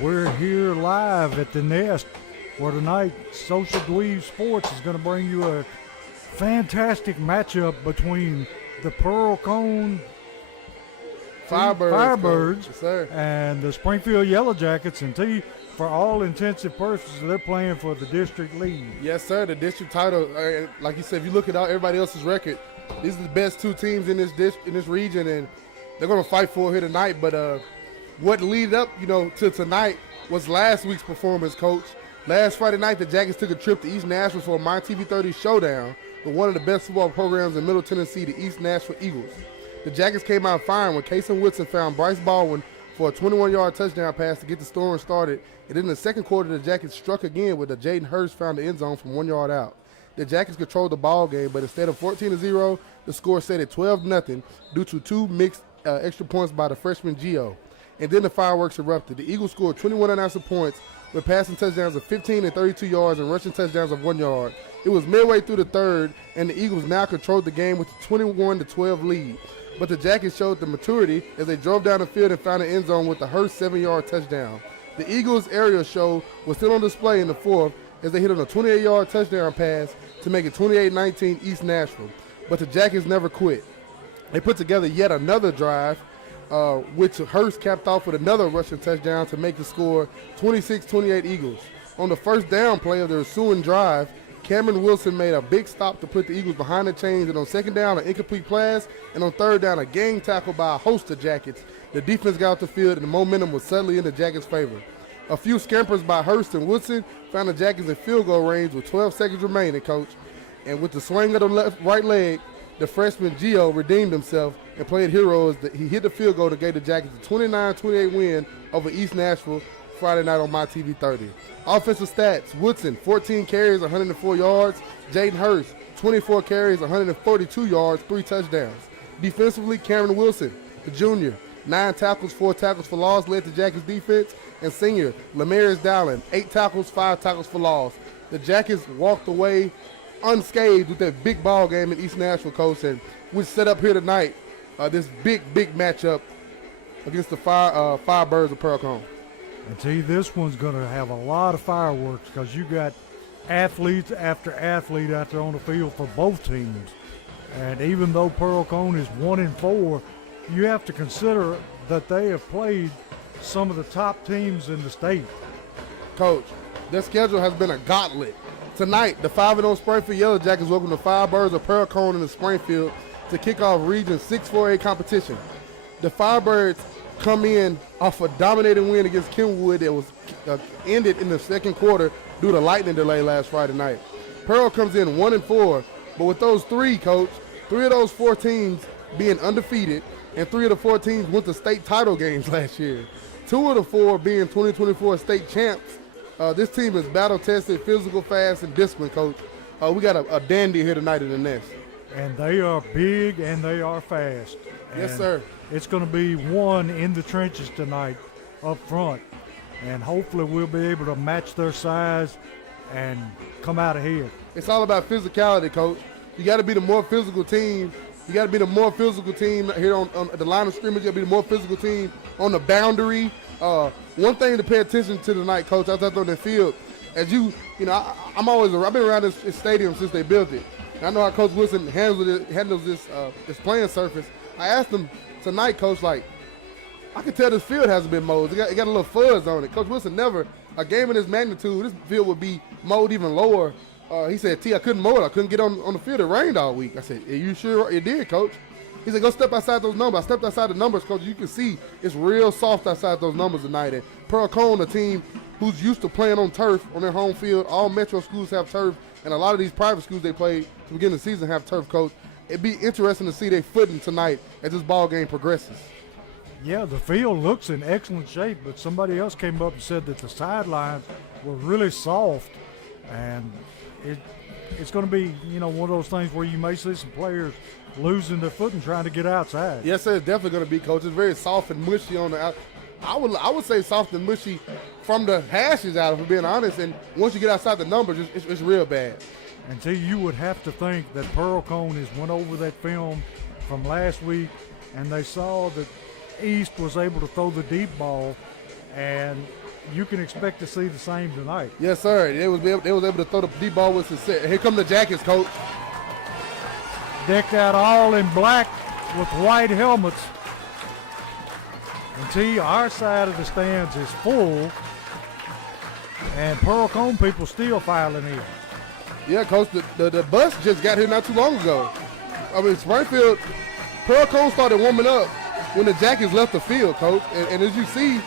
We're here live at the Nest, where tonight Social Dweeb Sports is going to bring you a fantastic matchup between the Pearl-Cohn Firebirds yes, and the Springfield Yellow Jackets. And for all intents and purposes, they're playing for the district lead. Yes, sir. The district title. Like you said, if you look at everybody else's record, these are the best two teams in this region, and they're going to fight for it here tonight. But what lead up, to tonight was last week's performance, Coach. Last Friday night, the Jackets took a trip to East Nashville for a My TV 30 showdown with one of the best football programs in Middle Tennessee, the East Nashville Eagles. The Jackets came out firing when Kason Woodson found Bryce Baldwin for a 21-yard touchdown pass to get the scoring started. And in the second quarter, the Jackets struck again with Jaden Hurst found the end zone from 1 yard out. The Jackets controlled the ball game, but instead of 14-0, the score set at 12-0 due to two mixed extra points by the freshman Gio. And then the fireworks erupted. The Eagles scored 21 unanswered points with passing touchdowns of 15 and 32 yards and rushing touchdowns of 1 yard. It was midway through the third, and the Eagles now controlled the game with a 21-12 lead. But the Jackets showed the maturity as they drove down the field and found the end zone with the Hurst 7-yard touchdown. The Eagles' aerial show was still on display in the fourth as they hit on a 28-yard touchdown pass to make it 28-19 East Nashville. But the Jackets never quit. They put together yet another drive, which Hurst capped off with another rushing touchdown to make the score 26-28 Eagles. On the first down play of the ensuing drive, Cameron Wilson made a big stop to put the Eagles behind the chains, and on second down, an incomplete pass, and on third down, a game tackle by a host of Jackets. The defense got off the field, and the momentum was suddenly in the Jackets' favor. A few scampers by Hurst and Woodson found the Jackets in field goal range with 12 seconds remaining, Coach. And with the swing of the right leg, the freshman Gio redeemed himself and played hero as he hit the field goal to give the Jackets a 29-28 win over East Nashville Friday night on My TV 30. Offensive stats: Woodson, 14 carries, 104 yards. Jaden Hurst, 24 carries, 142 yards, 3 touchdowns. Defensively, Cameron Wilson, the junior, 9 tackles, 4 tackles for loss, led the Jackets defense. And senior, Lamarius Dowling, 8 tackles, 5 tackles for loss. The Jackets walked away unscathed with that big ball game in East Nashville, Coach, and we set up here tonight this big matchup against the Firebirds of Pearl-Cohn. And see, this one's going to have a lot of fireworks because you got athletes after athlete out there on the field for both teams. And even though Pearl-Cohn is 1-4, you have to consider that they have played some of the top teams in the state. Coach, their schedule has been a gauntlet. Tonight, the 5-0 Springfield Yellow Jackets welcome the Firebirds of Pearl-Cohn in the Springfield to kick off Region 6-4A competition. The Firebirds come in off a dominating win against Kenwood that was ended in the second quarter due to lightning delay last Friday night. Pearl comes in 1-4, but with those three, Coach, 3 of those 4 teams being undefeated, and 3 of the 4 teams went to state title games last year. 2 of the 4 being 2024 state champs. This team is battle-tested, physical, fast, and disciplined, Coach. We got a dandy here tonight in the Nest. And they are big and they are fast. Yes, sir. It's going to be one in the trenches tonight up front. And hopefully we'll be able to match their size and come out ahead. It's all about physicality, Coach. You got to be the more physical team. You got to be the more physical team here on the line of scrimmage. You got to be the more physical team on the boundary. One thing to pay attention to tonight, Coach, out there on the field, as I've been around this stadium since they built it. And I know how Coach Wilson handles this playing surface. I asked him tonight, Coach, I can tell this field hasn't been mowed. It got a little fuzz on it. Coach Wilson never, a game of this magnitude, this field would be mowed even lower. He said, I couldn't mow it. I couldn't get on the field. It rained all week. I said, are you sure it did, Coach? He said, go step outside those numbers. I stepped outside the numbers, Coach. You can see it's real soft outside those numbers tonight. And Pearl-Cohn, a team who's used to playing on turf on their home field. All metro schools have turf, and a lot of these private schools they play to begin the season have turf, Coach. It'd be interesting to see their footing tonight as this ball game progresses. Yeah, the field looks in excellent shape, but somebody else came up and said that the sidelines were really soft, and it's going to be, one of those things where you may see some players losing their footing trying to get outside. Yes, sir, it's definitely going to be, Coach. It's very soft and mushy on the out. I would say soft and mushy from the hashes out, if we're being honest, and once you get outside the numbers, it's real bad. And see, you would have to think that Pearl-Cohn has went over that film from last week, and they saw that East was able to throw the deep ball, and you can expect to see the same tonight. Yes, sir. They was able to throw the deep ball with success. Here come the Jackets, coach. Decked out all in black with white helmets. And T, our side of the stands is full, and Pearl-Cohn people still filing in. Yeah, coach, the bus just got here not too long ago. I mean, Springfield, Pearl-Cohn started warming up when the Jackets left the field, coach. And as you see,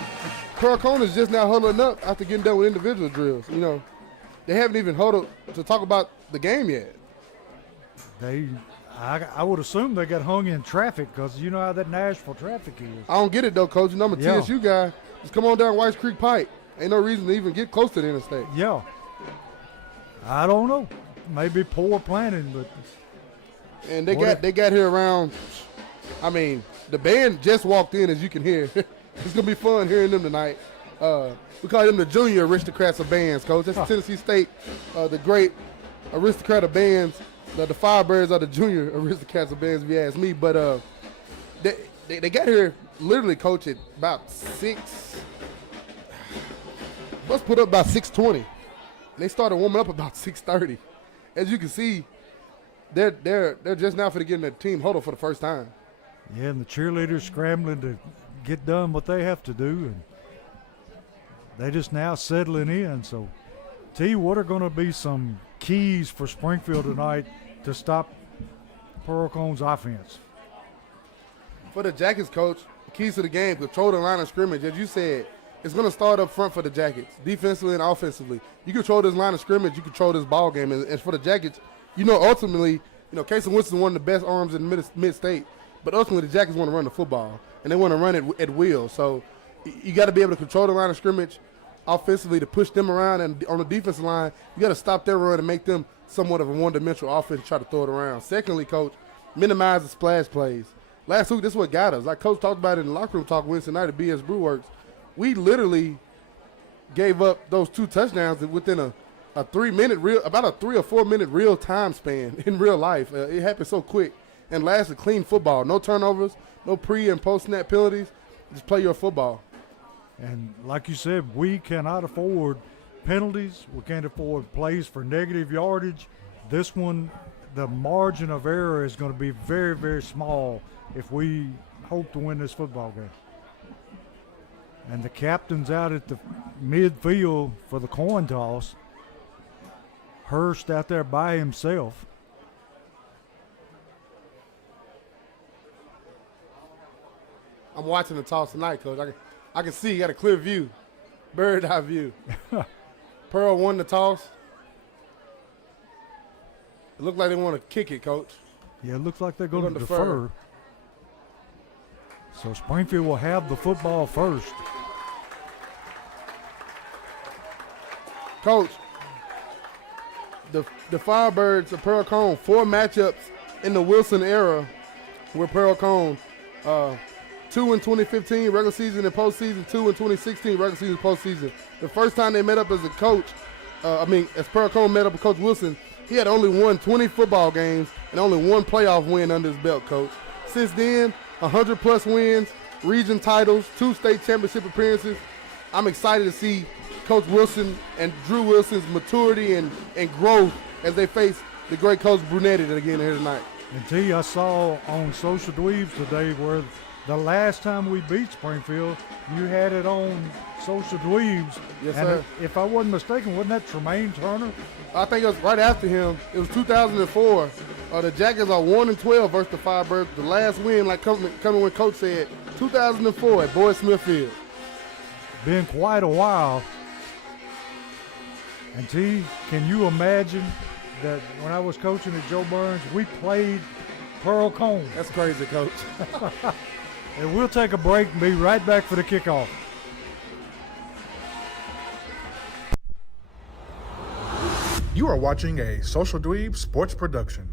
Pearl-Cohn is just now huddling up after getting done with individual drills. You know, they haven't even huddled to talk about the game yet. I would assume they got hung in traffic because you know how that Nashville traffic is. I don't get it, though, coach. You know, I'm a TSU guy. Just come on down Whites Creek Pike. Ain't no reason to even get close to the interstate. Yeah. I don't know. Maybe poor planning, but. And they got here around, I mean, the band just walked in, as you can hear. It's going to be fun hearing them tonight. We call them the junior aristocrats of bands, coach. That's Tennessee State, the great aristocrat of bands. The Firebirds are the junior aristocrats of bands, if you ask me. But they got here literally, coach, at about 6. Let's put up about 6:20. They started warming up about 6:30. As you can see, they're just now for to get in the team huddle for the first time. Yeah, and the cheerleaders scrambling to get done what they have to do, and they just now settling in. So, T, what are going to be some keys for Springfield tonight to stop Pearl-Cohn's offense? For the Jackets, coach, the keys to the game: control the line of scrimmage. As you said, it's going to start up front for the Jackets, defensively and offensively. You control this line of scrimmage, you control this ball game. And for the Jackets, you know, ultimately, you know, Casey Winston is one of the best arms in mid-state. But ultimately, the Jackets want to run the football, and they want to run it at will. So you got to be able to control the line of scrimmage offensively to push them around. And on the defensive line, you got to stop their run and make them somewhat of a one-dimensional offense and try to throw it around. Secondly, coach, minimize the splash plays. Last week, this is what got us. Like Coach talked about it in the locker room talk Wednesday night at BS Brewworks. We literally gave up those 2 touchdowns within a 3-minute about a 3 or 4 minute real time span in real life. It happened so quick. And lastly, clean football. No turnovers, no pre and post snap penalties. Just play your football. And like you said, we cannot afford penalties. We can't afford plays for negative yardage. This one, the margin of error is going to be very, very small if we hope to win this football game. And the captain's out at the midfield for the coin toss. Hurst out there by himself. I'm watching the toss tonight, coach. I can see you got a clear view, bird eye view. Pearl won the toss. It looked like they want to kick it, coach. Yeah, it looks like they're going to defer. So Springfield will have the football first. Coach, the Firebirds of Pearl-Cohn, 4 matchups in the Wilson era with Pearl-Cohn. 2 in 2015 regular season and postseason, 2 in 2016 regular season and postseason. The first time they met up as a coach, as Pearl-Cohn met up with Coach Wilson, he had only won 20 football games and only 1 playoff win under his belt, coach. Since then, 100-plus wins, region titles, 2 state championship appearances. I'm excited to see Coach Wilson and Drew Wilson's maturity and growth as they face the great Coach Brunetti again here tonight. And T, I saw on Social Dweebs today where the last time we beat Springfield, you had it on Social Dweebs. Yes, and sir. If I wasn't mistaken, wasn't that Tremaine Turner? I think it was right after him. It was 2004. The Jackets are 1-12 versus the Firebirds. The last win, like coming when Coach said, 2004 at Boyd Smith Field. Been quite a while. And T, can you imagine that when I was coaching at Joe Burns, we played Pearl-Cohn? That's crazy, Coach. And we'll take a break and be right back for the kickoff. You are watching a Social Dweeb sports production.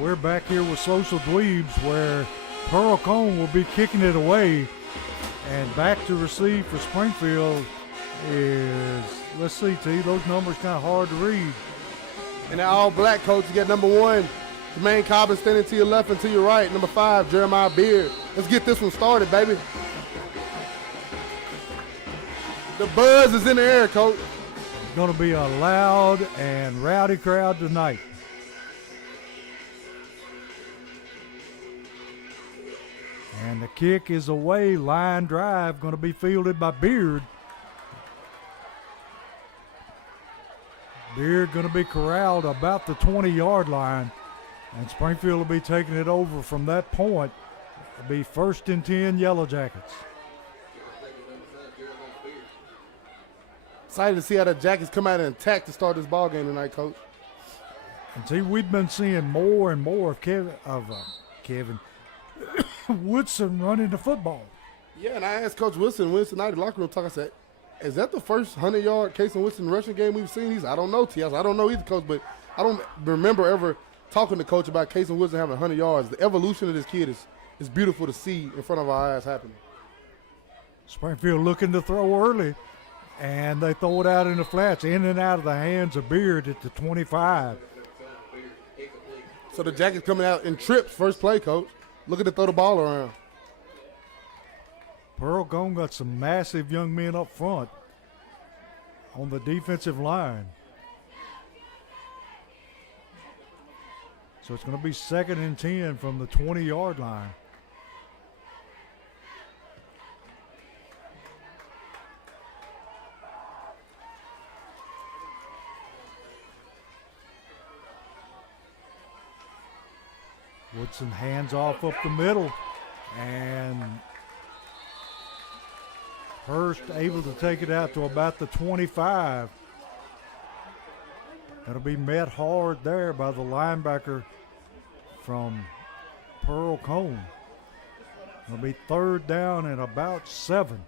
We're back here with Social Dweebs where Pearl-Cohn will be kicking it away. And back to receive for Springfield is, let's see, T, those numbers kind of hard to read. And they're all black, coach. You got number 1, Jermaine Cobbin standing to your left and to your right. Number 5, Jeremiah Beard. Let's get this one started, baby. The buzz is in the air, coach. It's going to be a loud and rowdy crowd tonight. And the kick is away, line drive, going to be fielded by Beard. Beard going to be corralled about the 20-yard line, and Springfield will be taking it over from that point. It'll be 1st and 10 Yellow Jackets. Excited to see how the Jackets come out and attack to start this ball game tonight, coach. And see, we've been seeing more and more of Kevin Woodson running the football. Yeah, and I asked Coach Wilson Wednesday night in the locker room talk. I said, is that the first 100-yard Casey Winston rushing game we've seen? He said, I don't know, T. I said, I don't know either, Coach, but I don't remember ever talking to Coach about Casey Winston having 100 yards. The evolution of this kid is beautiful to see in front of our eyes happening. Springfield looking to throw early, and they throw it out in the flats, in and out of the hands of Beard at the 25. So the Jackets coming out in trips, first play, Coach. Looking to throw the ball around. Pearl-Cohn got some massive young men up front on the defensive line. So it's going to be 2nd and 10 from the 20-yard line. Woodson hands off up the middle, and Hurst able to take it out to about the 25. That'll be met hard there by the linebacker from Pearl-Cohn. It'll be 3rd down and about 7.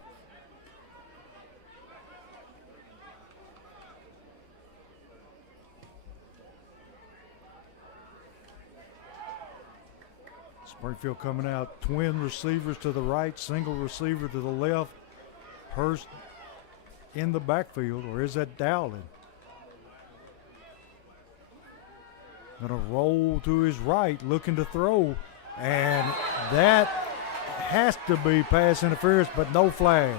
Springfield coming out, twin receivers to the right, single receiver to the left. Hurst in the backfield, or is that Dowling? Gonna roll to his right, looking to throw, and that has to be pass interference, but no flag.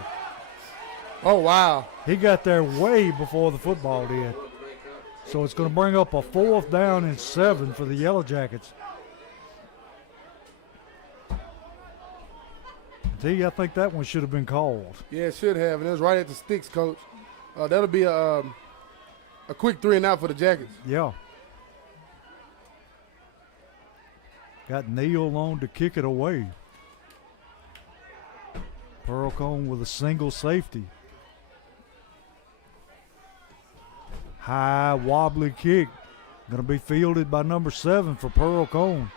Oh, wow. He got there way before the football did. So it's gonna bring up a 4th down and 7 for the Yellow Jackets. I think that one should have been called. Yeah, it should have, and it was right at the sticks, Coach. That'll be a quick 3 and out for the Jackets. Yeah. Got Neal on to kick it away. Pearl-Cohn with a single safety. High wobbly kick. Going to be fielded by number 7 for Pearl-Cohn.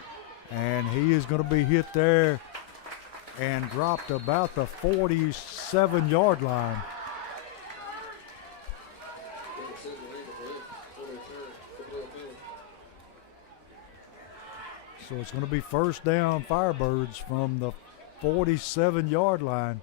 And he is going to be hit there and dropped about the 47-yard line. So it's going to be 1st down Firebirds from the 47-yard line.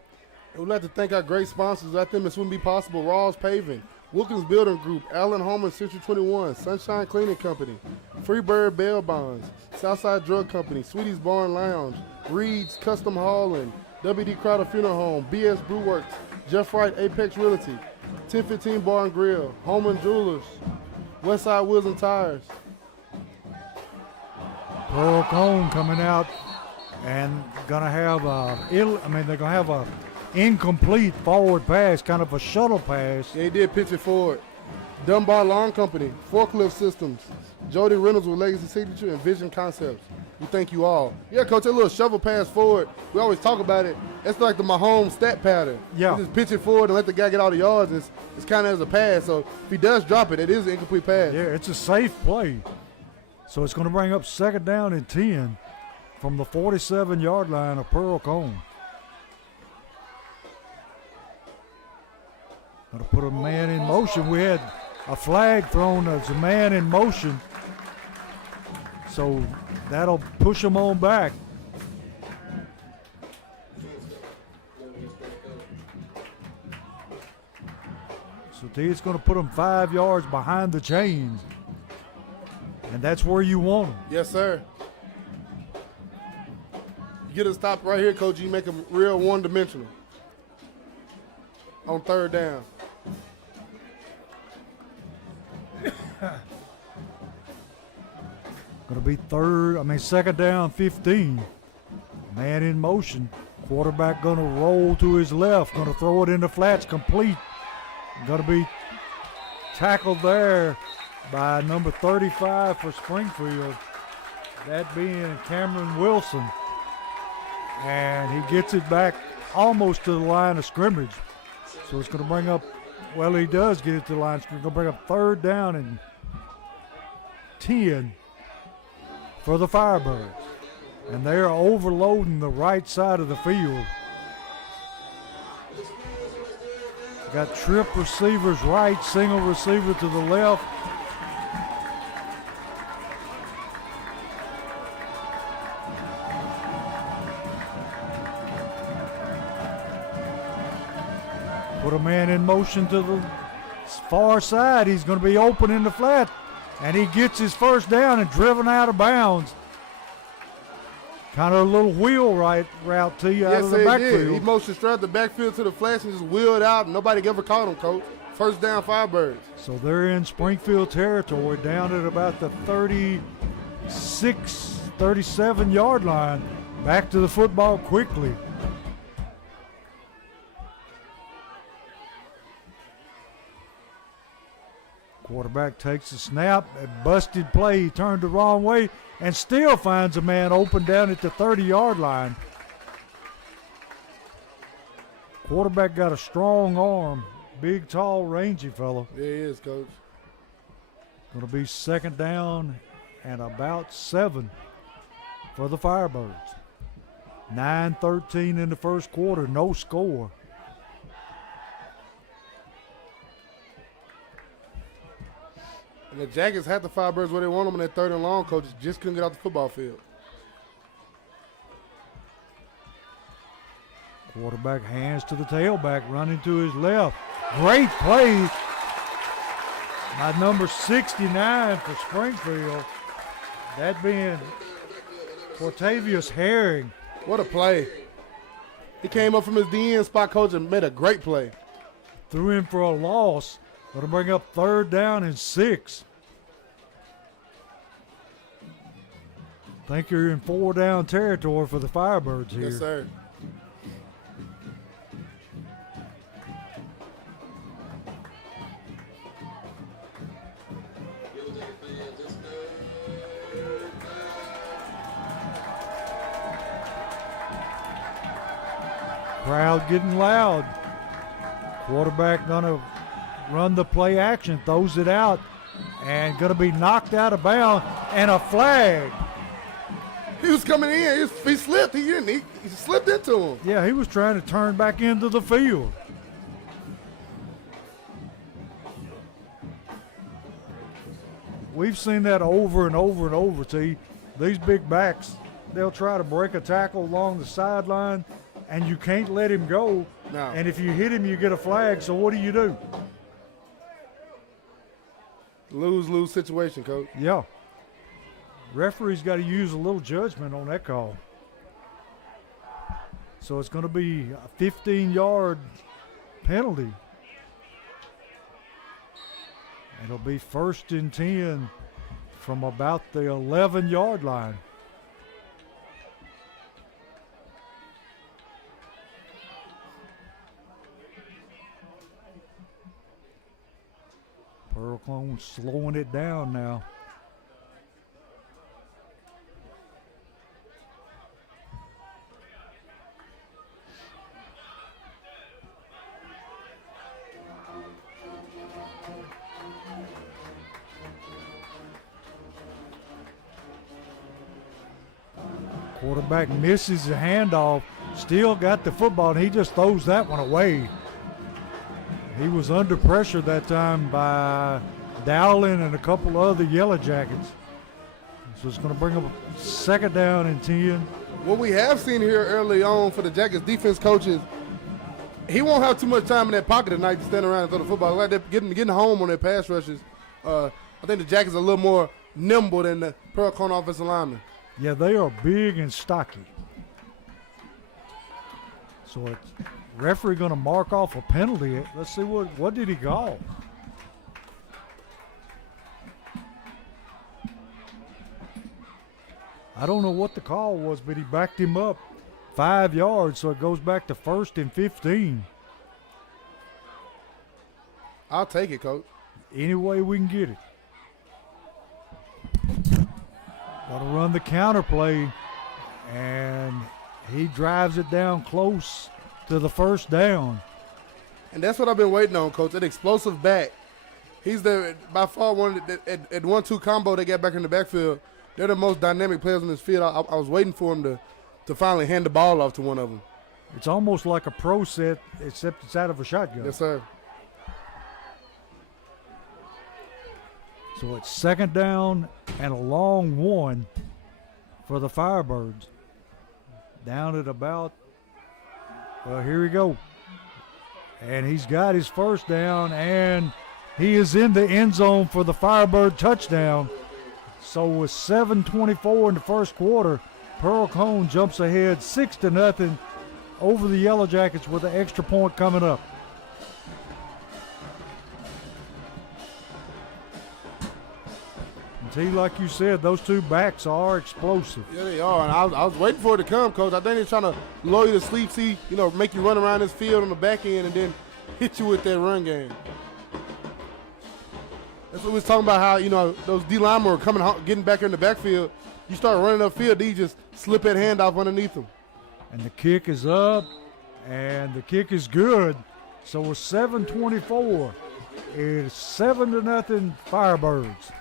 We'd like to thank our great sponsors. Without them, this wouldn't be possible. Rawls Paving, Wilkins Building Group, Allen Homer Central 21, Sunshine Cleaning Company, Freebird Bail Bonds, Southside Drug Company, Sweetie's Barn Lounge, Reed's Custom Hauling, W.D. Crowder Funeral Home, B.S. Brew Works, Jeff Wright Apex Realty, 1015 Bar and Grill, Holman Jewelers, Westside Wheels and Tires. Pearl-Cohn coming out and gonna have they're gonna have a incomplete forward pass, kind of a shuttle pass. Yeah, he did pitch it forward. Dunbar Lawn Company, Forklift Systems, Jody Reynolds with Legacy Signature and Vision Concepts. We thank you all. Yeah, Coach, that little shovel pass forward, we always talk about it. That's like the Mahomes stat pattern. Yeah. You just pitch it forward and let the guy get all the yards. It's kind of as a pass. So if he does drop it, it is an incomplete pass. Yeah, it's a safe play. So it's going to bring up 2nd down and 10 from the 47-yard line of Pearl-Cohn. Going to put a man in motion. We had a flag thrown as a man in motion. So That'll push them on back. So it's going to put them 5 yards behind the chains. And that's where you want them. Yes, sir. You get a stop right here, Coach. You make them real one-dimensional on third down. Going to be second down, 15. Man in motion. Quarterback going to roll to his left. Going to throw it in the flats, complete. Going to be tackled there by number 35 for Springfield. That being Cameron Wilson. And he gets it back almost to the line of scrimmage. So it's going to bring up, well, he does get it to the line of scrimmage. Going to bring up third down and 10 for the Firebirds. And they're overloading the right side of the field. Got trip receivers right, single receiver to the left. Put a man in motion to the far side. He's going to be open in the flat. And he gets his first down and driven out of bounds. Kind of a little wheel route to you out of the backfield. Did. He motioned straight the backfield to the flats and just wheeled out. And nobody ever caught him, Coach. First down, Firebirds. So they're in Springfield territory down at about the 36, 37-yard line. Back to the football quickly. Quarterback takes the snap, a busted play. He turned the wrong way and still finds a man open down at the 30-yard line. Quarterback got a strong arm, big, tall, rangy fellow. Yeah, he is, Coach. Going to be second down and about 7 for the Firebirds. 9-13 in the first quarter, no score. And the Jackets had the Firebirds where they want them in that third and long, Coach. Just couldn't get out the football field. Quarterback hands to the tailback, running to his left. Great play by number 69 for Springfield. That being Cortavius Herring. What a play. He came up from his DN spot, Coach, and made a great play. Threw in for a loss. Going to bring up third down and 6. Think you're in 4-down territory for the Firebirds here. Yes, sir. Crowd getting loud. Quarterback going to run the play action, throws it out, and going to be knocked out of bounds, and a flag. He was coming in. He slipped. He slipped into him. Yeah, he was trying to turn back into the field. We've seen that over and over and over, T. These big backs, they'll try to break a tackle along the sideline, and you can't let him go. No. And if you hit him, you get a flag, so what do? Lose-lose situation, Coach. Yeah. Referee's got to use a little judgment on that call. So it's going to be a 15-yard penalty. It'll be 1st and 10 from about the 11-yard line. Pearl-Cohn slowing it down now. Quarterback misses the handoff, still got the football, and he just throws that one away. He was under pressure that time by Dowling and a couple other Yellow Jackets. So it's going to bring up a second down and 10. What we have seen here early on for the Jackets defense coaches, he won't have too much time in that pocket tonight to stand around and throw the football. Like they're getting home on their pass rushes. I think the Jackets are a little more nimble than the Pearl-Cohn offensive linemen. Yeah, they are big and stocky. So it's referee going to mark off a penalty. Let's see what did he call? I don't know what the call was, but he backed him up 5 yards, so it goes back to 1st and 15. I'll take it, Coach. Any way we can get it. Got to run the counter play, and he drives it down close to the first down. And that's what I've been waiting on, Coach, an explosive back. He's by far one at 1-2 combo they got back in the backfield. They're the most dynamic players on this field. I was waiting for him to finally hand the ball off to one of them. It's almost like a pro set, except it's out of a shotgun. Yes, sir. So it's second down and a long one for the Firebirds. Down at about, well, here we go. And he's got his first down, and he is in the end zone for the Firebird touchdown. So with 7:24 in the first quarter, Pearl-Cohn jumps ahead 6-0 over the Yellow Jackets with an extra point coming up. And see, like you said, those two backs are explosive. Yeah, they are. And I was waiting for it to come, Coach. I think they're trying to lull you to sleep, make you run around this field on the back end and then hit you with that run game. That's what we was talking about, how, those D linemen were getting back in the backfield. You start running upfield, they just slip that handoff underneath them. And the kick is up, and the kick is good. So with 7:24, it's 7-0 Firebirds.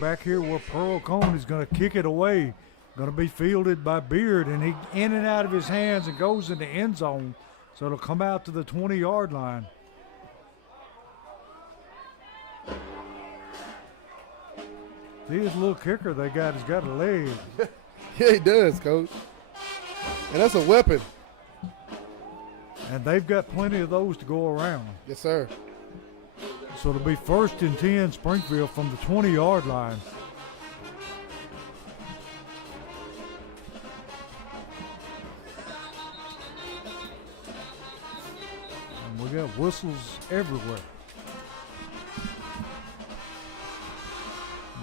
Back here where Pearl-Cohn is going to kick it away, going to be fielded by Beard, and he in and out of his hands and goes in the end zone, so it'll come out to the 20-yard line. See his little kicker they got, he's got a leg. Yeah, he does, Coach. And that's a weapon. And they've got plenty of those to go around. Yes, sir. So it'll be 1st and 10 Springfield from the 20-yard line. And we got whistles everywhere.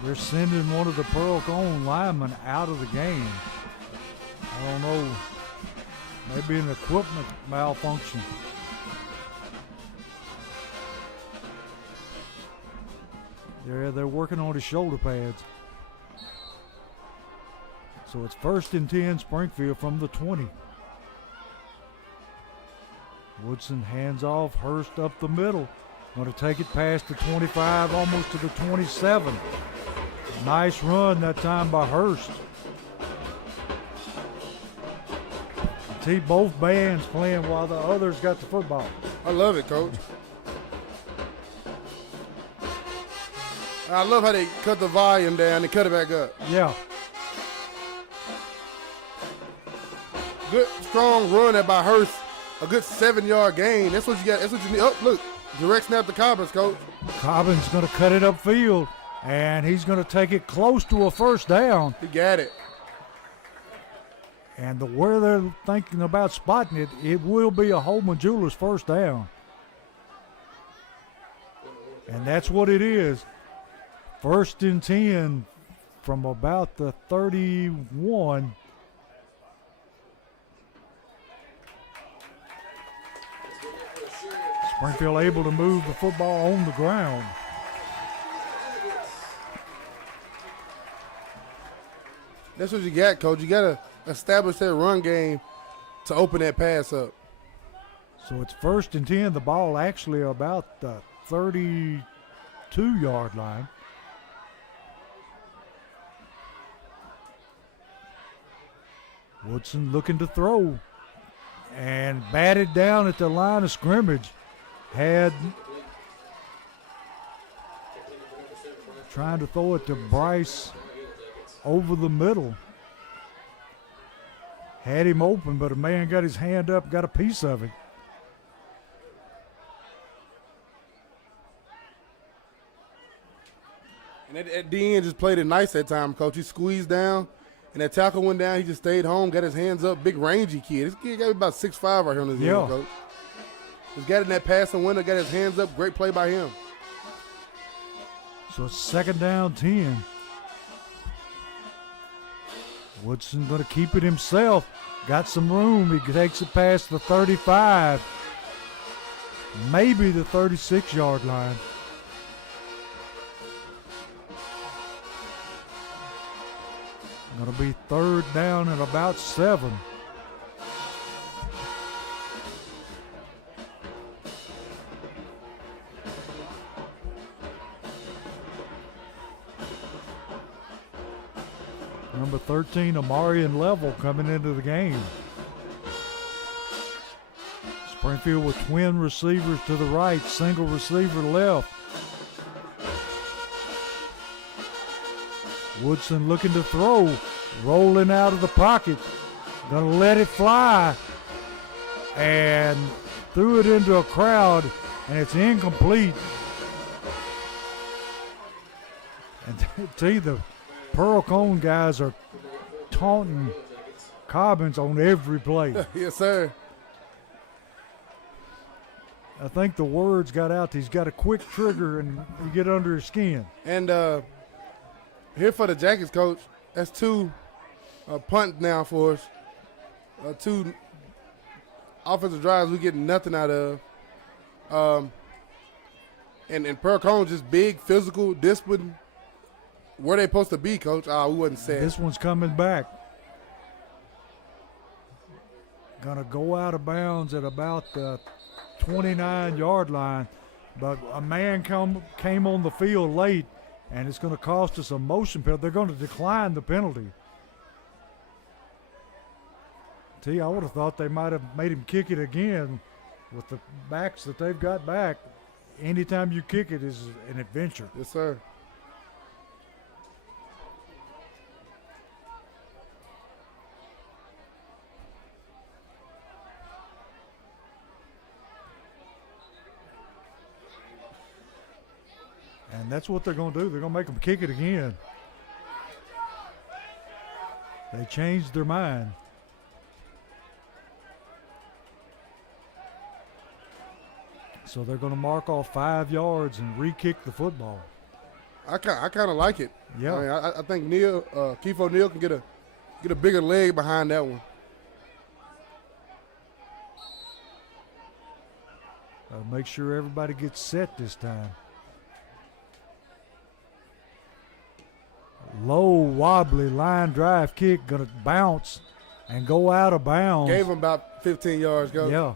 They're sending one of the Pearl-Cohn linemen out of the game. I don't know, maybe an equipment malfunction. They're working on his shoulder pads. So it's 1st and 10 Springfield from the 20. Woodson hands off, Hurst up the middle. Going to take it past the 25, almost to the 27. Nice run that time by Hurst. See both bands playing while the others got the football. I love it, Coach. I love how they cut the volume down and cut it back up. Yeah. good strong run that by Hurst, a good 7-yard gain. That's what you got. That's what you need. Oh, look, direct snap to Cobbins, coach. Cobbins going to cut it upfield, and he's going to take it close to a first down. He got it. And where they're thinking about spotting it, it will be a Holman Jewelers first down. And that's what it is. 1st and 10 from about the 31. Springfield able to move the football on the ground. That's what you got, coach. You got to establish that run game to open that pass up. So it's 1st and 10. The ball actually about the 32-yard line. Woodson looking to throw and batted down at the line of scrimmage. Had trying to throw it to Bryce over the middle. Had him open, but a man got his hand up, got a piece of it. And that DN just played it nice that time, coach. He squeezed down, and that tackle went down. He just stayed home, got his hands up. Big, rangy kid. This kid got about 6'5" right here on his end, coach. He's got in that passing window, got his hands up. Great play by him. So it's 2nd down 10. Woodson going to keep it himself. Got some room. He takes it past the 35. Maybe the 36-yard line. Going to be 3rd down and about 7. Number 13, Amarian Level, coming into the game. Springfield with twin receivers to the right, single receiver left. Woodson looking to throw, rolling out of the pocket, gonna let it fly, and threw it into a crowd, and it's incomplete. And tell you, the Pearl-Cohn guys are taunting Cobbins on every play. Yes, sir. I think the words got out. He's got a quick trigger and you get under his skin. And here for the Jackets, coach, that's 2 punt now for us. 2 offensive drives we getting nothing out of. And Pearl-Cohn just big, physical, discipline. Where they supposed to be, coach? We wasn't set. This one's coming back. Gonna go out of bounds at about the 29-yard line, but a man came on the field late, and it's going to cost us a motion penalty. They're going to decline the penalty. I would have thought they might have made him kick it again with the backs that they've got back. Anytime you kick it is an adventure. Yes, sir. And that's what they're going to do. They're going to make them kick it again. They changed their mind. So they're going to mark off 5 yards and re-kick the football. I kind of like it. Yeah. I mean, I think Keith O'Neal can get a bigger leg behind that one. Make sure everybody gets set this time. Low, wobbly line drive kick, going to bounce and go out of bounds. Gave him about 15 yards, go. Yeah.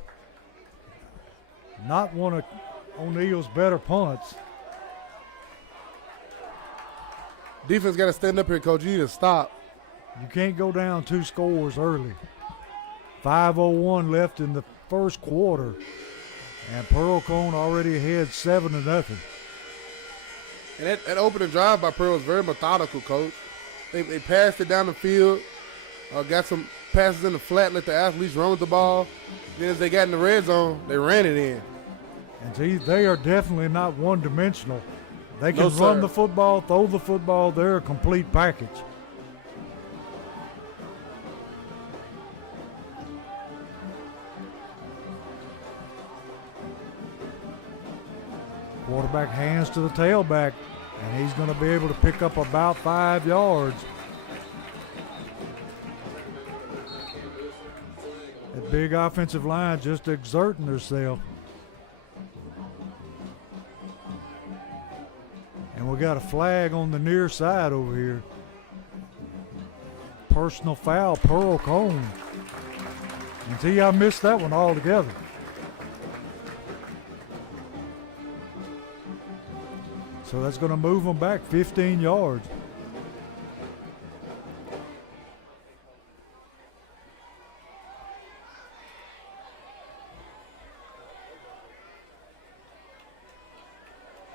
Not one of O'Neal's better punts. Defense got to stand up here, coach. You need to stop. You can't go down 2 scores early. 5:01 left in the first quarter, and Pearl-Cohn already ahead 7-0. And that opening drive by Pearl was very methodical, coach. They passed it down the field, got some passes in the flat, let the athletes run with the ball. Then as they got in the red zone, they ran it in. And see, they are definitely not one-dimensional. They can No, run sir. the football, throw the football. They're a complete package. Quarterback hands to the tailback, and he's going to be able to pick up about 5 yards. That big offensive line just exerting themselves. And we got a flag on the near side over here. Personal foul, Pearl-Cohn. And see, I missed that one altogether. So that's going to move them back 15 yards.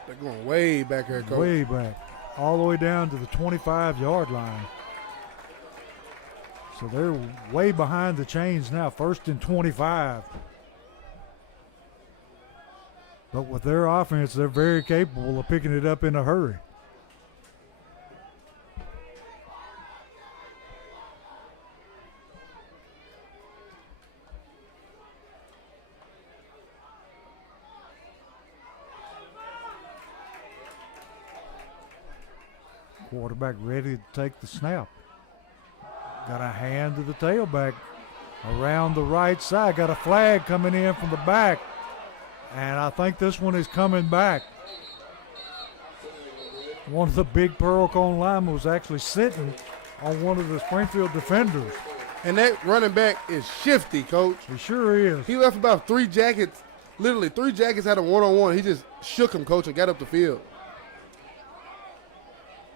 They're going way back here, Coach. Way back. All the way down to the 25-yard line. So they're way behind the chains now. 1st and 25. But with their offense, they're very capable of picking it up in a hurry. Quarterback ready to take the snap. Got a hand to the tailback around the right side. Got a flag coming in from the back. And I think this one is coming back. One of the big Pearl-Cohn linemen was actually sitting on one of the Springfield defenders. And that running back is shifty, Coach. He sure is. He left about 3 jackets, literally 3 jackets had a one-on-one. He just shook him, Coach, and got up the field.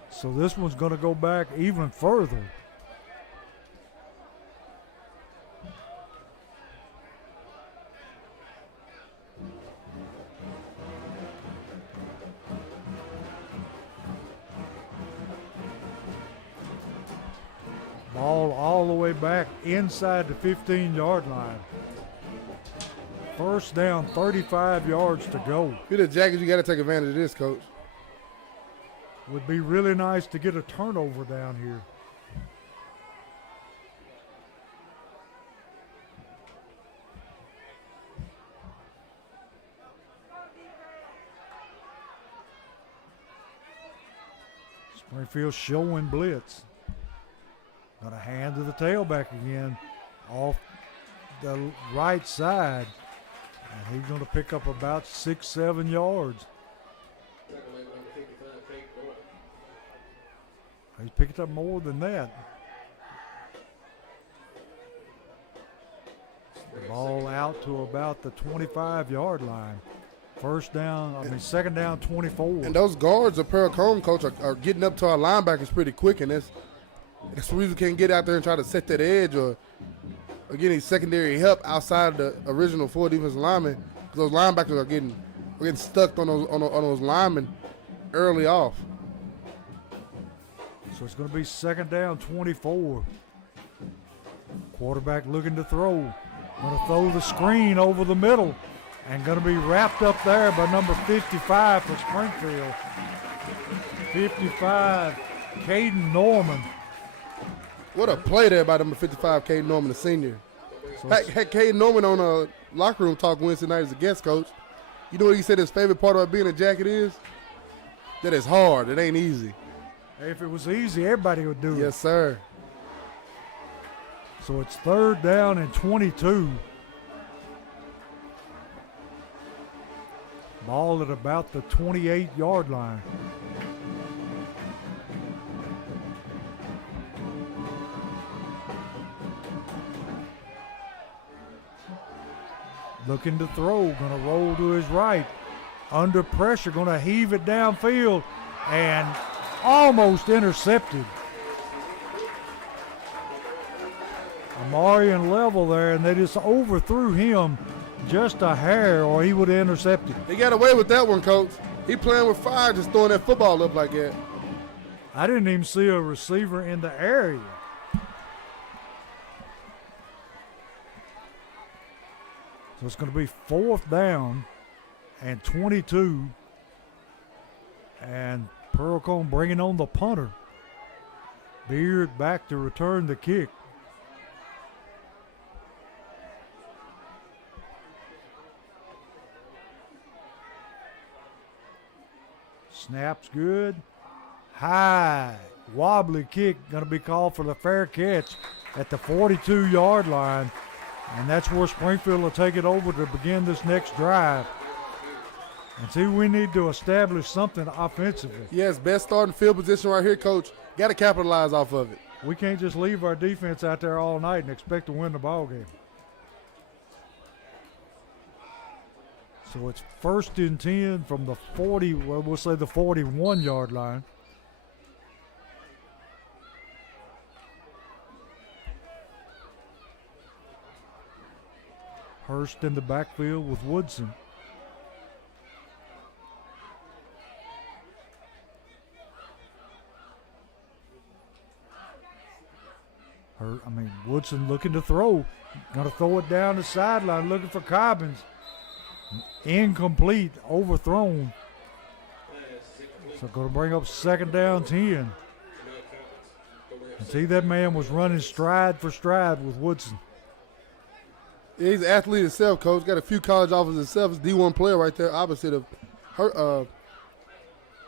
So this one's going to go back even further. Ball all the way back inside the 15-yard line. First down, 35 yards to go. If you're the Jackets, you got to take advantage of this, Coach. Would be really nice to get a turnover down here. Springfield showing blitz. Got a hand to the tailback again off the right side. And he's going to pick up about 6-7 yards. He's picked up more than that. The ball out to about the 25-yard line. Second down, 24. And those guards of Pearl-Cohn, Coach, are getting up to our linebackers pretty quick, and that's the reason we can't get out there and try to set that edge or get any secondary help outside of the original 4 defensive linemen. Those linebackers are getting stuck on those linemen early off. So it's going to be second down, 24. Quarterback looking to throw. Going to throw the screen over the middle. And going to be wrapped up there by number 55 for Springfield. 55, Caden Norman. What a play there by number 55, Caden Norman, the senior. So Had Caden Norman on a locker room talk Wednesday night as a guest coach. You know what he said his favorite part about being a Jacket is? That it's hard. It ain't easy. if it was easy, everybody would do it. Yes, sir. So it's third down and 22. Ball at about the 28-yard line. Looking to throw, going to roll to his right. Under pressure, going to heave it downfield and almost intercepted. Amarian level there, and they just overthrew him just a hair, or he would have intercepted. He got away with that one, Coach. He playing with fire, just throwing that football up like that. I didn't even see a receiver in the area. So it's going to be 4th down and 22. And Pearl-Cohn bringing on the punter. Beard back to return the kick. Snap's good. High, wobbly kick going to be called for the fair catch at the 42-yard line. And that's where Springfield will take it over to begin this next drive. And see, we need to establish something offensively. Yes, best starting field position right here, Coach. Got to capitalize off of it. We can't just leave our defense out there all night and expect to win the ball game. So it's 1st and 10 from the 40, well, we'll say the 41-yard line. Hurst in the backfield with Woodson. Woodson looking to throw. Going to throw it down the sideline, looking for Cobbins. Incomplete, overthrown. So going to bring up 2nd down 10. And see, that man was running stride for stride with Woodson. Yeah, he's an athlete himself, Coach. Got a few college offers himself. He's D1 player right there, opposite of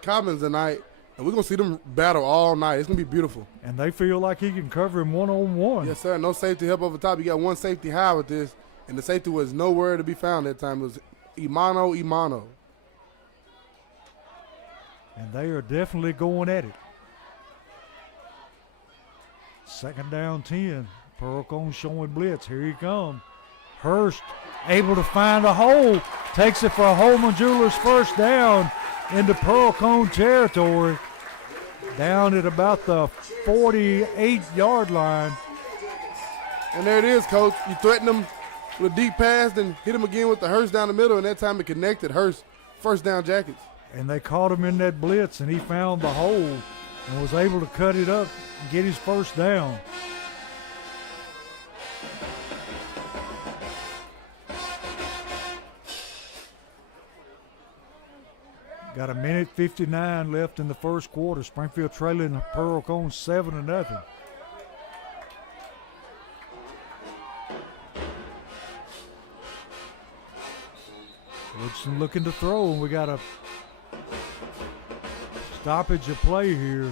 Cobbins tonight. And we're going to see them battle all night. It's going to be beautiful. And they feel like he can cover him one-on-one. Yes, sir. No safety help over top. You got one safety high with this, and the safety was nowhere to be found that time. It was Imano. And they are definitely going at it. 2nd down 10. Pearl-Cohn showing blitz. Here he comes. Hurst able to find a hole. Takes it for Holman Jewelers' 1st down into Pearl-Cohn territory. Down at about the 48-yard line. And there it is, Coach. You threaten them with a deep pass, then hit him again with the Hurst down the middle, and that time it connected. Hurst, 1st down Jackets. And they caught him in that blitz, and he found the hole and was able to cut it up and get his 1st down. Got 1:59 left in the 1st quarter. Springfield trailing Pearl-Cohn 7-0. Woodson looking to throw, and we got a stoppage of play here.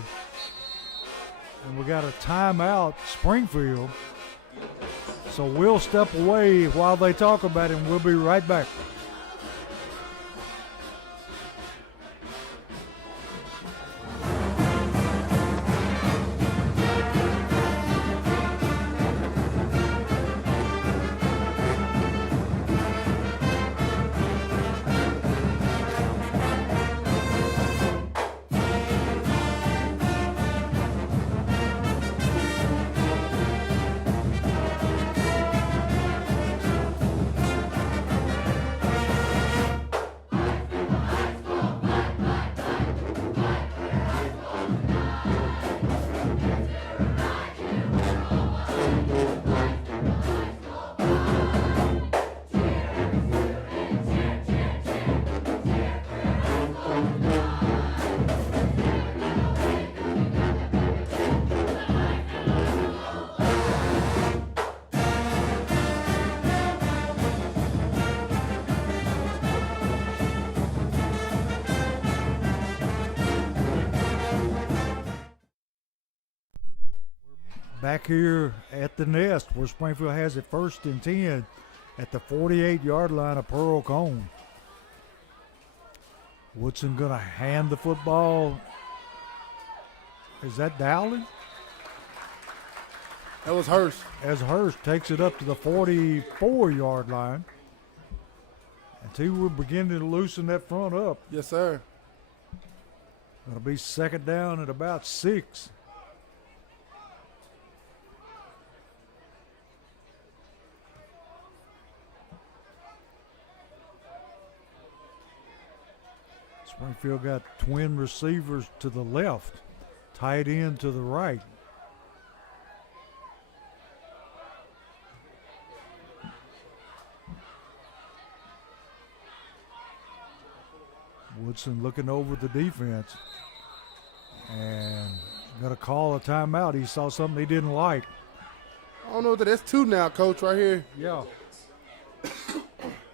And we got a timeout, Springfield. So we'll step away while they talk about it, and we'll be right back. Back here at the nest where Springfield has it 1st and 10 at the 48-yard line of Pearl-Cohn. Woodson going to hand the football. Is that Dowling? That was Hurst. As Hurst takes it up to the 44-yard line. And see, we're beginning to loosen that front up. Yes, sir. Going to be 2nd down at about 6. Springfield got twin receivers to the left, tight end to the right. Woodson looking over the defense and going to call a timeout. He saw something he didn't like. I don't know that that's 2 now, Coach, right here. Yeah.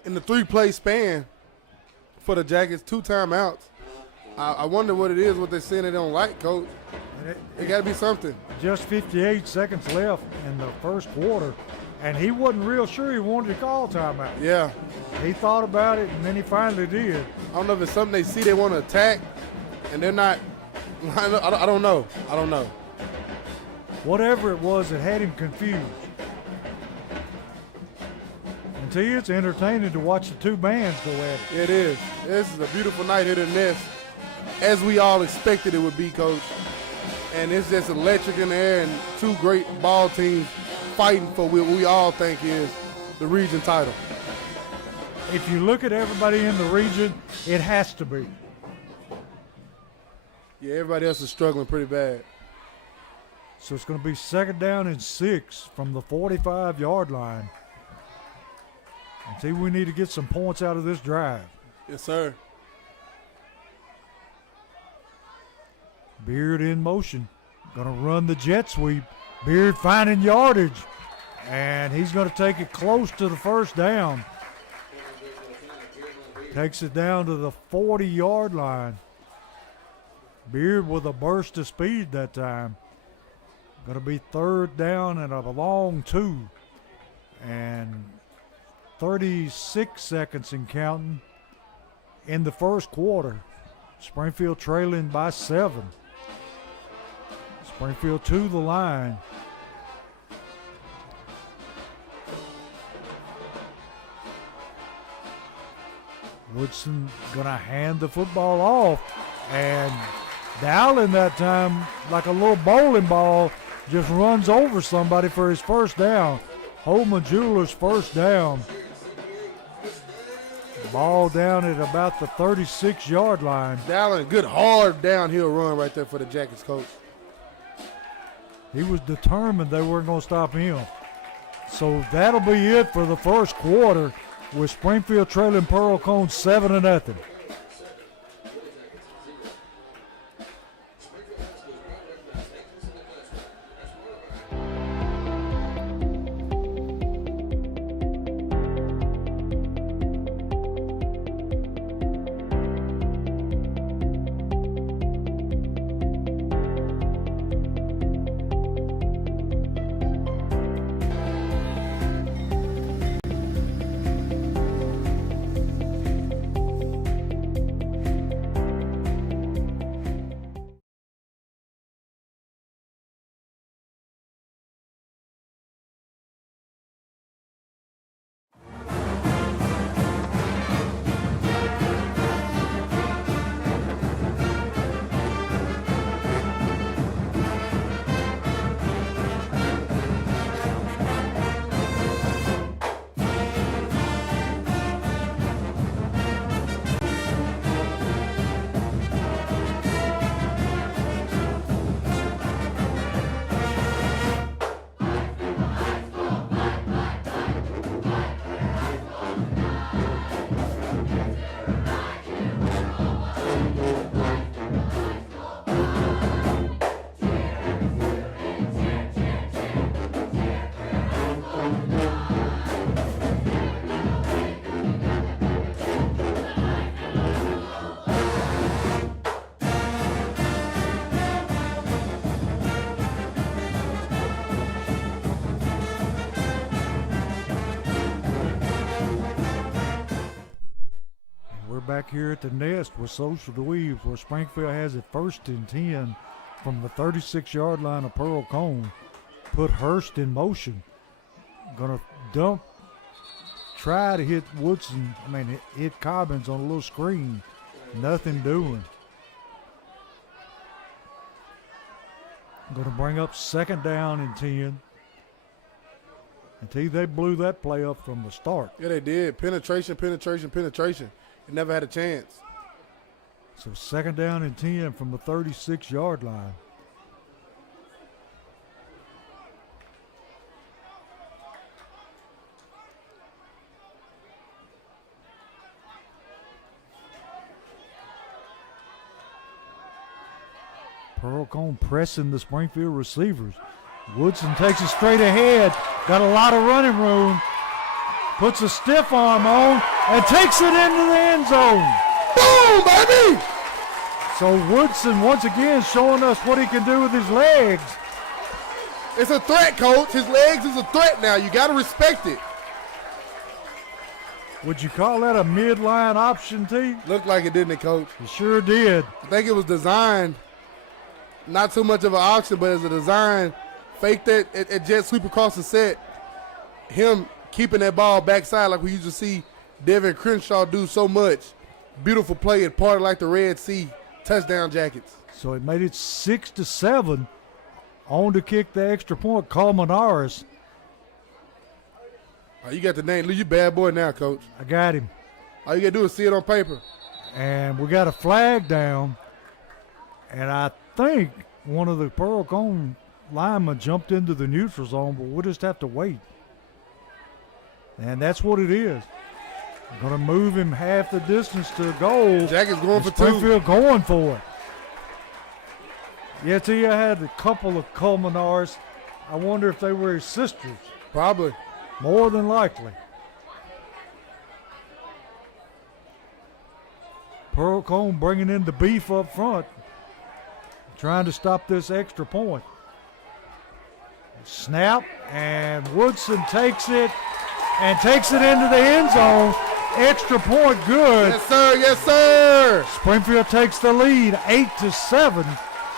In the 3-play span for the Jackets, 2 timeouts. I wonder what it is, what they're saying they don't like, Coach. It got to be something. Just 58 seconds left in the first quarter, and he wasn't real sure he wanted to call timeout. Yeah. He thought about it, and then he finally did. I don't know if it's something they see they want to attack, and they're not. I don't know. I don't know. Whatever it was, it had him confused. And to you, it's entertaining to watch the 2 bands go at it. It is. This is a beautiful night here in this, as we all expected it would be, Coach. And it's just electric in the air, and 2 great ball teams fighting for what we all think is the region title. If you look at everybody in the region, it has to be. Yeah, everybody else is struggling pretty bad. So it's going to be 2nd down and 6 from the 45-yard line. And see, we need to get some points out of this drive. Yes, sir. Beard in motion. Going to run the jet sweep. Beard finding yardage. And he's going to take it close to the 1st down. Takes it down to the 40-yard line. Beard with a burst of speed that time. Going to be 3rd down and a long 2. And 36 seconds and counting in the first quarter. Springfield trailing by 7. Springfield to the line. Woodson going to hand the football off. And Dowling that time, like a little bowling ball, just runs over somebody for his 1st down. Holman Jewelers 1st down. Ball down at about the 36-yard line. Dallin, good hard downhill run right there for the Jackets, Coach. He was determined they weren't going to stop him. So that'll be it for the first quarter with Springfield trailing Pearl-Cohn 7-0. Back here at the nest with Social Dweebs, where Springfield has it 1st and 10 from the 36-yard line of Pearl-Cohn. Put Hurst in motion. Gonna dump, try to hit Woodson, hit Cobbins on a little screen. Nothing doing. Gonna bring up 2nd down and 10. And they blew that play up from the start. Yeah, they did. Penetration. They never had a chance. So 2nd down and 10 from the 36-yard line. Pearl-Cohn pressing the Springfield receivers. Woodson takes it straight ahead, got a lot of running room, puts a stiff arm on, and takes it into the end zone. Boom, baby! So Woodson once again showing us what he can do with his legs. It's a threat, Coach. His legs is a threat now. You got to respect it. Would you call that a midline option, T? Looked like it, didn't it, Coach? It sure did. I think it was designed, not too much of an option, but as a design, fake that at jet sweep across the set. Him keeping that ball backside like we used to see Devin Crenshaw do so much. Beautiful play at part of like the Red Sea touchdown jackets. So it made it 6-7. On to kick the extra point, Colmenares. Oh, you got the name. You bad boy now, Coach. I got him. All you got to do is see it on paper. And we got a flag down. And I think one of the Pearl-Cohn linemen jumped into the neutral zone, but we'll just have to wait. And that's what it is. Going to move him half the distance to the goal. Jacket's going for two. Springfield going for it. Yeah, T, I had a couple of Colmenares. I wonder if they were his sisters. Probably. More than likely. Pearl-Cohn bringing in the beef up front, trying to stop this extra point. Snap, and Woodson takes it and takes it into the end zone. Extra point good. Yes, sir. Yes, sir. Springfield takes the lead 8-7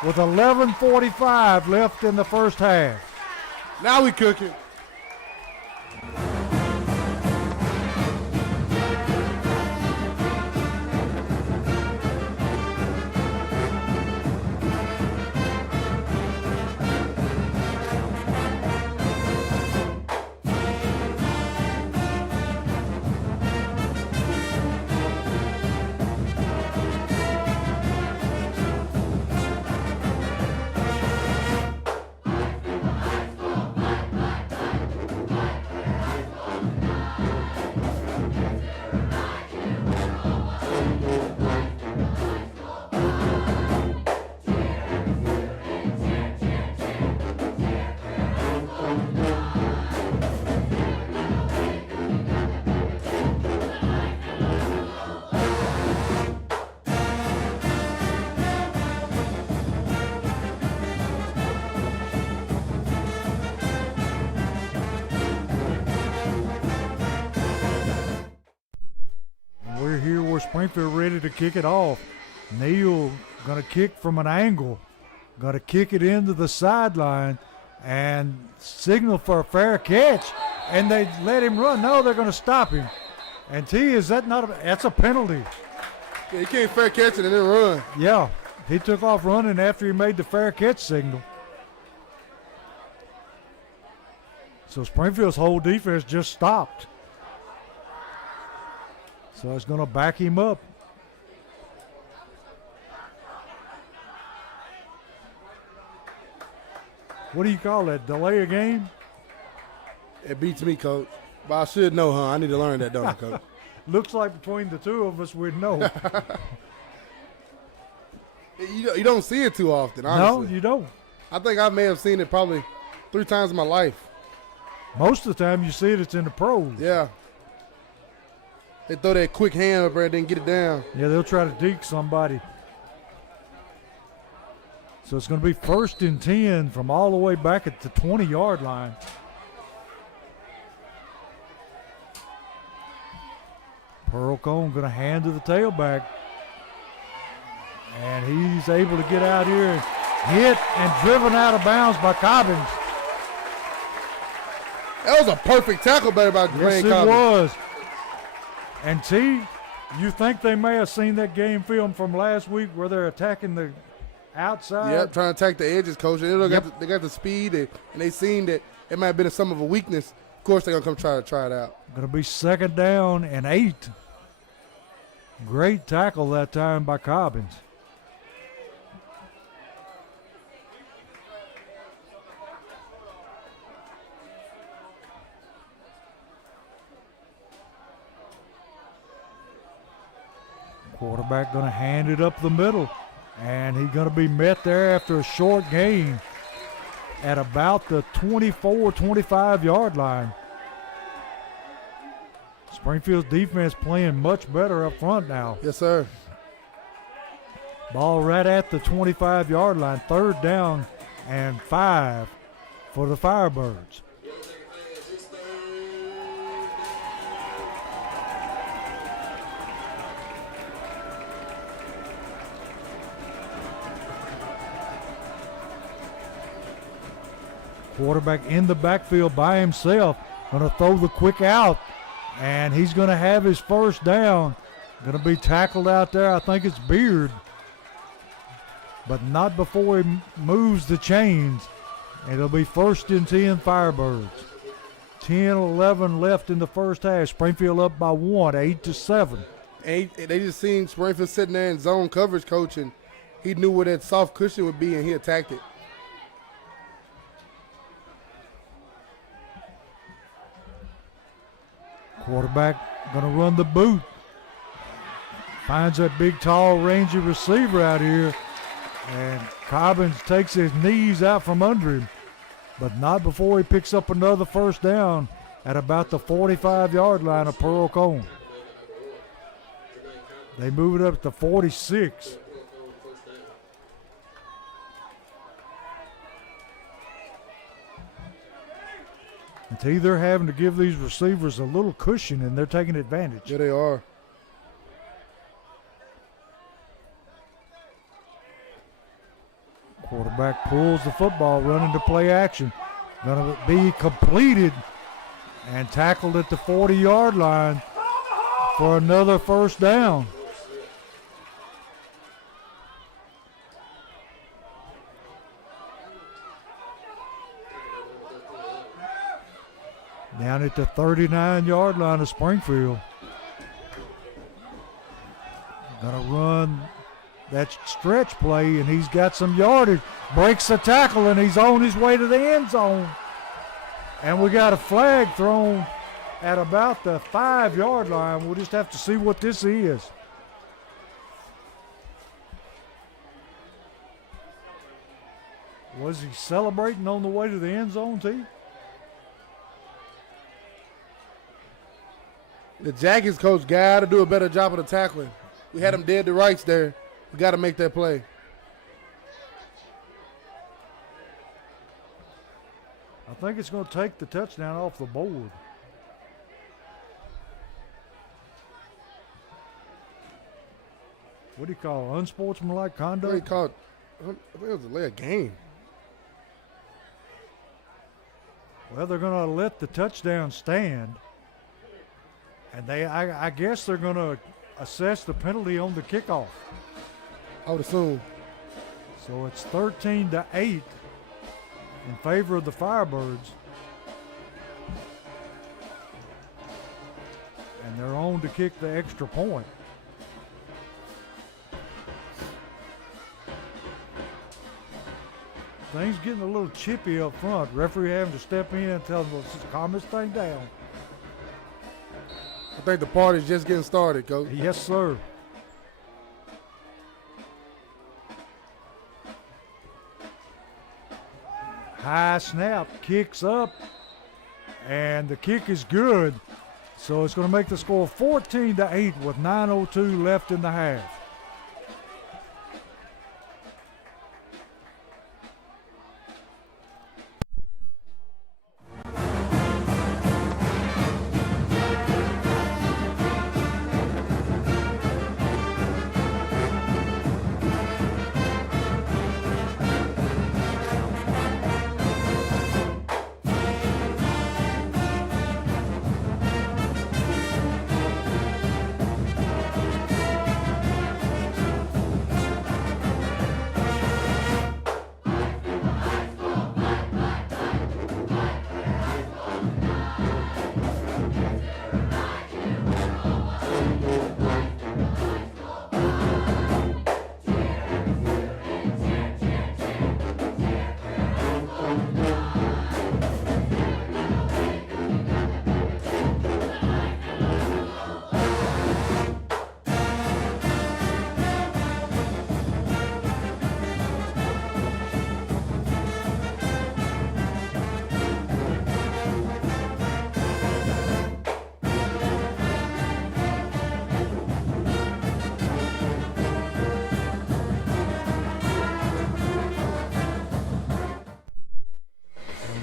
with 11:45 left in the first half. Now we cooking. Springfield ready to kick it off. Neal going to kick from an angle. Going to kick it into the sideline and signal for a fair catch. And they let him run. No, they're going to stop him. And T, is that not that's a penalty? Yeah, he can't fair catch it and then run. Yeah, he took off running after he made the fair catch signal. So Springfield's whole defense just stopped. So it's going to back him up. What do you call that? Delay a game? It beats me, Coach. But I should know, huh? I need to learn that, don't I, Coach? Looks like between the two of us, we'd know. You don't see it too often, honestly. No, you don't. I think I may have seen it probably 3 times in my life. Most of the time you see it, it's in the pros. Yeah. They throw that quick hand up there and then get it down. Yeah, they'll try to deke somebody. So it's going to be 1st and 10 from all the way back at the 20-yard line. Pearl-Cohn going to hand to the tailback. And he's able to get out here and hit and driven out of bounds by Cobbins. That was a perfect tackle by Grant Yes, it Cobbins. was. And T, you think they may have seen that game film from last week where they're attacking the outside? Yep, trying to attack the edges, Coach. They got the speed, and they seen that it might have been some of a weakness. Of course, they're going to come try it out. Going to be 2nd down and 8. Great tackle that time by Cobbins. Quarterback going to hand it up the middle. And he's going to be met there after a short gain at about the 24, 25-yard line. Springfield's defense playing much better up front now. Yes, sir. Ball right at the 25-yard line. 3rd down and 5 for the Firebirds. Quarterback in the backfield by himself. Going to throw the quick out. And he's going to have his 1st down. Going to be tackled out there. I think it's Beard. But not before he moves the chains. And it'll be 1st and 10 Firebirds. 10-11 left in the first half. Springfield up by 1, 8-7. And they just seen Springfield sitting there in zone coverage, coach, and he knew where that soft cushion would be, and he attacked it. Quarterback going to run the boot. Finds that big, tall, rangy receiver out here. And Cobbins takes his knees out from under him. But not before he picks up another 1st down at about the 45-yard line of Pearl-Cohn. They move it up to 46. It's either having to give these receivers a little cushion, and they're taking advantage. Yeah, they are. Quarterback pulls the football, running to play action. Going to be completed and tackled at the 40-yard line for another 1st down. Down at the 39-yard line of Springfield. Going to run that stretch play, and he's got some yardage. Breaks the tackle, and he's on his way to the end zone. And we got a flag thrown at about the 5-yard line. We'll just have to see what this is. Was he celebrating on the way to the end zone, T? The Jackets coach got to do a better job of the tackling. We had him dead to rights there. We got to make that play. I think it's going to take the touchdown off the board. What do you call it? Unsportsmanlike conduct? He called, I think it was a delay of game. Well, they're going to let the touchdown stand. And I guess they're going to assess the penalty on the kickoff. I would assume. So it's 13-8 in favor of the Firebirds. And they're on to kick the extra point. Things getting a little chippy up front. Referee having to step in and tell them, let's just calm this thing down. I think the party's just getting started, Coach. Yes, sir. High snap, kicks up, and the kick is good. So it's going to make the score 14-8 with 9:02 left in the half.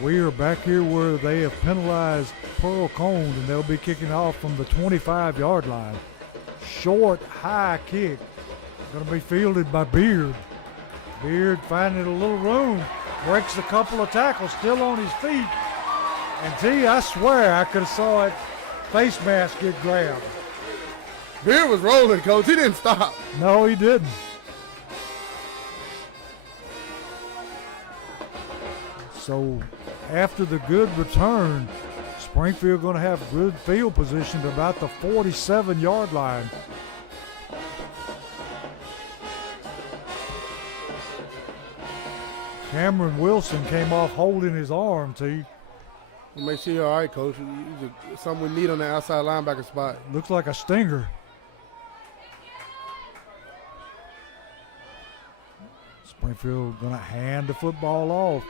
We are back here where they have penalized Pearl-Cohn, and they'll be kicking off from the 25-yard line. Short, high kick. Going to be fielded by Beard. Beard finding a little room. Breaks a couple of tackles, still on his feet. And I swear I could have saw it face mask get grabbed. Beard was rolling, Coach. He didn't stop. No, he didn't. So after the good return, Springfield going to have good field position to about the 47-yard line. Cameron Wilson came off holding his arm, T. We'll make sure you're all right, Coach. Something we need on the outside linebacker spot. Looks like a stinger. Springfield going to hand the football off,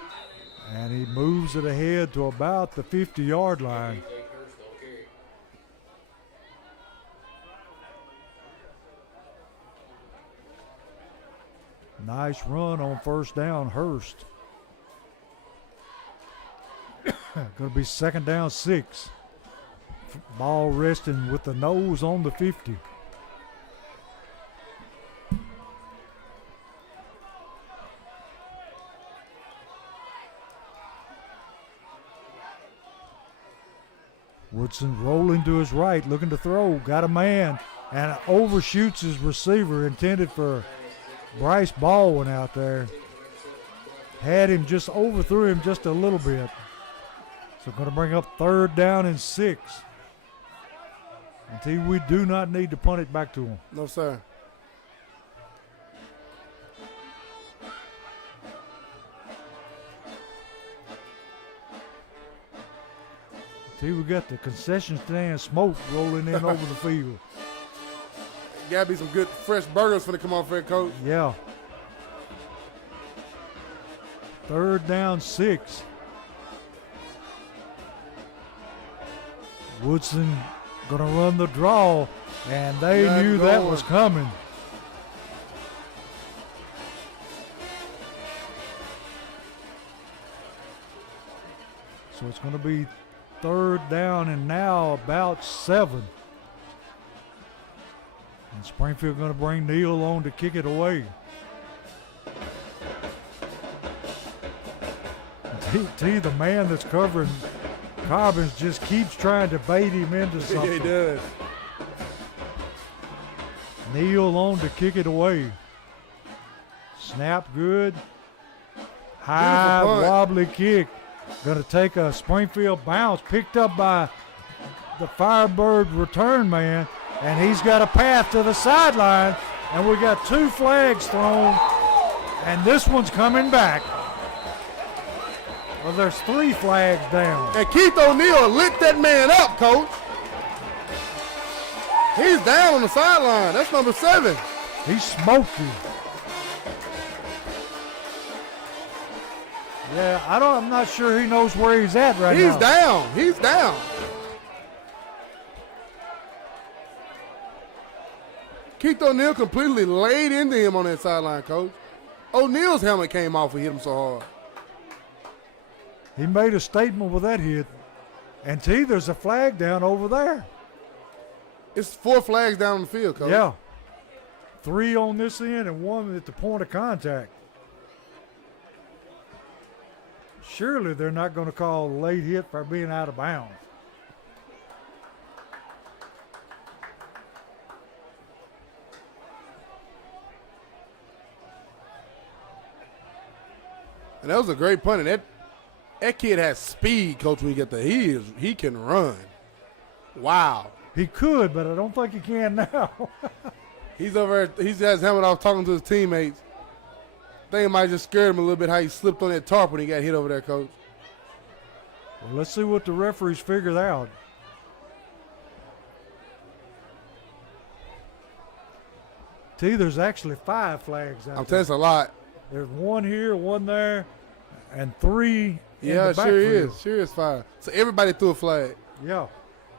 and he moves it ahead to about the 50-yard line. Nice run on first down, Hurst. Going to be second down 6. Ball resting with the nose on the 50. Woodson rolling to his right, looking to throw. Got a man and overshoots his receiver, intended for Bryce Baldwin out there. Had him, just overthrew him just a little bit. So going to bring up third down and 6. And we do not need to punt it back to him. No, sir. We got the concession stand smoke rolling in over the field. Got to be some good fresh burgers for to come off here, Coach. Yeah. Third down 6. Woodson going to run the draw, and they knew that was coming. So it's going to be third down and now about 7. And Springfield going to bring Neal on to kick it away. The man that's covering Cobbins just keeps trying to bait him into something. Yeah, he does. Neal on to kick it away. Snap good. High wobbly kick. Going to take a Springfield bounce, picked up by the Firebird return man, and he's got a path to the sideline, and we got 2 flags thrown, and this one's coming back. Well, there's 3 flags down. And Keith O'Neal lit that man up, Coach. He's down on the sideline. That's number 7. He smoked him. Yeah, I'm not sure he knows where he's at right now. He's down. He's down. Keith O'Neal completely laid into him on that sideline, Coach. O'Neal's helmet came off and hit him so hard. He made a statement with that hit. And there's a flag down over there. It's 4 flags down on the field, Coach. Yeah. 3 on this end and 1 at the point of contact. Surely they're not going to call a late hit for being out of bounds. And that was a great punt. And that kid has speed, Coach, when you get there. He can run. Wow. He could, but I don't think he can now. He's over there. He's got his helmet off talking to his teammates. I think it might just scared him a little bit how he slipped on that tarp when he got hit over there, Coach. Well, let's see what the referees figured out. There's actually 5 flags out I'm telling you, a lot. There's 1 here, 1 there, and 3 in Yeah, the sure backfield. is. Sure is 5. So everybody threw a flag, Yeah.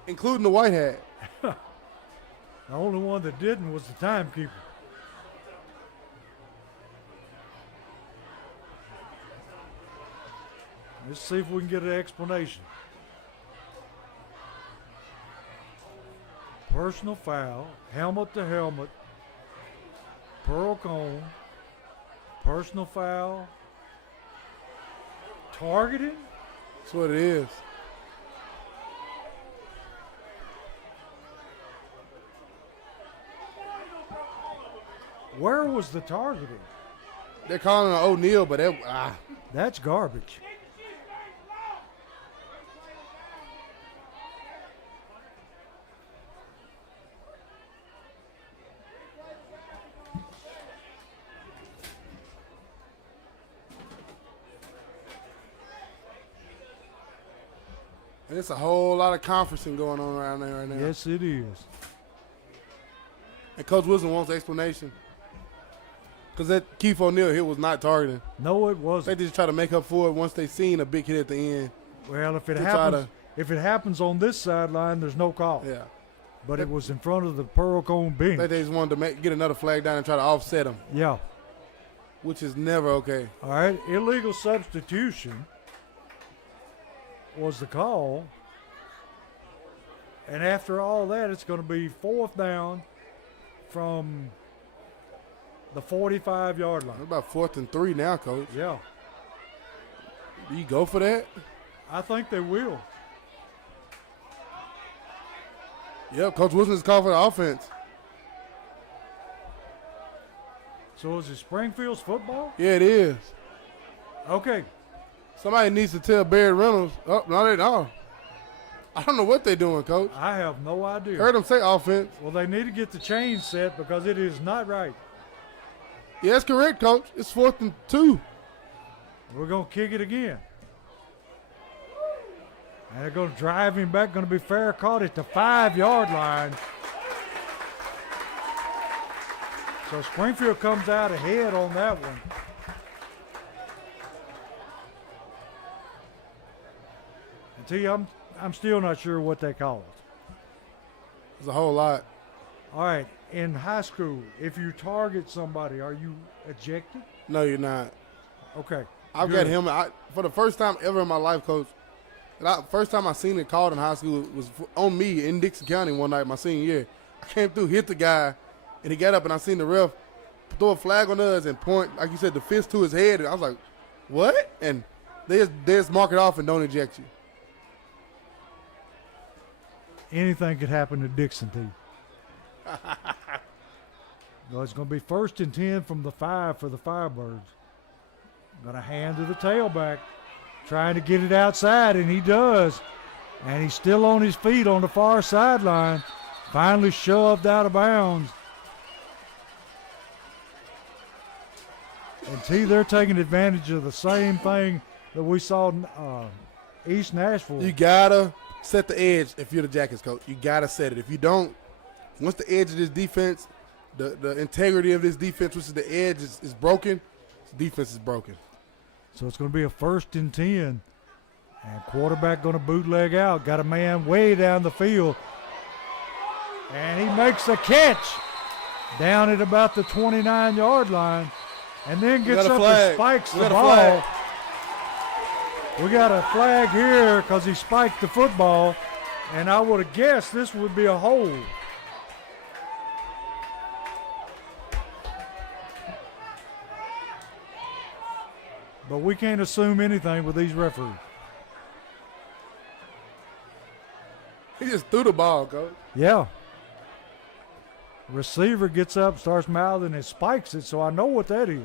including the white hat. The only one that didn't was the timekeeper. Let's see if we can get an explanation. Personal foul, helmet to helmet, Pearl-Cohn, personal foul, targeting. That's what it is. Where was the targeting? They're calling an O'Neal, but That's garbage. and it's a whole lot of conferencing going on around there right now. Yes, it is. And Coach Wilson wants explanation. Because that Keith O'Neal hit was not targeting. No, it They wasn't. just try to make up for it once they seen a big hit at the end. Well, if it to try happens on this sideline, there's no call. Yeah. But it was in front of the I Pearl-Cohn bench. think they just wanted to get another flag down and try to offset them, Yeah. which is never okay. All right. Illegal substitution was the call. And after all that, it's going to be 4th down from the 45-yard line. It's about 4th and 3 now, Coach. Yeah. Do you go for that? I think they will. Yep, Coach Wilson is called for the offense. So is it Springfield's football? Yeah, it is. Okay. Somebody needs to tell Barry Reynolds. Oh, no, they don't. I don't know what they're doing, Coach. I have no idea. Heard him say offense. Well, they need to get the chain set because it is not right. Yeah, that's correct, Coach. It's 4th and 2. We're going to kick it again. And they're going to drive him back. Going to be fair caught at the 5-yard line. So Springfield comes out ahead on that one. And T, I'm still not sure what they call it. It's a whole lot. All right, in high school, if you target somebody, are you ejected? No, you're not. Okay. I've good. got him. For the first time ever in my life, Coach, first time I seen it called in high school was on me in Dixon County one night my senior year. I came through, hit the guy, and he got up, and I seen the ref throw a flag on us and point, like you said, the fist to his head. And I was like, what? And they just mark it off and don't eject you. Anything could happen to Dixon, T. Well, it's going to be 1st and 10 from the 5 for the Firebirds. Going to hand to the tailback, trying to get it outside, and he does. And he's still on his feet on the far sideline. Finally shoved out of bounds. And T, they're taking advantage of the same thing that we saw in East Nashville. You gotta set the edge if you're the Jackets coach. You gotta set it. If you don't, once the edge of this defense, the integrity of this defense, which is the edge, is broken, this defense is broken. So it's going to be a 1st and 10. And quarterback going to bootleg out. Got a man way down the field. And he makes a catch down at about the 29-yard line. And then gets up and spikes the ball. We got a flag here because he spiked the football. And I would have guessed this would be a hold. But we can't assume anything with these referees. He just threw the ball, coach. Yeah. Receiver gets up, starts mouthing, and spikes it, so I know what that is.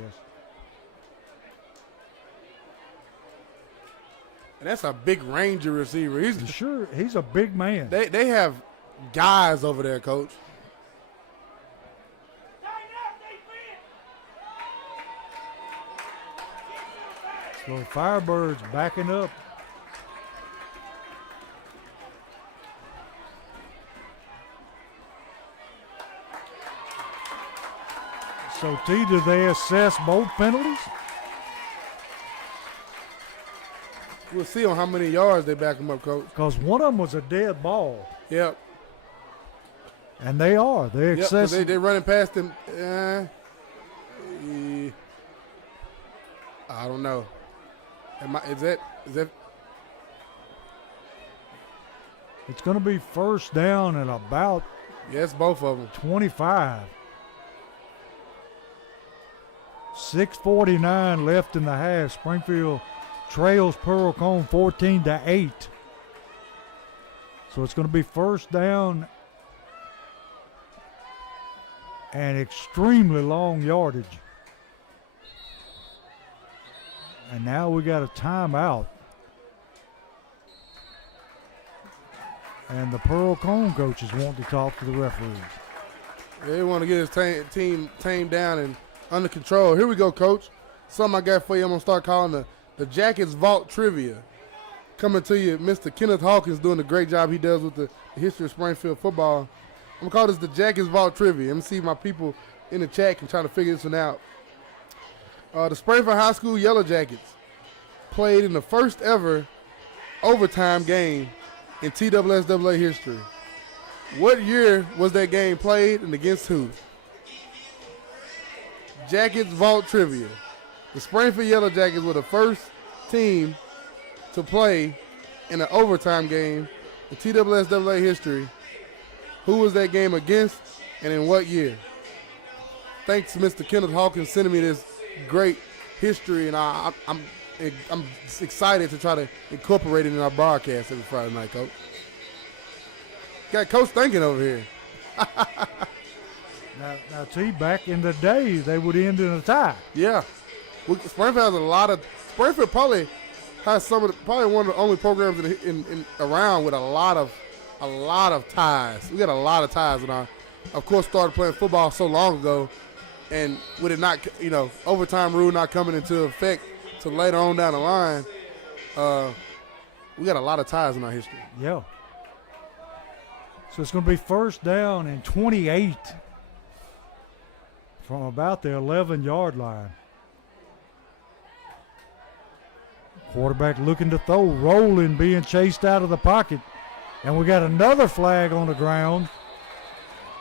And that's a big Ranger receiver. He's a big man. They have guys over there, coach. So Firebirds backing up. So, T, do they assess both penalties? We'll see on how many yards they back them up, coach. Because one of them was a dead ball. Yep. And they are. They're excessive. They're running past them. I don't know. Is that? It's going to be first down and about Yes, both of them. 25. 6:49 left in the half. Springfield trails Pearl-Cohn 14-8. So it's going to be first down and extremely long yardage. And now we got a timeout. And the Pearl-Cohn coaches want to talk to the referees. They want to get his team tamed down and under control. Here we go, Coach. Something I got for you. I'm going to start calling the Jackets Vault Trivia. Coming to you, Mr. Kenneth Hawkins doing a great job he does with the history of Springfield football. I'm going to call this the Jackets Vault Trivia. Let me see if my people in the chat can try to figure this one out. The Springfield High School Yellow Jackets played in the first ever overtime game in TSSAA history. What year was that game played and against who? Jackets Vault Trivia. The Springfield Yellow Jackets were the first team to play in an overtime game in TSSAA history. Who was that game against and in what year? Thanks to Mr. Kenneth Hawkins sending me this great history, and I'm excited to try to incorporate it in our broadcast every Friday night, Coach. Got Coach thinking over here. Now, T, back in the day, they would end in a tie. Yeah. Springfield has a lot of – Springfield probably has probably one of the only programs in around with a lot of ties. We got a lot of ties, and I, of course, started playing football so long ago, and with it not, overtime rule not coming into effect till later on down the line, we got a lot of ties in our history. Yeah. So it's going to be first down and 28 from about the 11-yard line. Quarterback looking to throw, rolling, being chased out of the pocket. And we got another flag on the ground.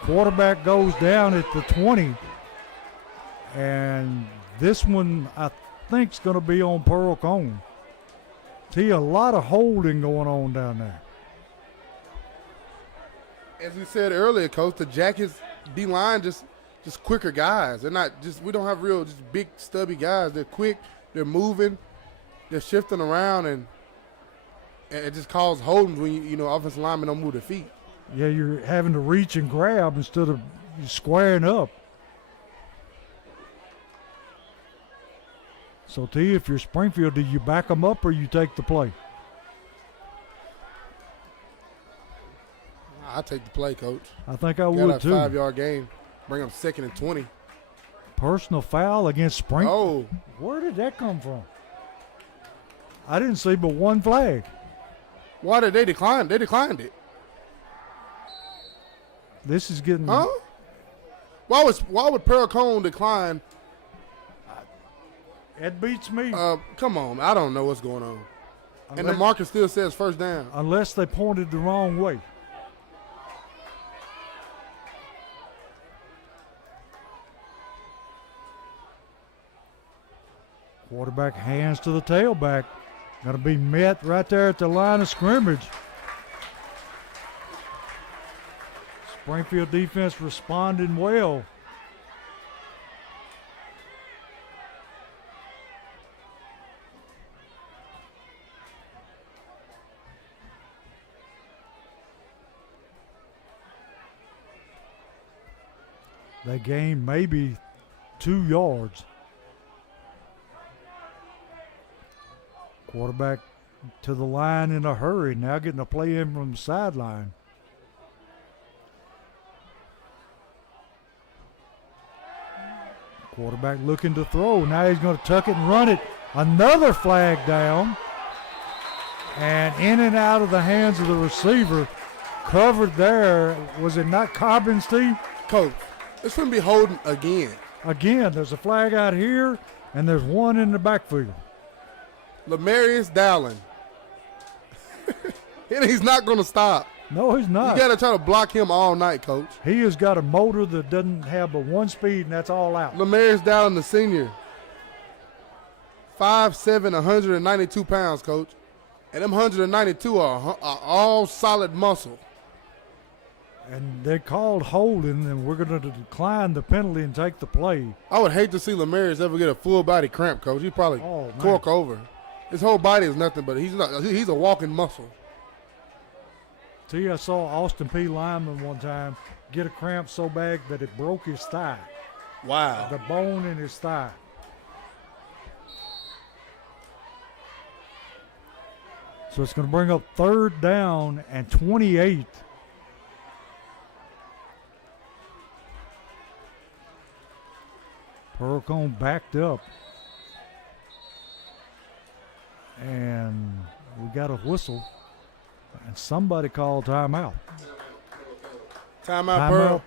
Quarterback goes down at the 20. And this one, I think, is going to be on Pearl-Cohn. See, a lot of holding going on down there. As we said earlier, Coach, the Jackets D-line just quicker guys. They're not just – we don't have real just big, stubby guys. They're quick. They're moving. They're shifting around, and it just causes holdings when offensive linemen don't move their feet. Yeah, you're having to reach and grab instead of squaring up. So, T, if you're Springfield, do you back them up or you take the play? I take the play, Coach. I think I would would, too. 5-yard game. Bring them 2nd and 20. Personal foul against Springfield. Oh. Where did that come from? I didn't see but one flag. Why did they decline? They declined it. This is getting. Huh? Why would Pearl-Cohn decline? It beats me. Come on, I don't know what's going on. And the marker still says first down. Unless they pointed the wrong way. Quarterback hands to the tailback. Going to be met right there at the line of scrimmage. Springfield defense responding well. They gained maybe 2 yards. Quarterback to the line in a hurry. Now getting a play in from the sideline. Quarterback looking to throw. Now he's going to tuck it and run it. Another flag down. And in and out of the hands of the receiver. Covered there. Was it not Cobbins, Steve? Coach, it's going to be holding again. Again, there's a flag out here, and there's one in the backfield. Lamarius Dowling. And he's not going to stop. No, he's not. You got to try to block him all night, Coach. He has got a motor that doesn't have but one speed, and that's all out. Lamarius Dowling, the senior. 5'7", 192 pounds, Coach. And them 192 are all solid muscle. And they called holding, and we're going to decline the penalty and take the play. I would hate to see Lemarius ever get a full body cramp, Coach. He'd probably cork over. His whole body is nothing, but he's a walking muscle. See, I saw Austin P. Lyman one time get a cramp so bad that it broke his thigh. Wow. The bone in his thigh. So it's going to bring up 3rd down and 28. Pearl-Cohn backed up. And we got a whistle. And somebody called timeout. Timeout, Pearl.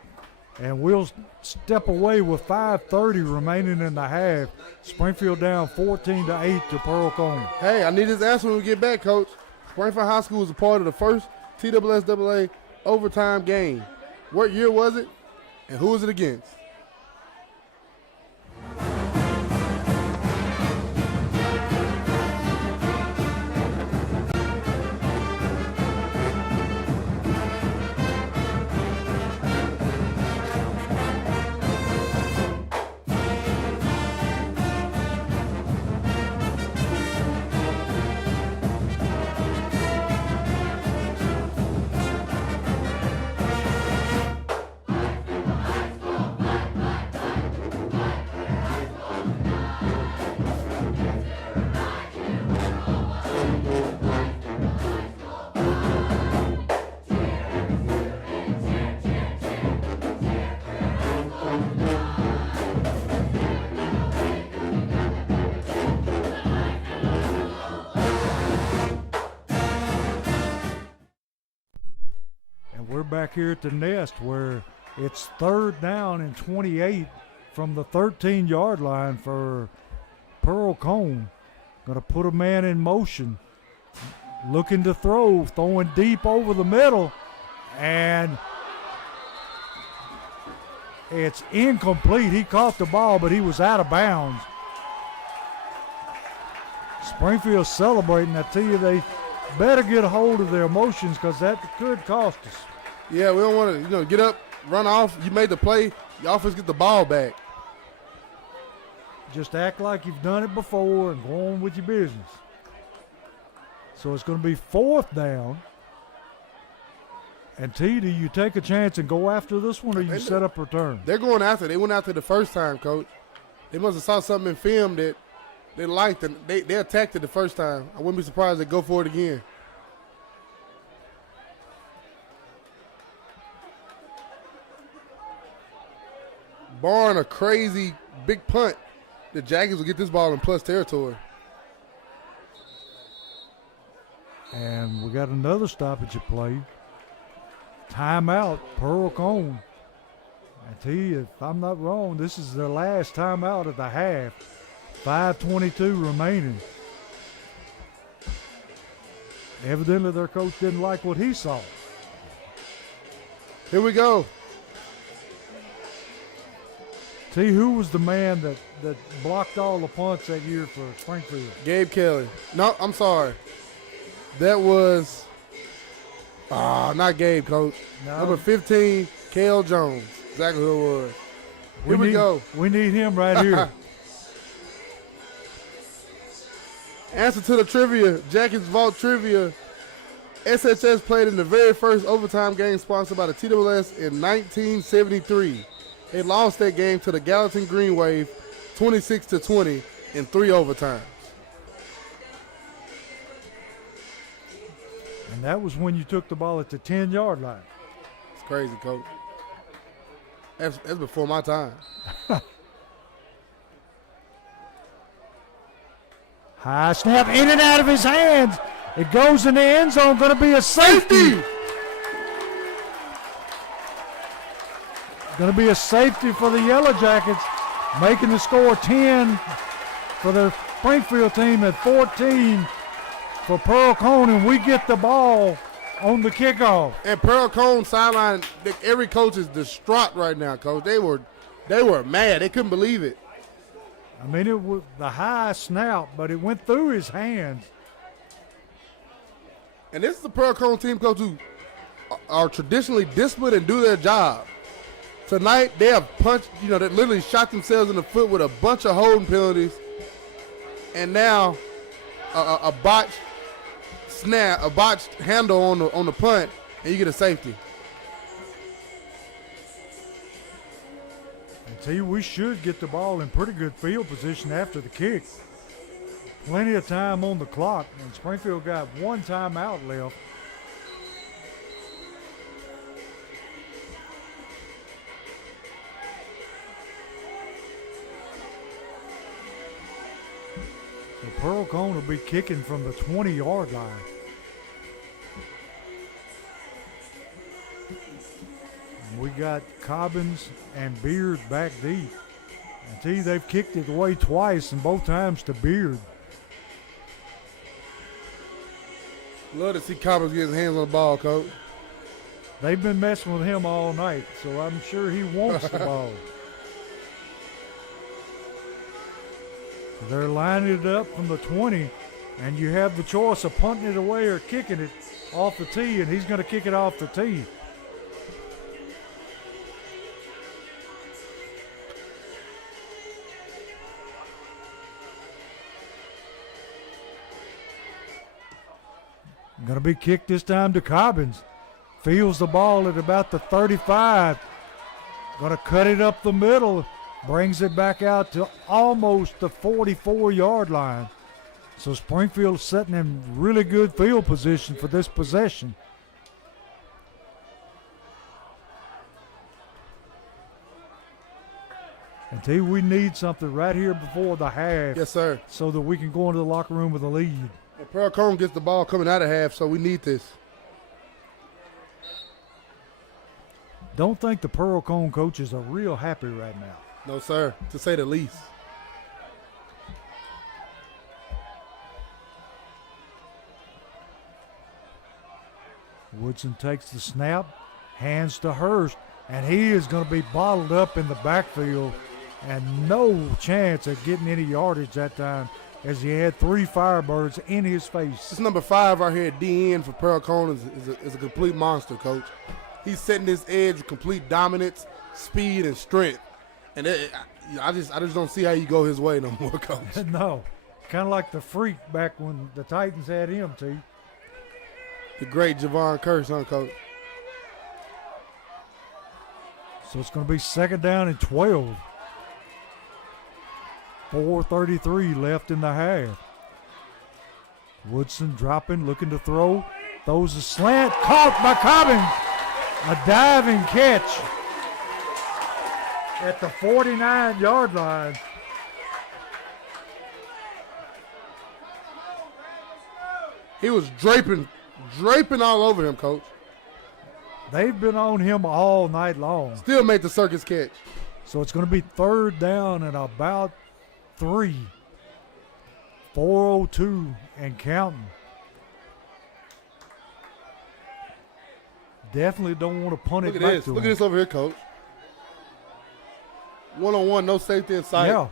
And we'll step away with 5:30 remaining in the half. Springfield down 14-8 to Pearl-Cohn. Hey, I need his answer when we get back, Coach. Springfield High School was a part of the first TSSAA overtime game. What year was it, and who was it against? Back here at the nest where it's 3rd down and 28 from the 13-yard line for Pearl-Cohn. Going to put a man in motion, looking to throw, throwing deep over the middle, and it's incomplete. He caught the ball, but he was out of bounds. Springfield celebrating. I tell you, they better get a hold of their emotions because that could cost us. Yeah, we don't want to, get up, run off. You made the play. The offense get the ball back. Just act like you've done it before and go on with your business. So it's going to be 4th down. And T, do you take a chance and go after this one, or you set up return? They're going after. They went after the first time, Coach. They must have saw something in film that they liked, and they attacked it the first time. I wouldn't be surprised if they go for it again. Barring a crazy big punt, the Jackets will get this ball in plus territory. And we got another stoppage of play. Timeout, Pearl-Cohn. I tell you, if I'm not wrong, this is their last timeout of the half. 5:22 remaining. Evidently, their coach didn't like what he saw. Here we go. See, who was the man that blocked all the punts that year for Springfield? Gabe Kelly. No, I'm sorry. That was not Gabe, Coach. No. Number 15, Kale Jones. Exactly who it was. Here we go. We need him right here. Answer to the trivia, Jackets Vault Trivia. SHS played in the very first overtime game sponsored by the TSS in 1973. They lost that game to the Gallatin Green Wave 26-20 in 3 overtimes. And that was when you took the ball at the 10-yard line. It's crazy, Coach. That's before my time. High snap, in and out of his hands. It goes in the end zone, going to be a safety. Going to be a safety for the Yellow Jackets, making the score 10 for the Springfield team at 14 for Pearl-Cohn, and we get the ball on the kickoff. And Pearl-Cohn sideline, every coach is distraught right now, Coach. They were mad. They couldn't believe it. I mean, it was the high snap, but it went through his hands. And this is the Pearl-Cohn team, coach, who are traditionally disciplined and do their job. Tonight, they have punched, they literally shot themselves in the foot with a bunch of holding penalties. And now a botched snap, a botched handle on the punt, and you get a safety. I tell you, we should get the ball in pretty good field position after the kick. Plenty of time on the clock, and Springfield got one timeout left. So Pearl-Cohn will be kicking from the 20-yard line. And we got Cobbins and Beard back deep. I tell you, they've kicked it away twice, and both times to Beard. Love to see Cobbins get his hands on the ball, coach. They've been messing with him all night, so I'm sure he wants the ball. So they're lining it up from the 20, and you have the choice of punting it away or kicking it off the tee, and he's going to kick it off the tee. Going to be kicked this time to Cobbins. Feels the ball at about the 35. Going to cut it up the middle. Brings it back out to almost the 44-yard line. So Springfield's sitting in really good field position for this possession. And tell you, we need something right here before the half. Yes, sir. So that we can go into the locker room with a lead. And Pearl-Cohn gets the ball coming out of half, so we need this. Don't think the Pearl-Cohn coaches are real happy right now. No, sir, to say the least. Woodson takes the snap, hands to Hurst, and he is going to be bottled up in the backfield and no chance of getting any yardage that time, as he had 3 Firebirds in his face. This number 5 right here at DN for Pearl-Cohn is a complete monster, coach. He's setting this edge with complete dominance, speed, and strength. And I just don't see how you go his way no more, coach. No. Kind of like the Freak back when the Titans had him, T. The great Javon Curse, huh, coach? So it's going to be 2nd down and 12. 4:33 left in the half. Woodson dropping, looking to throw. Throws a slant, caught by Cobbins. A diving catch at the 49-yard line. He was draping all over him, coach. They've been on him all night long. Still made the circus catch. So it's going to be 3rd down and about 3. 4:02 and counting. Definitely don't want to punt it back to him. Look at this over here, coach. One-on-one, no safety in sight. Yeah,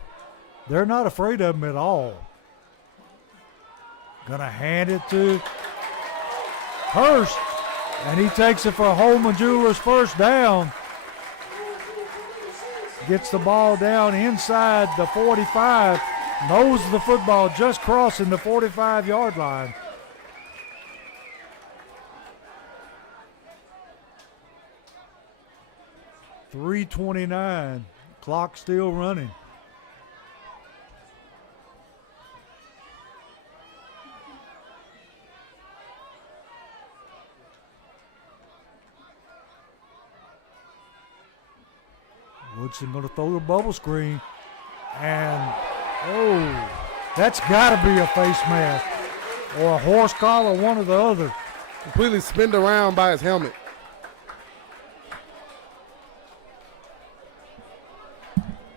they're not afraid of him at all. Gonna hand it to Hurst, and he takes it for Holman Jewelers' 1st down. Gets the ball down inside the 45. Knows the football just crossing the 45-yard line. .329, clock still running. Woodson going to throw the bubble screen. And, oh, that's got to be a face mask or a horse collar, one or the other. Completely spinned around by his helmet.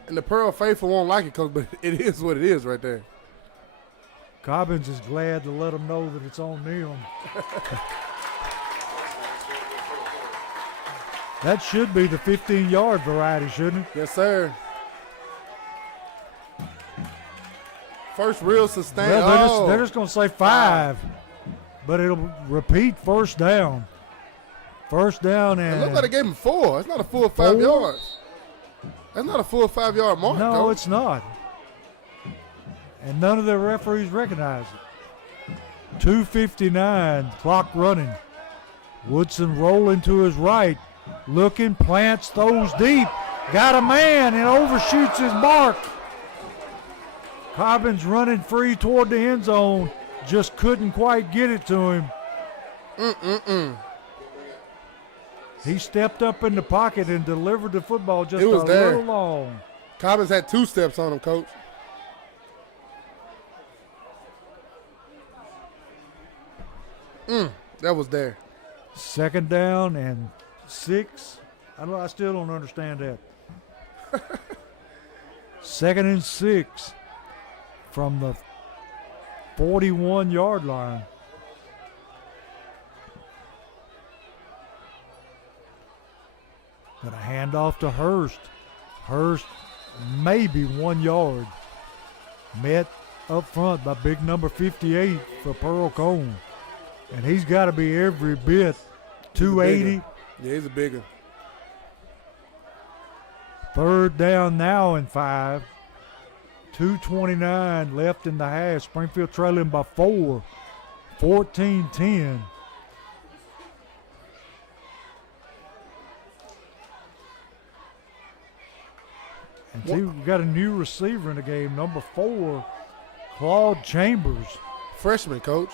And the Pearl faithful won't like it, coach, but it is what it is right there. Cobbins is glad to let them know that it's on them. That should be the 15-yard variety, shouldn't it? Yes, sir. First real sustained. Well, they're just going to say 5, but it'll repeat first down. First down and. It looked like they gave him 4. It's not a full 5 yards. That's not a full 5-yard mark. No, Coach. it's not. And none of the referees recognize it. 2:59, clock running. Woodson rolling to his right, looking, plants, throws deep. Got a man and overshoots his mark. Cobbins running free toward the end zone, just couldn't quite get it to him. He stepped up in the pocket and delivered the football just a little long. Cobbins had 2 steps on him, Coach. That was there. Second down and 6. I still don't understand that. Second and 6 from the 41-yard line. Got a handoff to Hurst. Hurst maybe 1 yard. Met up front by big number 58 for Pearl-Cohn. And he's got to be every bit 280. Yeah, he's a big one. Third down now and 5. 2:29 left in the half. Springfield trailing by 4. 14-10. And see, we've got a new receiver in the game, number 4, Claude Chambers. Freshman, Coach.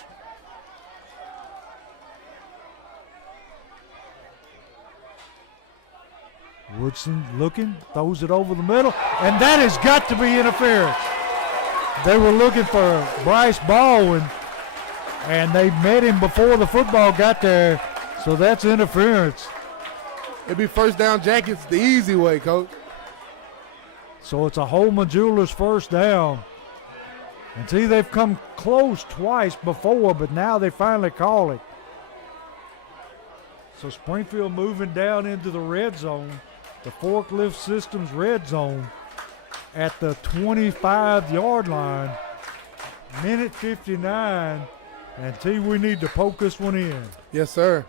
Woodson looking, throws it over the middle, and that has got to be interference. They were looking for Bryce Baldwin, and they met him before the football got there, so that's interference. It'd be first down Jackets the easy way, Coach. So it's a Holman Jewelers first down. And see, they've come close twice before, but now they finally call it. So Springfield moving down into the red zone, the Forklift Systems red zone at the 25-yard line. Minute 59, and T, we need to poke this one in. Yes, sir.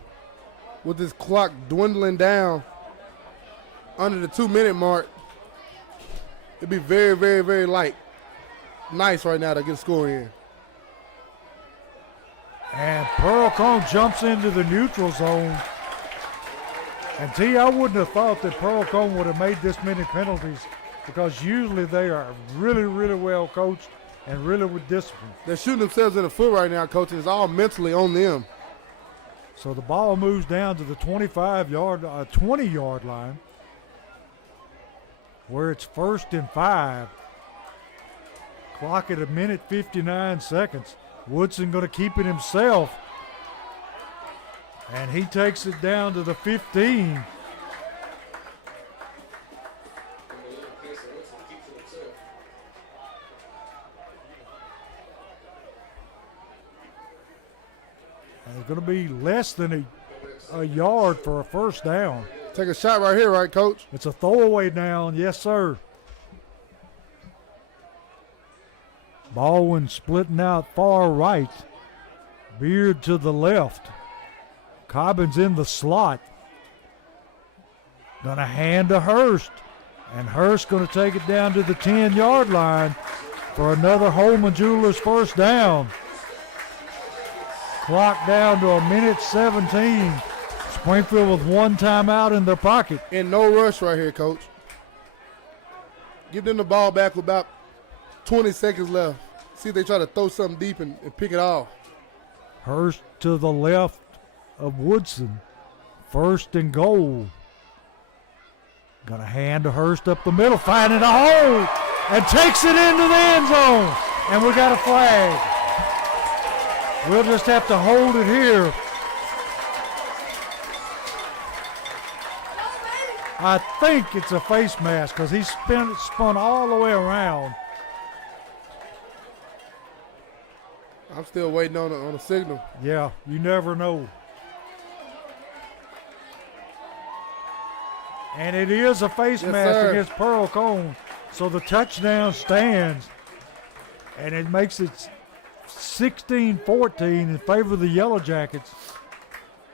With this clock dwindling down under the 2-minute mark, it'd be very, very, very nice right now to get a score in. And Pearl-Cohn jumps into the neutral zone. And T, I wouldn't have thought that Pearl-Cohn would have made this many penalties, because usually they are really, really well coached and really with discipline. They're shooting themselves in the foot right now, Coach, and it's all mentally on them. So the ball moves down to the 20-yard line, where it's 1st and 5. Clock at a minute 59 seconds. Woodson going to keep it himself. And he takes it down to the 15. And it's going to be less than a yard for a first down. Take a shot right here, right, Coach? It's a throwaway down, yes, sir. Baldwin splitting out far right. Beard to the left. Cobbins in the slot. Gonna hand to Hurst. And Hurst gonna take it down to the 10-yard line for another Holman Jewelers first down. Clock down to a minute 17. Springfield with one timeout in their pocket. And no rush right here, Coach. Give them the ball back with about 20 seconds left. See if they try to throw something deep and pick it off. Hurst to the left of Woodson. 1st and goal. Gonna hand to Hurst up the middle, finding a hole, and takes it into the end zone. And we got a flag. We'll just have to hold it here. I think it's a face mask because he spun all the way around. I'm still waiting on a signal. Yeah, you never know. And it is a face mask sir. against Pearl-Cohn, so the touchdown stands. And it makes it 16-14 in favor of the Yellow Jackets.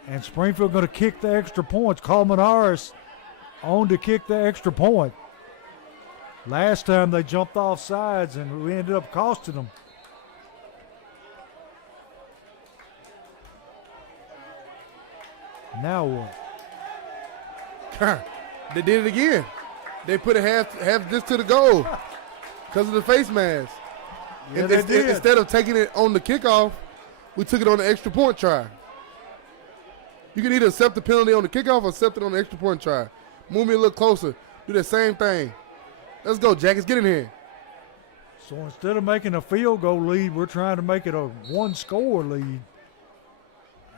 And Springfield going to kick the extra points. Coleman Harris on to kick the extra point. Last time they jumped off sides and we ended up costing them. Now what? They did it again. They put a half this to the goal because of the face mask. Yeah, they did. Instead of taking it on the kickoff, we took it on the extra point try. You can either accept the penalty on the kickoff or accept it on the extra point try. Move me a little closer. Do the same thing. Let's go, Jackets. Get in here. So instead of making a field goal lead, we're trying to make it a one-score lead.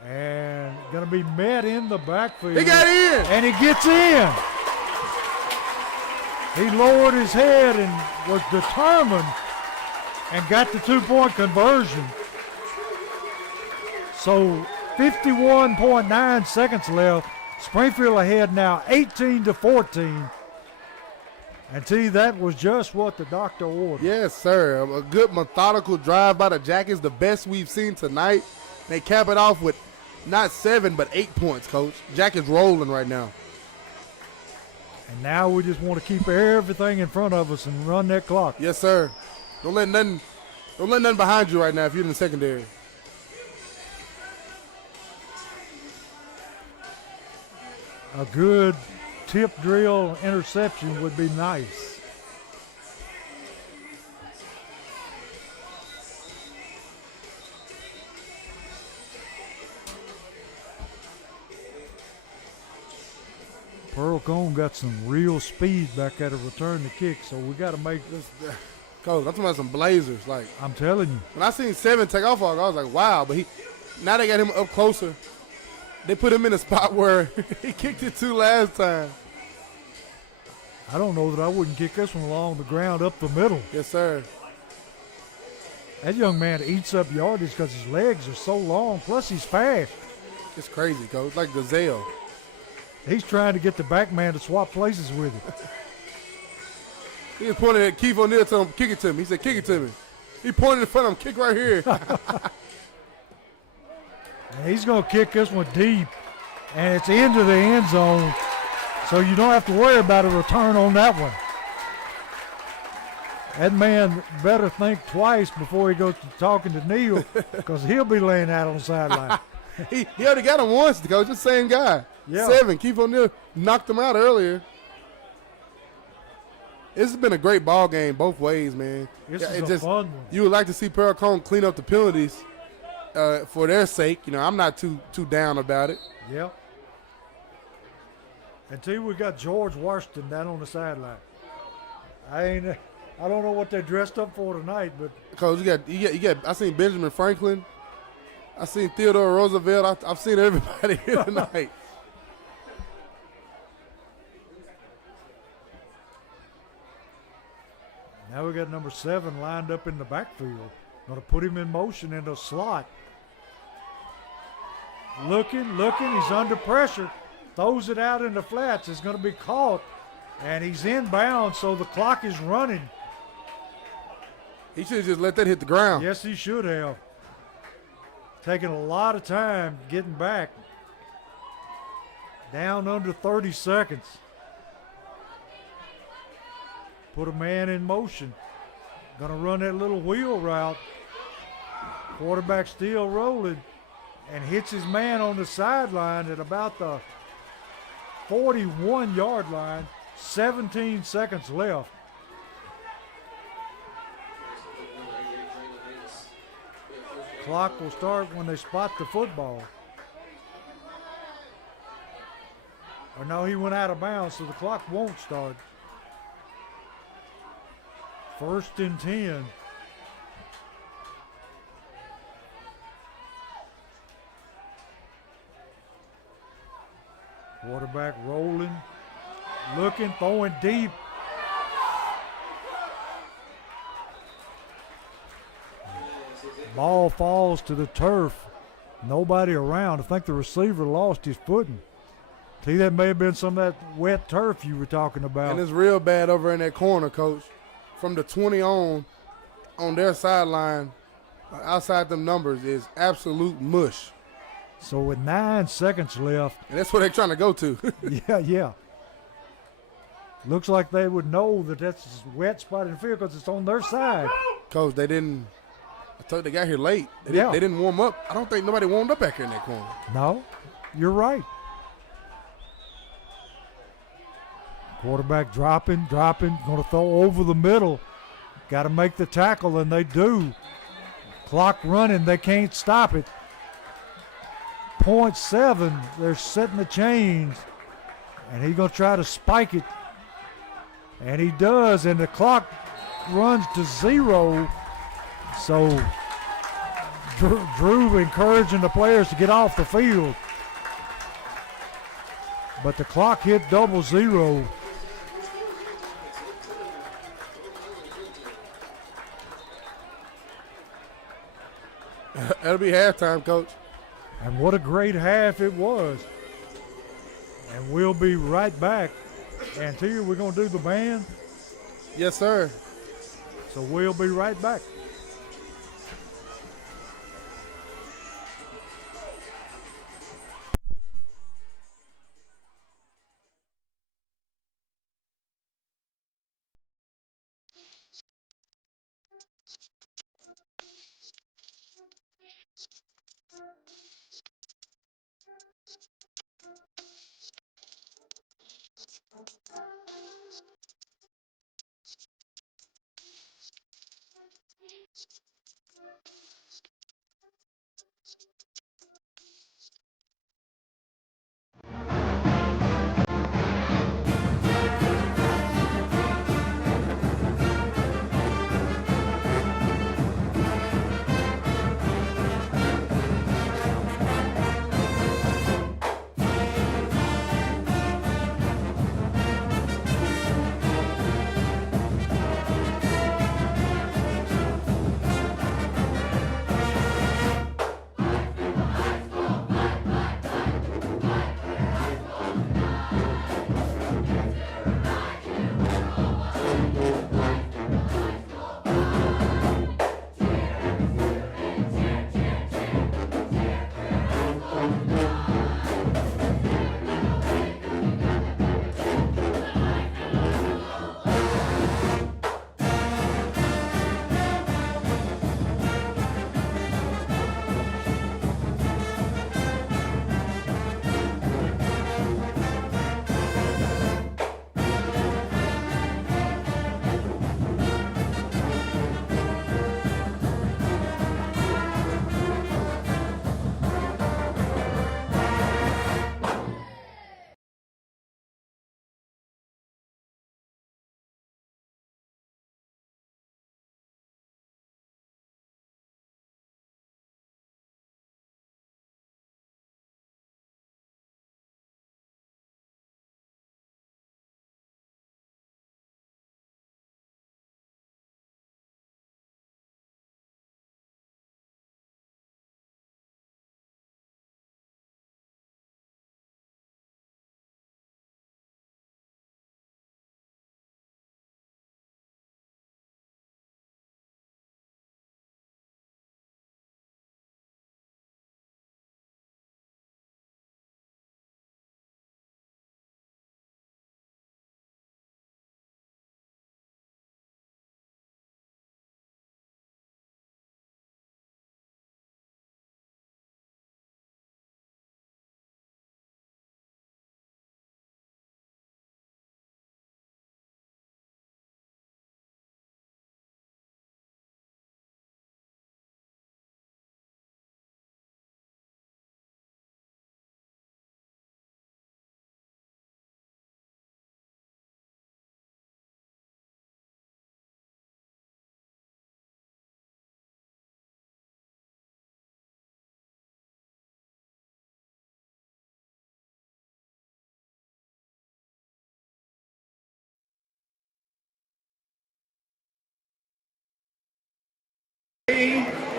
And going to be met in the backfield. He got in. And he gets in. He lowered his head and was determined and got the two-point conversion. So 51.9 seconds left. Springfield ahead now 18-14. And T, that was just what the doctor ordered. Yes, sir. A good methodical drive by the Jackets, the best we've seen tonight. They cap it off with not 7, but 8 points, Coach. Jackets rolling right now. And now we just want to keep everything in front of us and run that clock. Yes, sir. Don't let nothing behind you right now if you're in the secondary. A good tip drill interception would be nice. Pearl-Cohn got some real speed back at a return to kick, so we got to make this. Coach, I'm talking about some Blazers. Like, I'm telling you. when I seen 7 take off, I was like, wow. But now they got him up closer. They put him in a spot where he kicked it to last time. I don't know that I wouldn't kick this one along the ground up the middle. Yes, sir. That young man eats up yardage because his legs are so long, plus he's fast. It's crazy, Coach. Like Gazelle. He's trying to get the back man to swap places with him. He was pointing at Keith O'Neal, telling him, kick it to me. He said, kick it to me. He pointed in front of him, kick right here. And he's going to kick this one deep, and it's into the end zone, so you don't have to worry about a return on that one. That man better think twice before he goes to talking to Neal, because he'll be laying out on the sideline. he already got him once, Coach. It's the same guy. Yeah. 7. Keith O'Neal knocked him out earlier. This has been a great ball game both ways, man. This is a fun one. You would like to see Pearl-Cohn clean up the penalties for their sake. You know, I'm not too down about it. Yep. Until we got George Washington down on the sideline. I don't know what they dressed up for tonight, but Coach, you got. I seen Benjamin Franklin. I seen Theodore Roosevelt. I've seen everybody here tonight. now we got number 7 lined up in the backfield. Going to put him in motion in the slot. Looking, he's under pressure. Throws it out in the flats. It's going to be caught, and he's inbound, so the clock is running. He should have just let that hit the ground. Yes, he should have. Taking a lot of time getting back. Down under 30 seconds. Put a man in motion. Going to run that little wheel route. Quarterback still rolling and hits his man on the sideline at about the 41-yard line. 17 seconds left. Clock will start when they spot the football. Or no, he went out of bounds, so the clock won't start. 1st and 10. Quarterback rolling, looking, throwing deep. Ball falls to the turf. Nobody around. I think the receiver lost his footing. See, that may have been some of that wet turf you were talking about. And it's real bad over in that corner, Coach. From the 20 on, on their sideline, outside them numbers, is absolute mush. So with 9 seconds left. And that's what they're trying to go to. Yeah. Looks like they would know that that's a wet spot in the field because it's on their side. Coach, they didn't. I told you they got here late. They didn't warm up. I don't think nobody warmed up back here in that corner. No, you're right. Quarterback dropping, going to throw over the middle. Got to make the tackle, and they do. Clock running, they can't stop it. 0.7, they're setting the chains, and he's going to try to spike it. And he does, and the clock runs to 0. So Drew encouraging the players to get off the field. But the clock hit 00. That'll be halftime, Coach. And what a great half it was. And we'll be right back. And Tia, we're going to do the band. Yes, sir. So we'll be right back.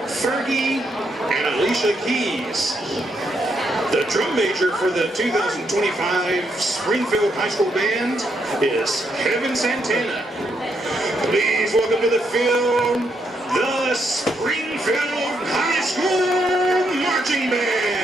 Fergie, and Alicia Keys. The drum major for the 2025 Springfield High School Band is Kevin Santana. Please welcome to the field Springfield High School Marching Band.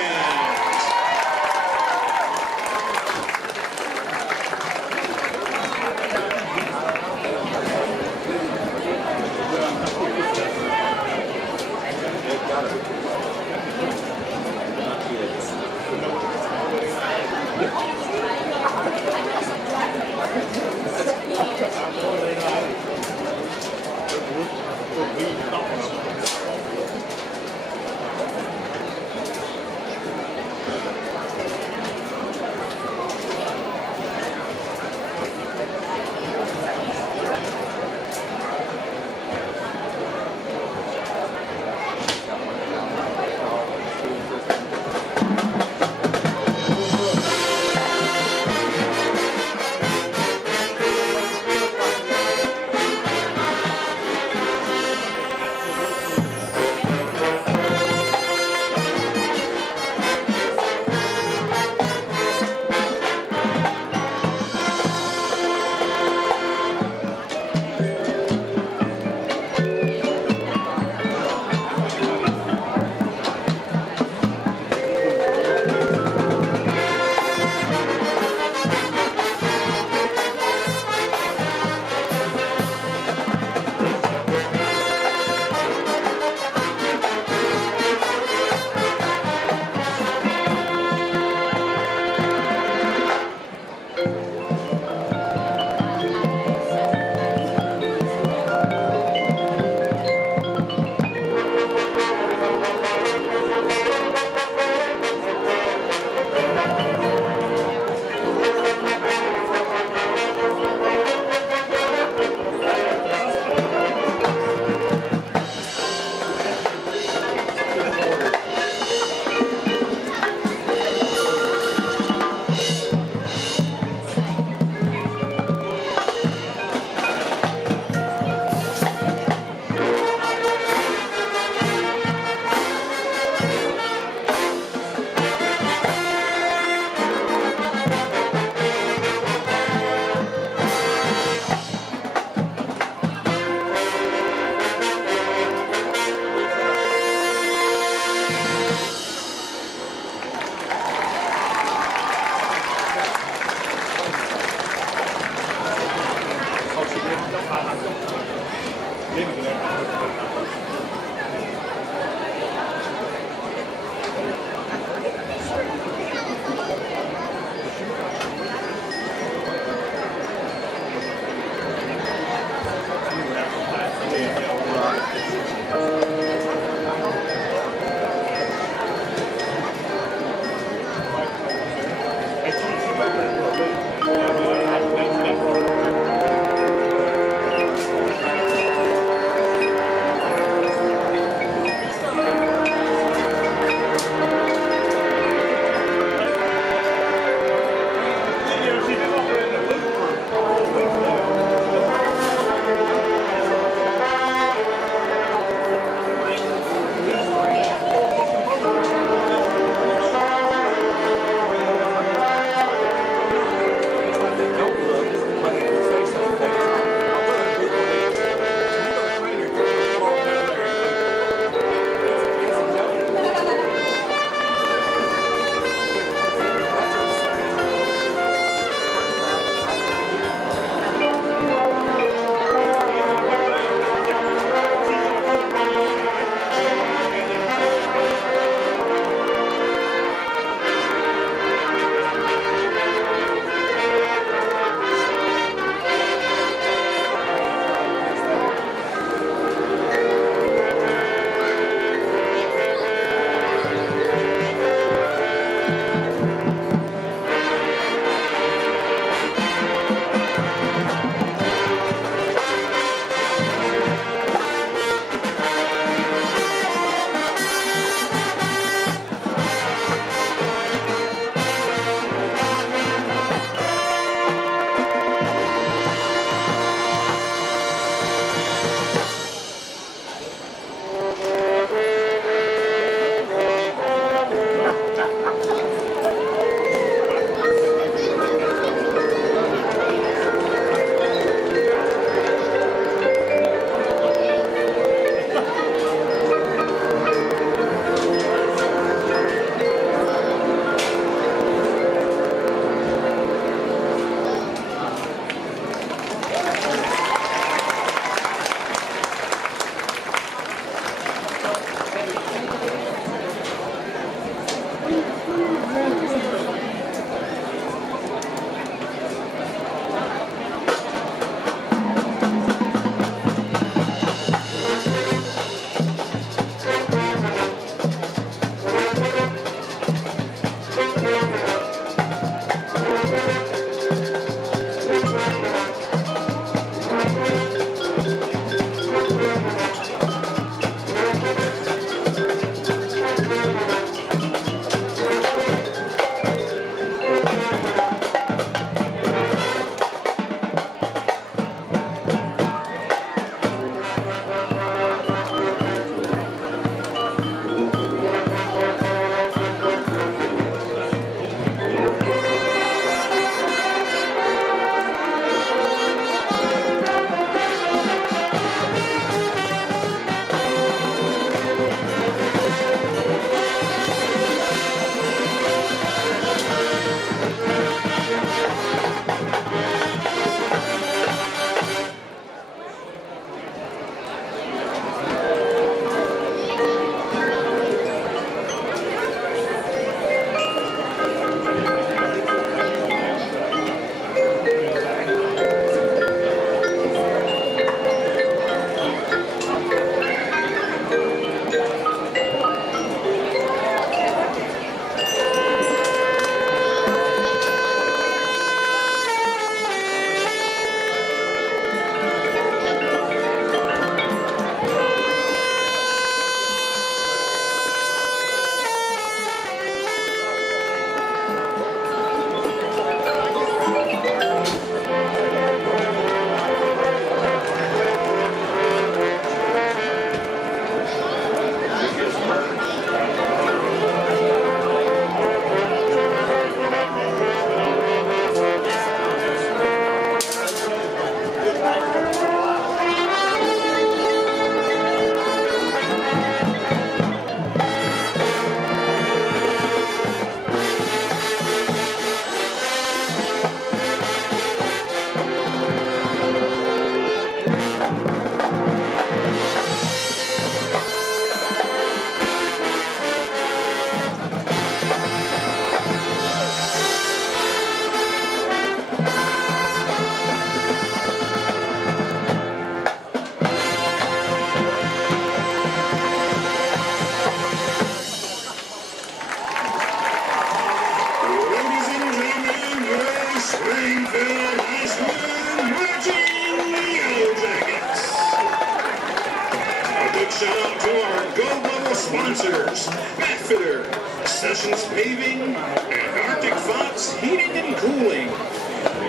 Sessions Paving, and Arctic Fox Heating and Cooling.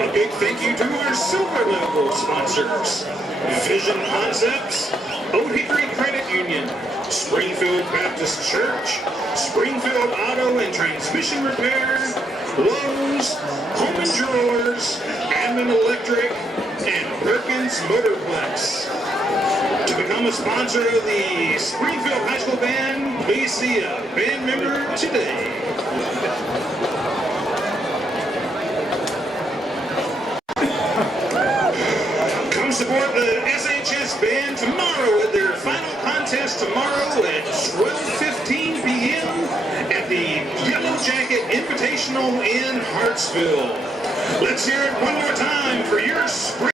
A big thank you to our silver level sponsors: Vision Concepts, Oat Hickory Credit Union, Springfield Baptist Church, Springfield Auto and Transmission Repair, Lowe's, Home and Jewelers, Admin Electric, and Perkins Motorplex. To become a sponsor of the Springfield High School Band, please see a band member today. Come support the SHS Band tomorrow at their final contest tomorrow at 12:15 p.m. at the Yellow Jacket Invitational in Hartsville. Let's hear it one more time for your Spring.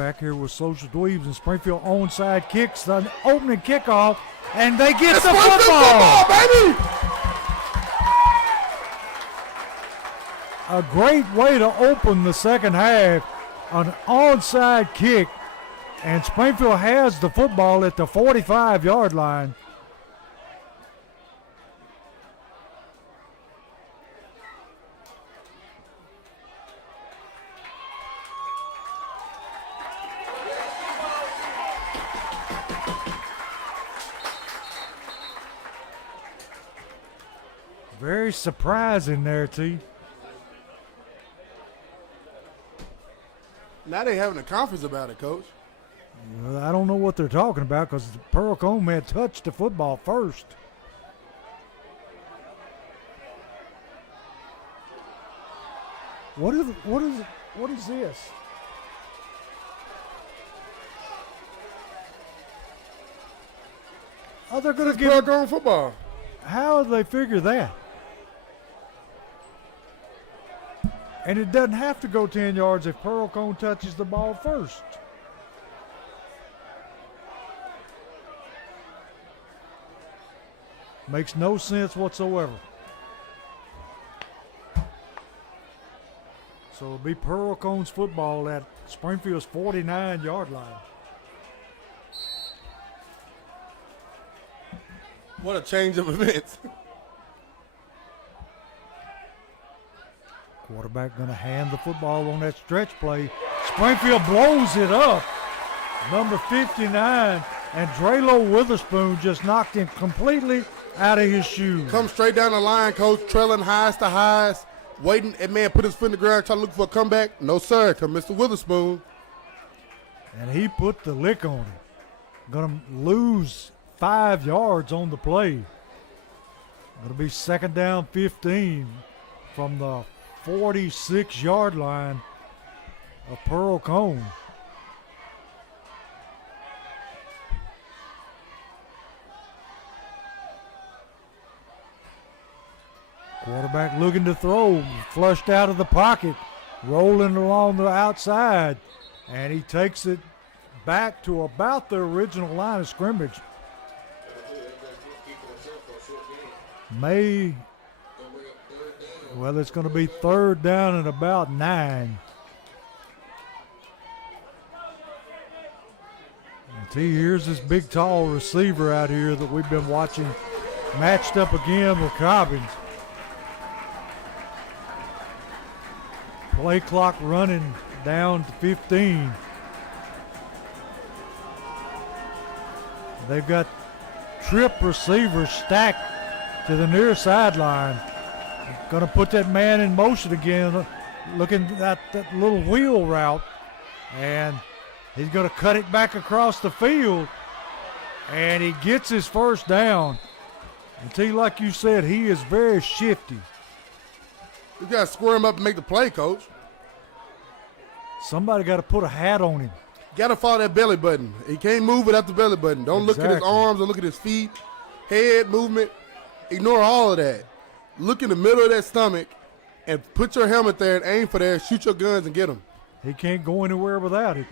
back here with Social Dweebs, and Springfield onside kicks the opening kickoff, and they get the football. Baby! A great way to open the second half, an onside kick, and Springfield has the football at the 45-yard line. Very surprising there, T. Now they having a conference about it, Coach. Well, I don't know what they're talking about because Pearl-Cohn had touched the football first. What is this? Oh, they're going to give Pearl-Cohn football. How do they figure that? And it doesn't have to go 10 yards if Pearl-Cohn touches the ball first. Makes no sense whatsoever. So it'll be Pearl-Cohn's football at Springfield's 49-yard line. What a change of events. Quarterback going to hand the football on that stretch play. Springfield blows it up. Number 59, and Drelo Witherspoon just knocked him completely out of his shoes. Come straight down the line, Coach, trailing highs to highs, waiting. That man put his foot in the ground, trying to look for a comeback. No, sir, to Mr. Witherspoon. And he put the lick on him. Going to lose 5 yards on the play. Going to be second down 15 from the 46-yard line of Pearl-Cohn. Quarterback looking to throw, flushed out of the pocket, rolling along the outside, and he takes it back to about the original line of scrimmage. Well, it's going to be third down and about 9. And T, here's this big, tall receiver out here that we've been watching matched up again with Cobbins. Play clock running down to 15. They've got trip receivers stacked to the near sideline. Going to put that man in motion again, looking at that little wheel route. And he's going to cut it back across the field. And he gets his first down. And T, like you said, he is very shifty. You got to square him up and make the play, Coach. Somebody got to put a hat on him. Got to follow that belly button. He can't move without the belly button. Don't look at his arms. Don't look at his feet. Head movement. Ignore all of that. Look in the middle of that stomach and put your helmet there and aim for there. Shoot your guns and get them. He can't go anywhere without it.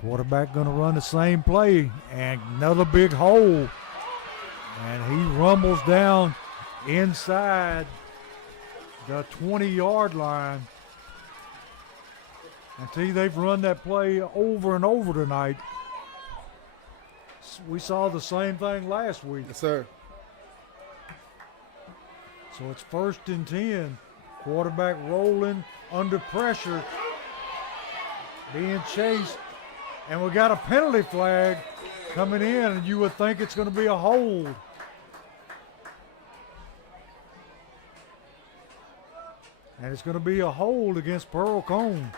Quarterback going to run the same play, and another big hole. And he rumbles down inside the 20-yard line. And T, they've run that play over and over tonight. We saw the same thing last week. Yes, sir. So it's 1st and 10. Quarterback rolling under pressure, being chased. And we got a penalty flag coming in, and you would think it's going to be a hold. And it's going to be a hold against Pearl-Cohn.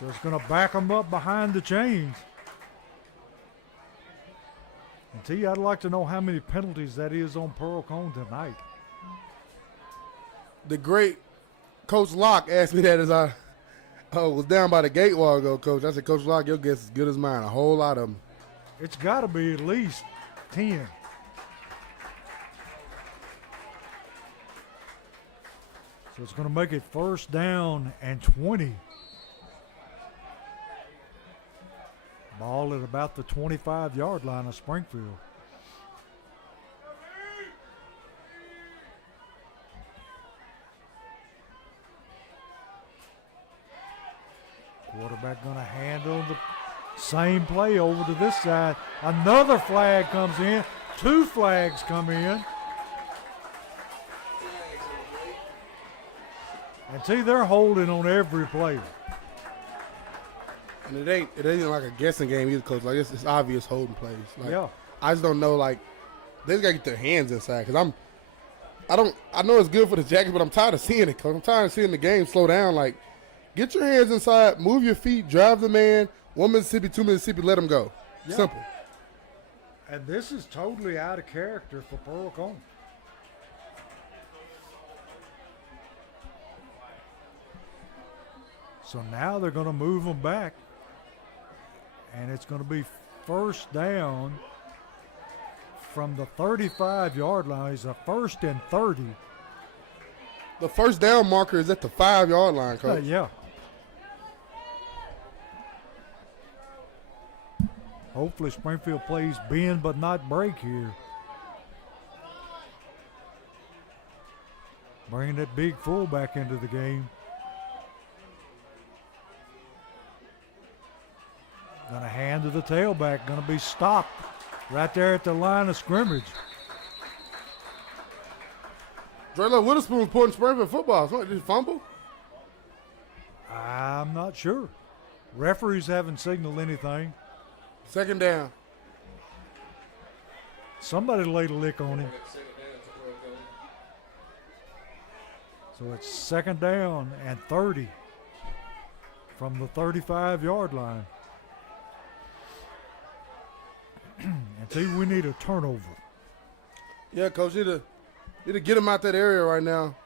So it's going to back them up behind the chains. And T, I'd like to know how many penalties that is on Pearl-Cohn tonight. The great Coach Locke asked me that as I was down by the gate a while ago, Coach. I said, Coach Locke, your guess is good as mine. A whole lot of them. It's got to be at least 10. So it's going to make it 1st down and 20. Ball at about the 25-yard line of Springfield. Quarterback going to handle the same play over to this side. Another flag comes in. 2 flags come in. And see, they're holding on every play. And it ain't like a guessing game either, Coach. Like, it's obvious holding plays. Like, Yeah. I just don't know, like, they just got to get their hands inside. Because I know it's good for the Jackets, but I'm tired of seeing it, Coach. I'm tired of seeing the game slow down. Like, get your hands inside, move your feet, drive the man. 1 Mississippi, 2 Mississippi, let them go. Yeah. Simple. And this is totally out of character for Pearl-Cohn. So now they're going to move them back. And it's going to be first down from the 35-yard line. It's a 1st and 30. The first down marker is at the 5-yard line, Coach. Yeah. Hopefully Springfield plays bend but not break here. Bringing that big fullback into the game. Going to hand to the tailback. Going to be stopped right there at the line of scrimmage. Drayla Witherspoon's putting Springfield football. What, did he fumble? I'm not sure. Referees haven't signaled anything. Second down. Somebody laid a lick on him. So it's 2nd down and 30 from the 35-yard line. And see, we need a turnover. Yeah, Coach, need to get them out that area right now.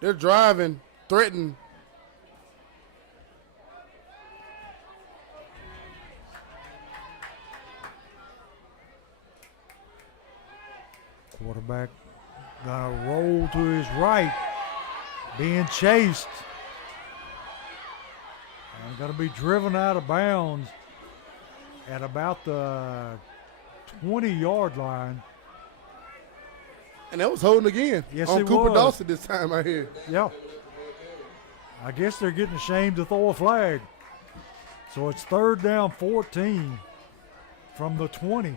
They're driving, threatening. Quarterback gonna roll to his right, being chased. And gonna be driven out of bounds at about the 20-yard line. And that was holding again. Yes, on it Cooper was. Dawson this time right here. Yeah. I guess they're getting ashamed to throw a flag. So it's 3rd down 14 from the 20.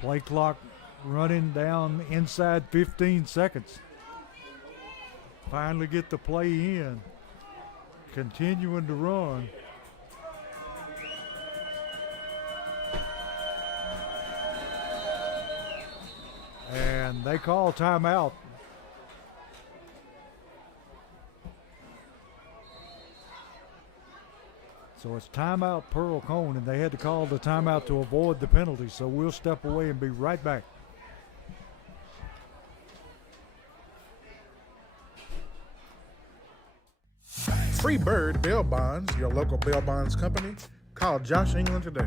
Play clock running down inside 15 seconds. Finally get the play in. Continuing to run. And they call timeout. So it's timeout Pearl-Cohn, and they had to call the timeout to avoid the penalty. So we'll step away and be right back. Free Bird Bail Bonds, your local bail bonds company. Call Josh England today.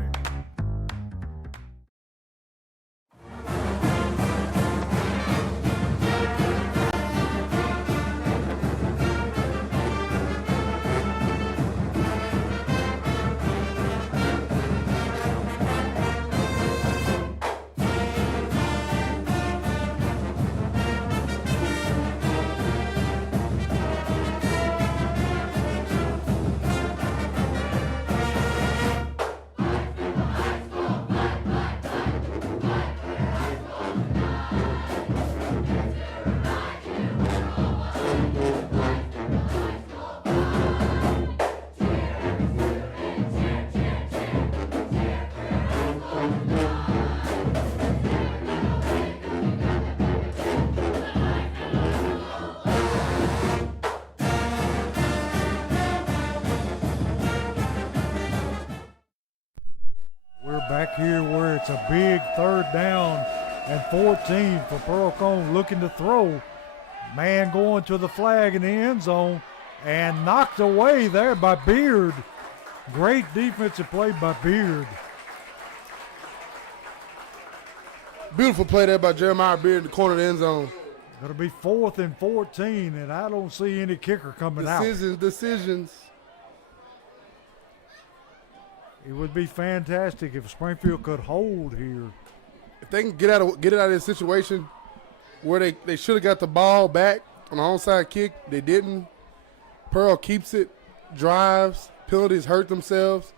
Back here where it's a big 3rd down and 14 for Pearl-Cohn looking to throw. Man going to the flag in the end zone and knocked away there by Beard. Great defensive play by Beard. Beautiful play there by Jeremiah Beard in the corner of the end zone. Going to be 4th and 14, and I don't see any kicker coming out. Decisions. It would be fantastic if Springfield could hold here. If they can get it out of this situation where they should have got the ball back on the onside kick, they didn't. Pearl keeps it, drives, penalties hurt themselves.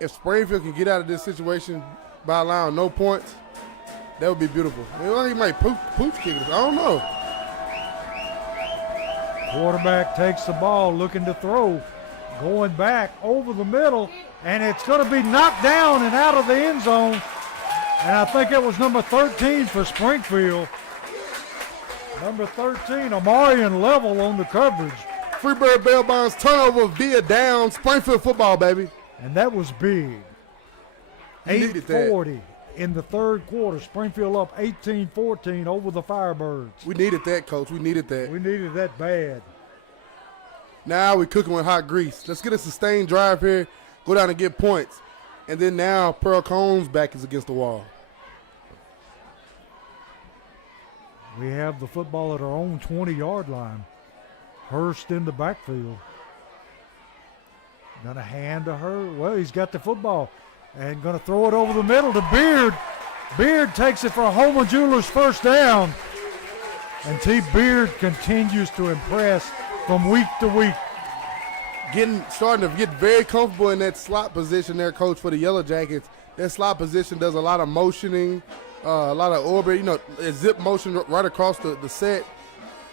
If Springfield can get out of this situation by allowing no points, that would be beautiful. He might pooch kick it. I don't know. Quarterback takes the ball, looking to throw, going back over the middle, and it's going to be knocked down and out of the end zone. And I think it was number 13 for Springfield. Number 13, Amarian Level on the coverage. Freebird Bell Bonds turnover via down. Springfield football, baby. And that was big. 8:40 in the third quarter. Springfield up 18-14 over the Firebirds. We needed that, Coach. We needed that. We needed that bad. Now we're cooking with hot grease. Let's get a sustained drive here, go down and get points. And then now Pearl-Cohn's back is against the wall. We have the football at our own 20-yard line. Hurst in the backfield. Gonna hand to her. Well, he's got the football and gonna throw it over the middle to Beard. Beard takes it for Homer Jewelers first down. And T. Beard continues to impress from week to week. Starting to get very comfortable in that slot position there, Coach, for the Yellow Jackets. That slot position does a lot of motioning, a lot of orbit, a zip motion right across the set.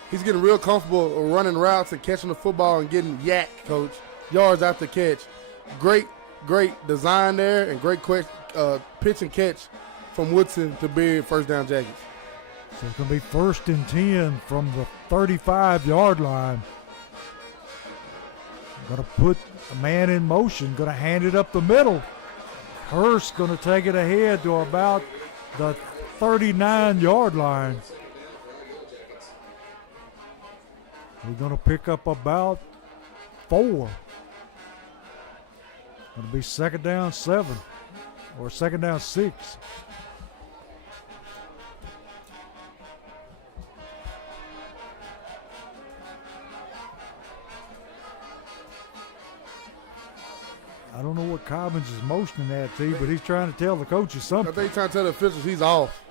He's getting real comfortable running routes and catching the football and getting yak, Coach, yards after catch. Great design there and great pitch and catch from Woodson to Beard, first down Jackets. So it's going to be 1st and 10 from the 35-yard line. Going to put a man in motion, going to hand it up the middle. Hurst going to take it ahead to about the 39-yard line. We're going to pick up about 4. Going to be 2nd down 7 or 2nd down 6. I don't know what Cobbins is motioning at, T, but he's trying to tell the coaches something. I think he's trying to tell the officials he's off.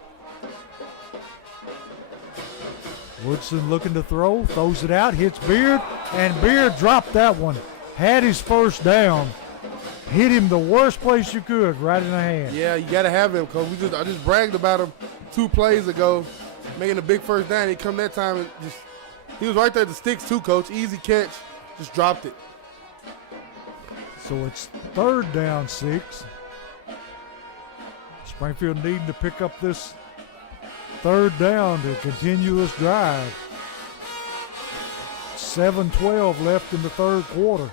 Woodson looking to throw, throws it out, hits Beard, and Beard dropped that one. Had his first down. Hit him the worst place you could, right in the hand. Yeah, you got to have him, Coach. I just bragged about him 2 plays ago, making a big first down. He come that time and he was right there at the sticks too, Coach. Easy catch, just dropped it. So it's 3rd down 6. Springfield needing to pick up this 3rd down to continue this drive. 7:12 left in the 3rd quarter.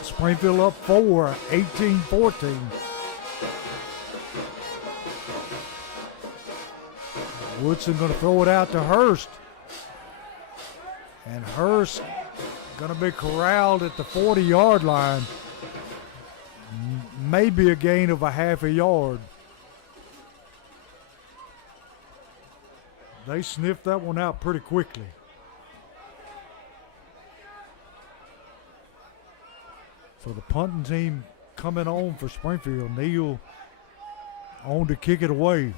Springfield up 4, 18-14. Woodson going to throw it out to Hurst. And Hurst going to be corralled at the 40-yard line. Maybe a gain of a half a yard. They sniffed that one out pretty quickly. So the punting team coming on for Springfield. Neal on to kick it away.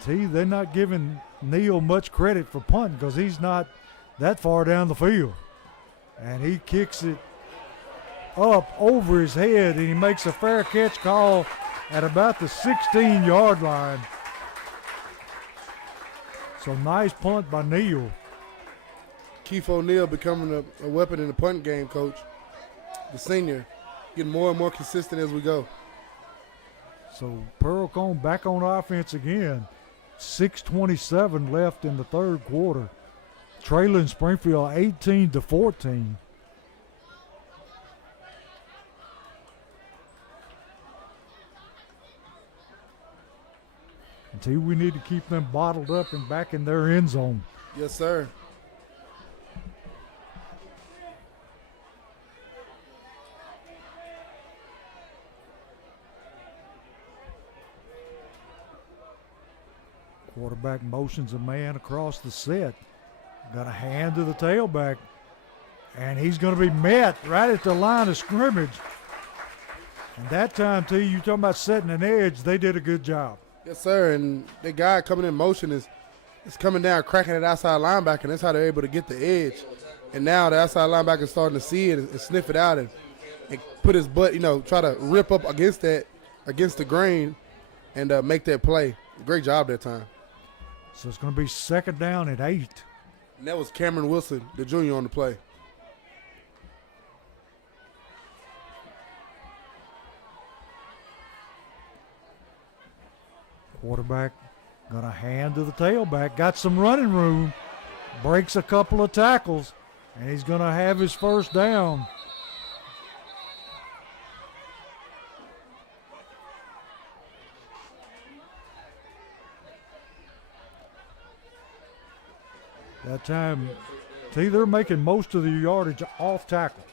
See, they're not giving Neal much credit for punting because he's not that far down the field. And he kicks it up over his head, and he makes a fair catch call at about the 16-yard line. So nice punt by Neal. Keith O'Neal becoming a weapon in the punt game, Coach. The senior, getting more and more consistent as we go. So Pearl-Cohn back on offense again. 6:27 left in the 3rd quarter. Trailing Springfield 18-14. See, we need to keep them bottled up and back in their end zone. Yes, sir. Quarterback motions a man across the set. Got a hand to the tailback. And he's going to be met right at the line of scrimmage. And that time, T, you talking about setting an edge, they did a good job. Yes, sir. And the guy coming in motion is coming down, cracking it outside linebacker, and that's how they're able to get the edge. And now the outside linebacker is starting to see it and sniff it out and put his butt, try to rip up against the grain and make that play. Great job that time. So it's going to be 2nd down at 8. And that was Cameron Wilson, the junior, on the play. Quarterback going to hand to the tailback. Got some running room. Breaks a couple of tackles. And he's going to have his 1st down. That time, T, they're making most of the yardage off tackle.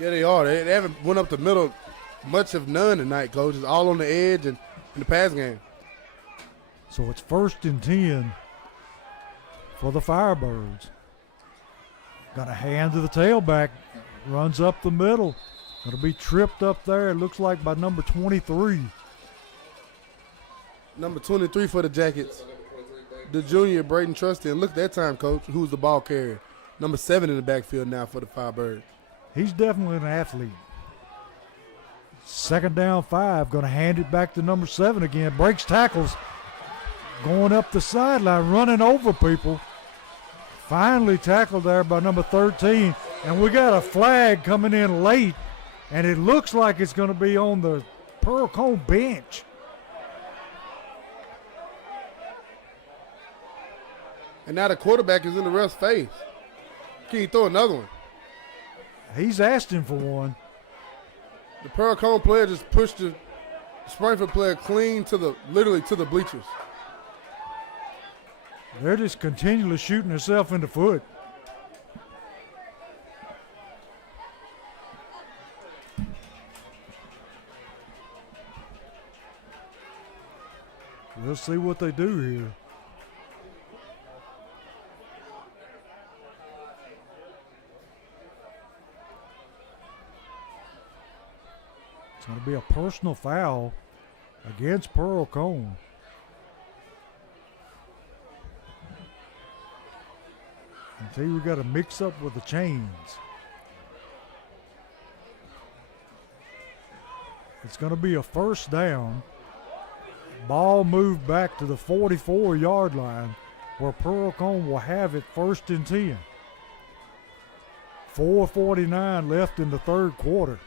Yeah, they are. They haven't went up the middle much of none tonight, Coach. It's all on the edge and in the pass game. So it's 1st and 10 for the Firebirds. Got a hand to the tailback. Runs up the middle. Going to be tripped up there, it looks like, by number 23. Number 23 for the Jackets. The junior, Braden Trusty. And look at that time, Coach, who's the ball carrier. Number 7 in the backfield now for the Firebirds. He's definitely an athlete. 2nd down 5. Going to hand it back to number 7 again. Breaks tackles. Going up the sideline, running over people. Finally tackled there by number 13. And we got a flag coming in late. And it looks like it's going to be on the Pearl-Cohn bench. And now the quarterback is in the ref's face. Can you throw another one? He's asking for one. The Pearl-Cohn player just pushed the Springfield player clean literally to the bleachers. They're just continually shooting themselves in the foot. We'll see what they do here. It's going to be a personal foul against Pearl-Cohn. And see, we got a mix up with the chains. It's going to be a 1st down. Ball moved back to the 44-yard line where Pearl-Cohn will have it 1st and 10. 4:49 left in the 3rd quarter.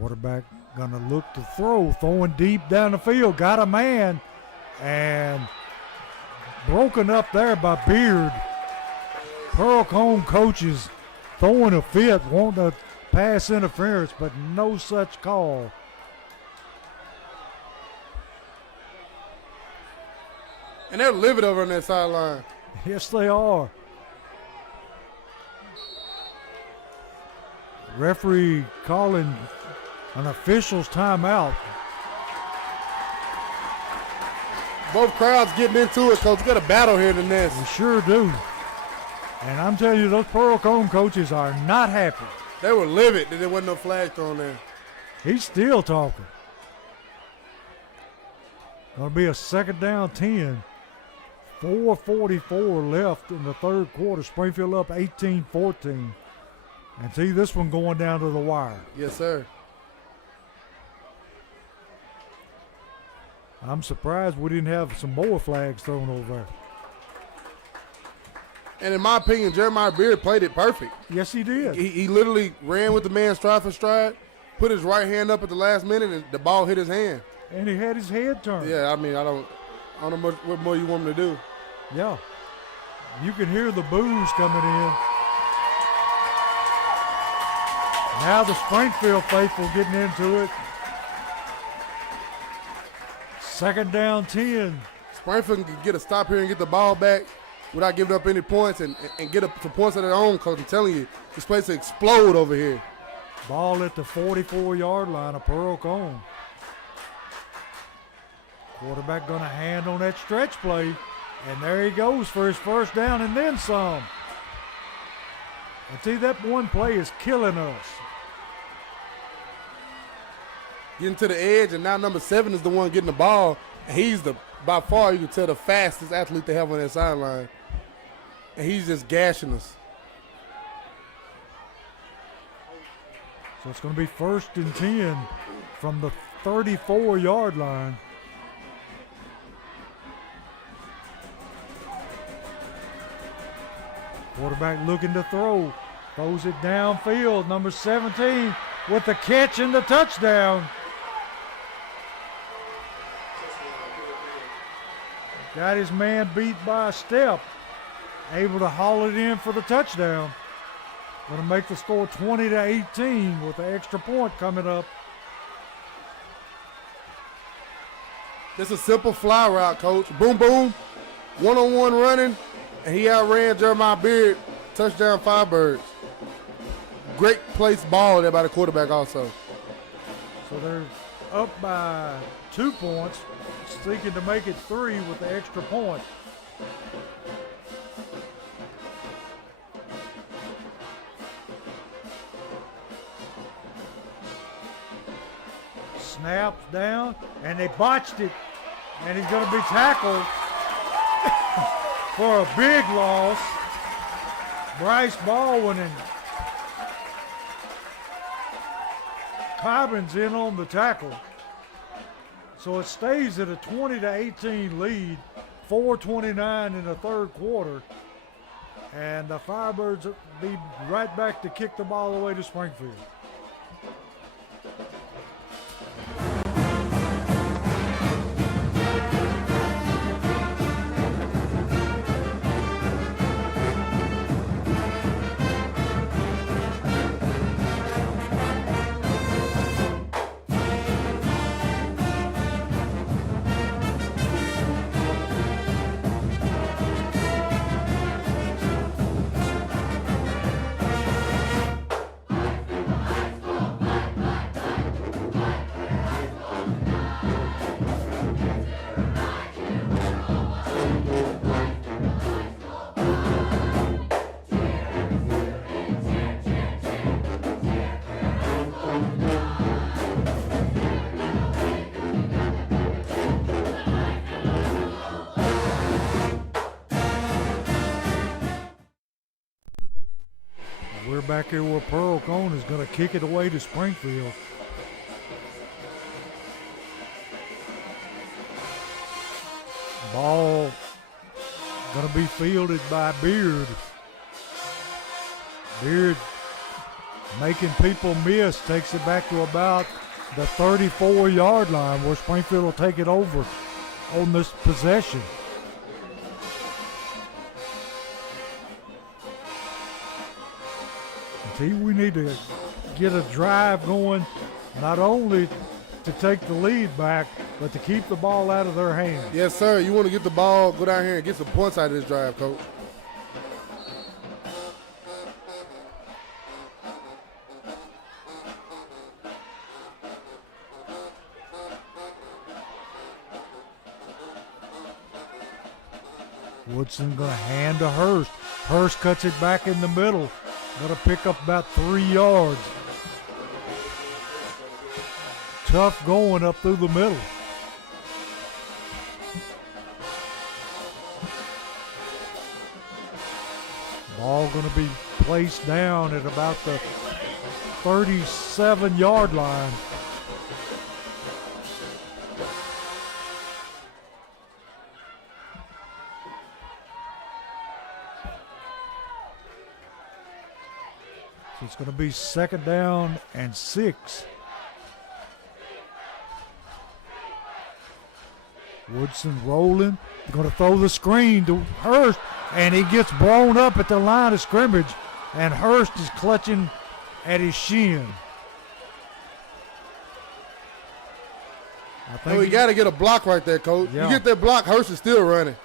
Quarterback gonna look to throw, throwing deep down the field, got a man, and broken up there by Beard. Pearl-Cohn coaches throwing a fit, wanting to pass interference, but no such call. And they're livid over on that sideline. Yes, they are. Referee calling an official's timeout. Both crowds getting into it, Coach. We got a battle here in the nest. We sure do. And I'm telling you, those Pearl-Cohn coaches are not happy. They were livid that there wasn't no flag thrown there. He's still talking. Going to be a 2nd down 10. 4:44 left in the 3rd quarter. Springfield up 18-14. And see this one going down to the wire. Yes, sir. I'm surprised we didn't have some more flags thrown over there. And in my opinion, Jeremiah Beard played it perfect. Yes, he did. He literally ran with the man stride for stride, put his right hand up at the last minute, and the ball hit his hand. And he had his head turned. Yeah, I mean, I don't know what more you want me to do. Yeah. You can hear the boos coming in. Now the Springfield faithful getting into it. Second down 10. Springfield can get a stop here and get the ball back without giving up any points and get up to points of their own, because I'm telling you, this place will explode over here. Ball at the 44-yard line of Pearl-Cohn. Quarterback going to hand on that stretch play, and there he goes for his first down and then some. I tell you, that one play is killing us. Getting to the edge, and now number 7 is the one getting the ball, and he's by far, you can tell, the fastest athlete they have on that sideline, and he's just gashing us. So it's going to be 1st and 10 from the 34-yard line. Quarterback looking to throw. Throws it downfield. Number 17 with the catch and the touchdown. Got his man beat by a step. Able to haul it in for the touchdown. Going to make the score 20-18 with the extra point coming up. Just a simple fly route, coach. Boom, boom. One-on-one running, and he outran Jeremiah Beard. Touchdown, Firebirds. Great place ball there by the quarterback also. So they're up by 2 points, seeking to make it 3 with the extra point. Snaps down, and they botched it, and he's going to be tackled for a big loss. Bryce Baldwin and Cobbins in on the tackle. So it stays at a 20-18 lead, 4:29 in the third quarter. And the Firebirds will be right back to kick the ball away to Springfield. We're back here where Pearl-Cohn is going to kick it away to Springfield. Ball going to be fielded by Beard. Beard making people miss, takes it back to about the 34-yard line where Springfield will take it over on this possession. See, we need to get a drive going, not only to take the lead back, but to keep the ball out of their hands. Yes, sir. You want to get the ball, go down here and get some points out of this drive, coach. Woodson going to hand to Hurst. Hurst cuts it back in the middle. Going to pick up about 3 yards. Tough going up through the middle. Ball going to be placed down at about the 37-yard line. So it's going to be 2nd down and 6. Woodson rolling. They're going to throw the screen to Hurst, and he gets blown up at the line of scrimmage, and Hurst is clutching at his shin. I think we got to get a block right there, Coach. Yeah. You get that block, Hurst is still running.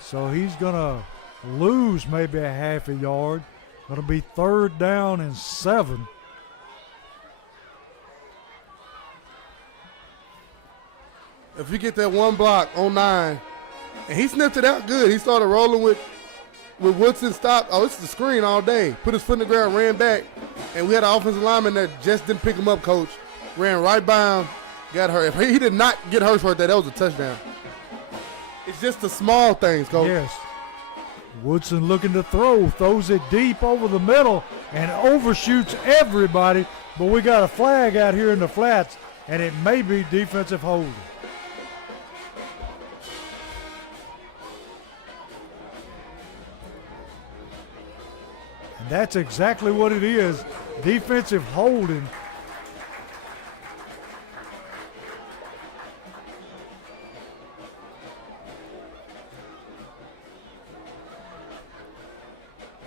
So he's going to lose maybe a half a yard. Going to be 3rd down and 7. If you get that one block on 9, and he sniffed it out good. He started rolling with Woodson stopped. Oh, it's the screen all day. Put his foot in the ground, ran back, and we had an offensive lineman that just didn't pick him up, Coach. Ran right by him, got hurt. If he did not get hurt right there, that was a touchdown. It's just the small things, Coach. Yes. Woodson looking to throw, throws it deep over the middle and overshoots everybody, but we got a flag out here in the flats, and it may be defensive holding. And that's exactly what it is, defensive holding.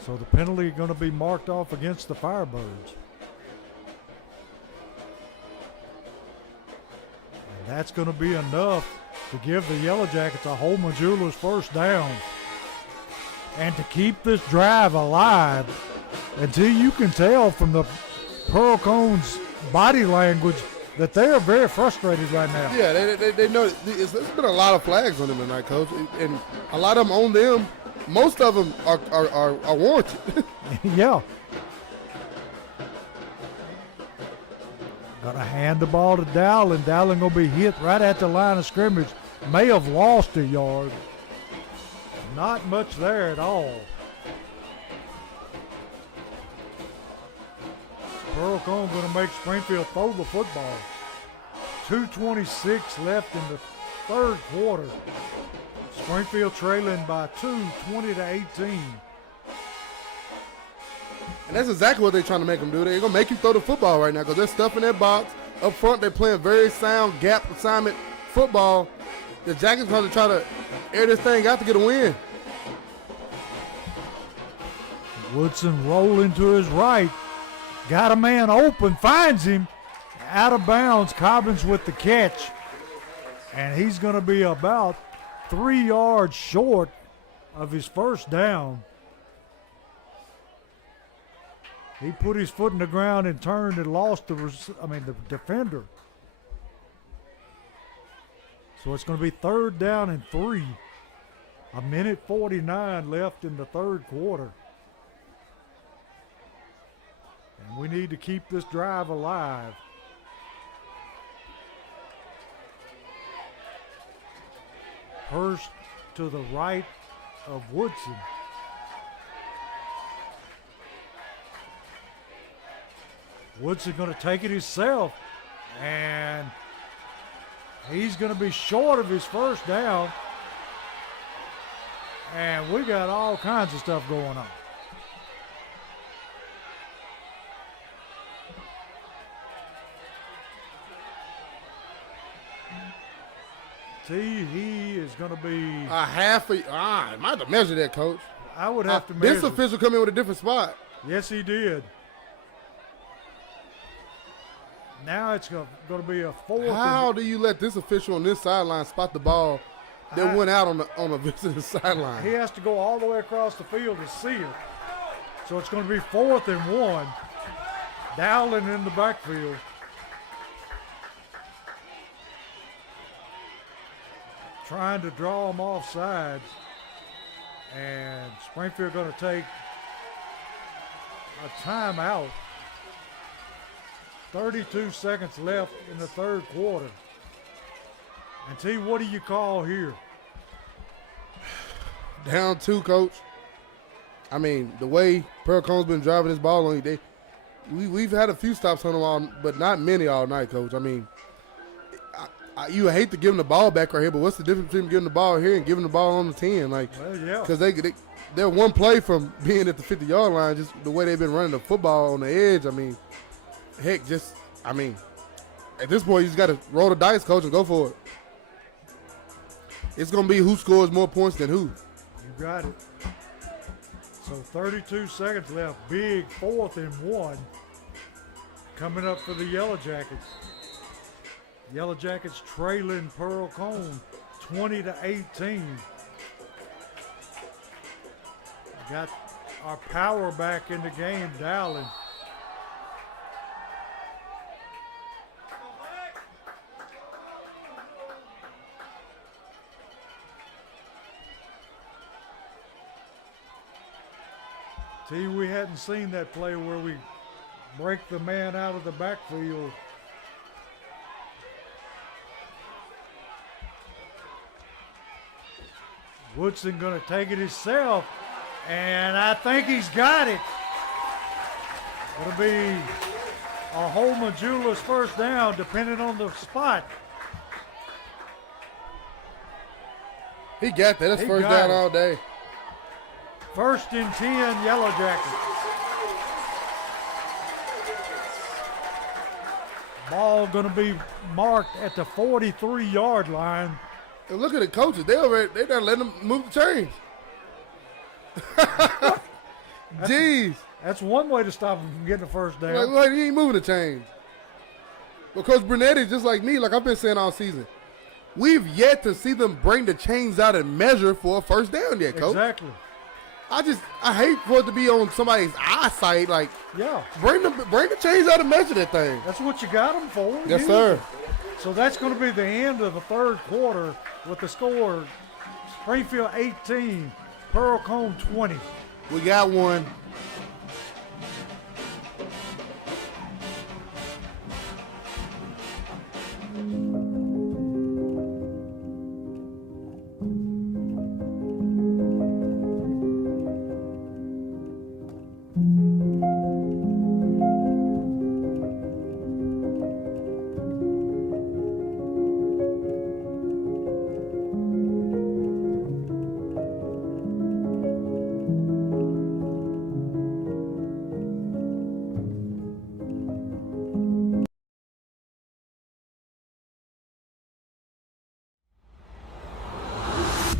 So the penalty going to be marked off against the Firebirds. And that's going to be enough to give the Yellow Jackets a Holman Jewelers first down and to keep this drive alive until you can tell from the Pearl-Cohn's body language that they are very frustrated right now. Yeah, they know. There's been a lot of flags on them tonight, Coach, and a lot of them on them. Most of them are warranted. Yeah. Gonna hand the ball to Dowling. Dowling gonna be hit right at the line of scrimmage. May have lost a yard. Not much there at all. Pearl-Cohn gonna make Springfield throw the football. 2:26 left in the 3rd quarter. Springfield trailing by 2, 20-18. And that's exactly what they're trying to make them do. They're going to make you throw the football right now because they're stuffing their box. Up front, they're playing very sound gap assignment football. The Jackets going to try to air this thing out to get a win. Woodson rolling to his right. Got a man open, finds him. Out of bounds, Cobbins with the catch. And he's going to be about 3 yards short of his first down. He put his foot in the ground and turned and lost the defender. So it's going to be 3rd down and 3. 1:49 left in the 3rd quarter. And we need to keep this drive alive. Hurst to the right of Woodson. Woodson going to take it himself, and he's going to be short of his first down. And we got all kinds of stuff going on. He is going to be A half a I might have to measure that, Coach. I would have to measure. This official come in with a different spot. Yes, he did. Now it's going to be a 4th. How do you let this official on this sideline spot the ball that went out on the visiting sideline? He has to go all the way across the field to see it. So it's going to be 4th and 1. Dowling in the backfield. Trying to draw them off sides. And Springfield going to take a timeout. 32 seconds left in the 3rd quarter. And T, what do you call here? Down 2, Coach. I mean, the way Pearl-Cohn's been driving this ball on you, we've had a few stops on them all, but not many all night, Coach. I mean, you hate to give them the ball back right here, but what's the difference between giving the ball here and giving the ball on the 10? Like, Well, yeah. because they're one play from being at the 50-yard line, just the way they've been running the football on the edge. I mean, heck, at this point, you just got to roll the dice, Coach, and go for it. It's going to be who scores more points than who. You got it. So 32 seconds left. Big 4th and 1 coming up for the Yellow Jackets. Yellow Jackets trailing Pearl-Cohn 20-18. Got our power back in the game, Dowling. We hadn't seen that play where we break the man out of the backfield. Woodson going to take it himself, and I think he's got it. It'll be a Holman-Julius first down, depending on the spot. He got that. That's first down all day. First and 10, Yellow Jackets. Ball going to be marked at the 43-yard line. And look at the coaches. They're not letting them move the chains. Jeez. That's one way to stop him from getting the first down. Like he ain't moving the chains. But Coach Burnett is just like me, like I've been saying all season. We've yet to see them bring the chains out and measure for a first down yet, Coach. Exactly. I hate for it to be on somebody's eyesight. Like, yeah, bring the chains out and measure that thing. That's what you got them for. Yes, sir. So that's going to be the end of the third quarter with the score: Springfield 18, Pearl-Cohn 20. We got one.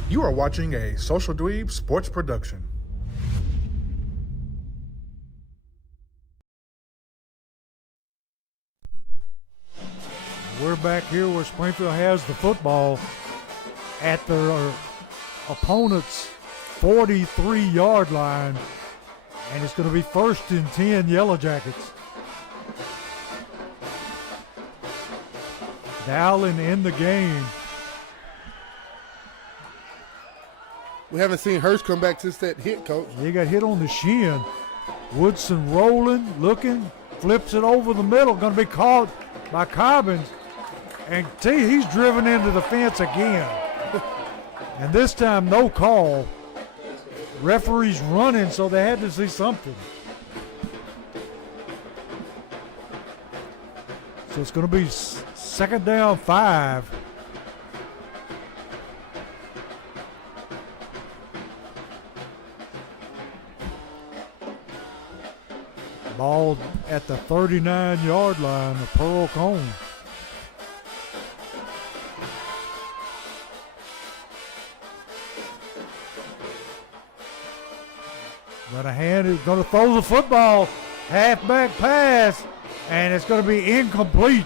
You are watching a Social Dweeb sports production. We're back here where Springfield has the football at their opponent's 43-yard line, and it's going to be first and 10 Yellow Jackets. Dowling in the game. We haven't seen Hurst come back since that hit, Coach. He got hit on the shin. Woodson rolling, looking, flips it over the middle. Going to be caught by Cobbins. And he's driven into the fence again. And this time, no call. Referee's running, so they had to see something. So it's going to be second down 5. Ball at the 39-yard line of Pearl-Cohn. Going to throw the football, halfback pass, and it's going to be incomplete.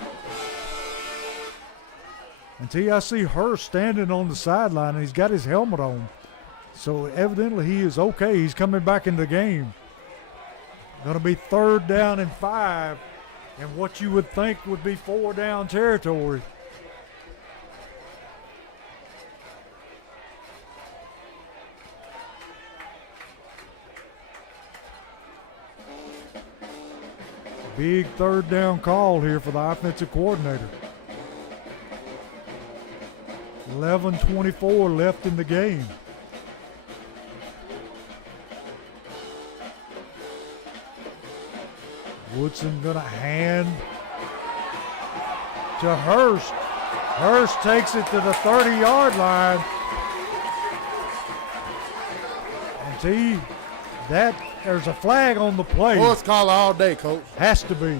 Until I see Hurst standing on the sideline, and he's got his helmet on. So evidently he is okay. He's coming back in the game. Going to be third down and 5, and what you would think would be 4 down territory. Big third down call here for the offensive coordinator. 11:24 left in the game. Woodson gonna hand to Hurst. Hurst takes it to the 30-yard line. And there's a flag on the play. Horse collar all day, Coach. Has to be.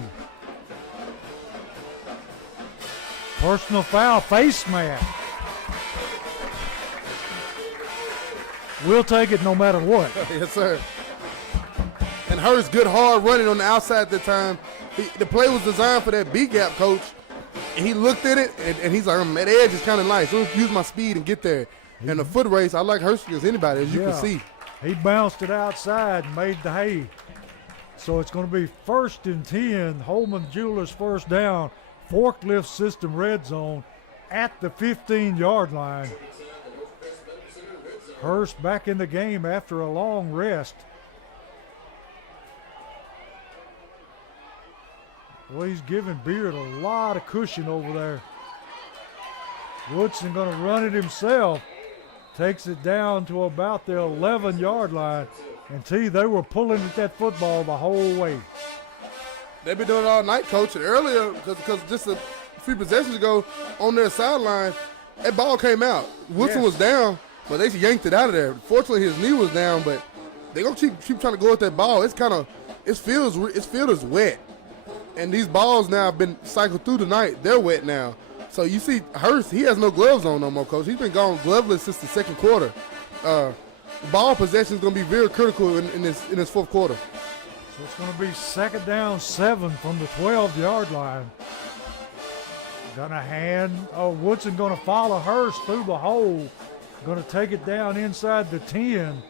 Personal foul, face mask. We'll take it no matter what. Yes, sir. And Hurst good hard running on the outside at the time. The play was designed for that B gap, Coach. he looked at it, and he's like, that edge is kind of nice. Let's use my speed and get there. And the foot race, I like Hurst against anybody, as you can see. He bounced it outside and made the hay. So it's going to be 1st and 10, Holman Jewelers first down, forklift system red zone at the 15-yard line. Hurst back in the game after a long rest. Well, he's giving Beard a lot of cushion over there. Woodson going to run it himself. Takes it down to about the 11-yard line. And they were pulling at that football the whole way. They've been doing it all night, Coach. And earlier, because just a few possessions ago on their sideline, that ball came out. Woodson was down, but they yanked it out of there. Fortunately, his knee was down, but they're going to keep trying to go at that ball. It's field is wet. And these balls now have been cycled through tonight. They're wet now. So you see Hurst, he has no gloves on no more, Coach. He's been gone gloveless since the second quarter. Ball possession is going to be very critical in this fourth quarter. So it's going to be 2nd down 7 from the 12-yard line. Woodson going to follow Hurst through the hole. Going to take it down inside the 10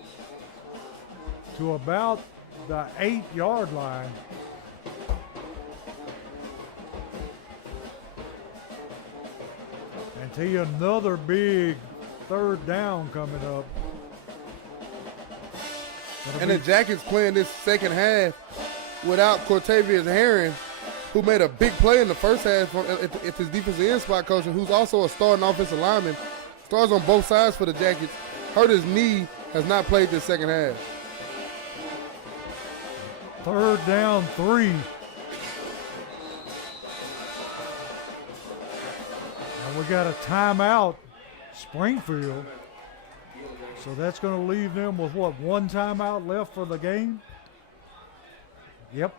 to about the 8-yard line. And another big 3rd down coming up. And the Jackets playing this second half without Cortavius Herring, who made a big play in the first half at his defensive end spot, Coach, and who's also a starting offensive lineman. Stars on both sides for the Jackets. Hurt his knee, has not played this second half. 3rd down 3. And we got a timeout, Springfield. So that's going to leave them with one timeout left for the game? Yep.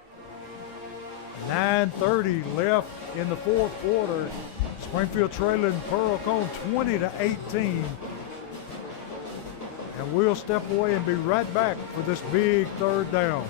9:30 left in the fourth quarter. Springfield trailing Pearl-Cohn 20-18. And we'll step away and be right back for this big 3rd down.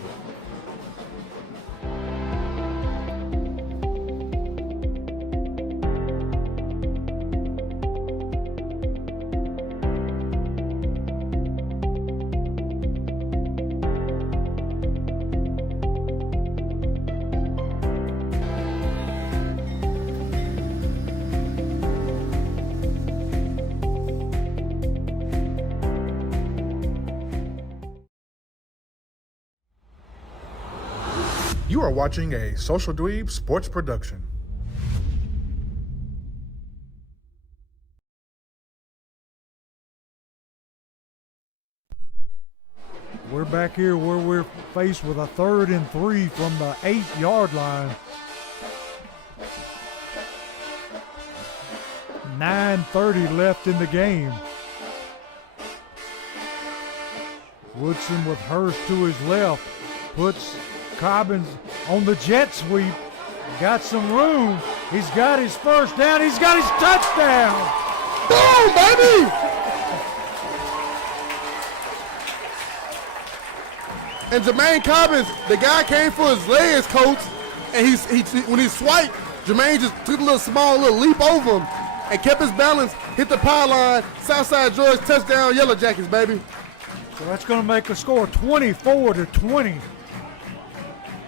You are watching a Social Dweeb sports production. We're back here where we're faced with a 3rd and 3 from the 8-yard line. 9:30 left in the game. Woodson with Hurst to his left. Puts Cobbins on the jet sweep. Got some room. He's got his first down. He's got his touchdown. Boom, baby! And Jermaine Cobbins, the guy came for his legs, Coach, and when he swiped, Jermaine just took a little leap over him and kept his balance, hit the pylon. Southside George touchdown, Yellow Jackets, baby. So that's going to make a score 24-20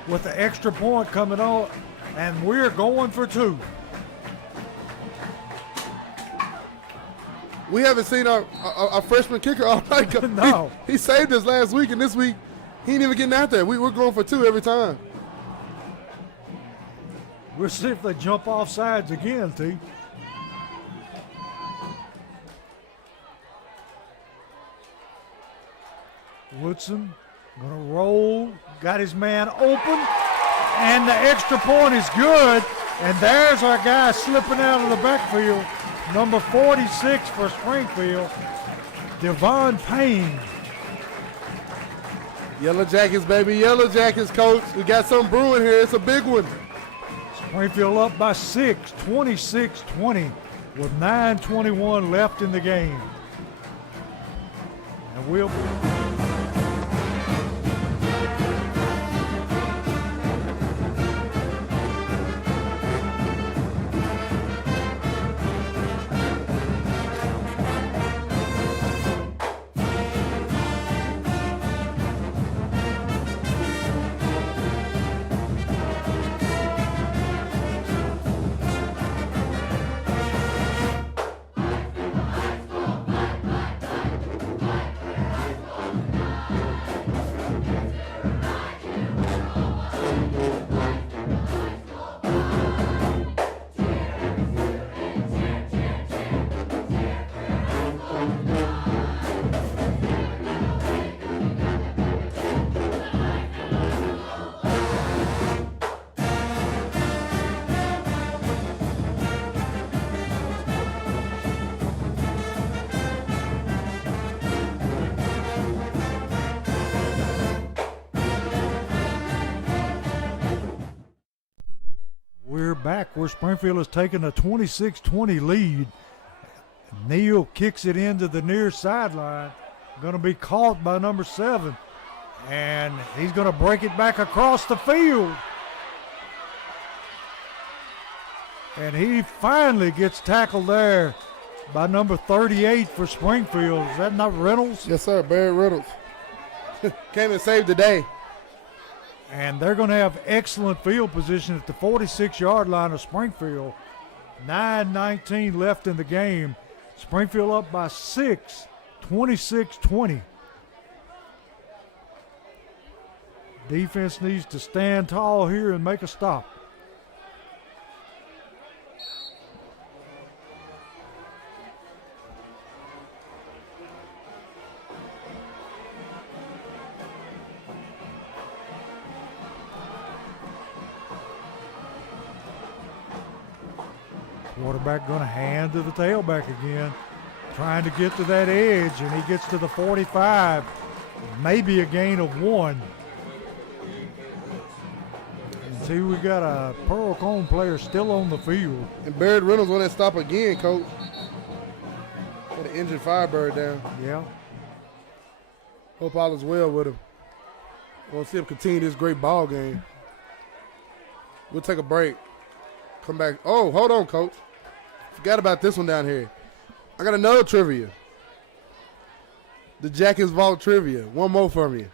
with the extra point coming on, and we're going for 2. We haven't seen our freshman kicker all night. No. He saved us last week, and this week he ain't even getting out there. We're going for 2 every time. We'll see if they jump off sides again, T. Woodson gonna roll, got his man open, and the extra point is good. And there's our guy slipping out of the backfield, number 46 for Springfield, Devon Payne. Yellow Jackets, baby, Yellow Jackets, Coach. We got something brewing here. It's a big one. Springfield up by 6, 26-20, with 9:21 left in the game. And we'll back where Springfield has taken a 26-20 lead. Neal kicks it into the near sideline. Going to be caught by number 7. And he's going to break it back across the field. And he finally gets tackled there by number 38 for Springfield. Is that not Reynolds? Yes, sir. Barrett Reynolds. Came and saved the day. And they're going to have excellent field position at the 46-yard line of Springfield. 9:19 left in the game. Springfield up by 6, 26-20. Defense needs to stand tall here and make a stop. Quarterback going to hand to the tailback again, trying to get to that edge, and he gets to the 45, maybe a gain of 1. And see, we got a Pearl-Cohn player still on the field. And Barrett Reynolds on that stop again, Coach. Got an injured Firebird down. Yeah. Hope all is well with him. We'll see him continue this great ball game. We'll take a break. Come back. Oh, hold on, Coach. Forgot about this one down here. I got another trivia. The Jackets Vault trivia. One more from you.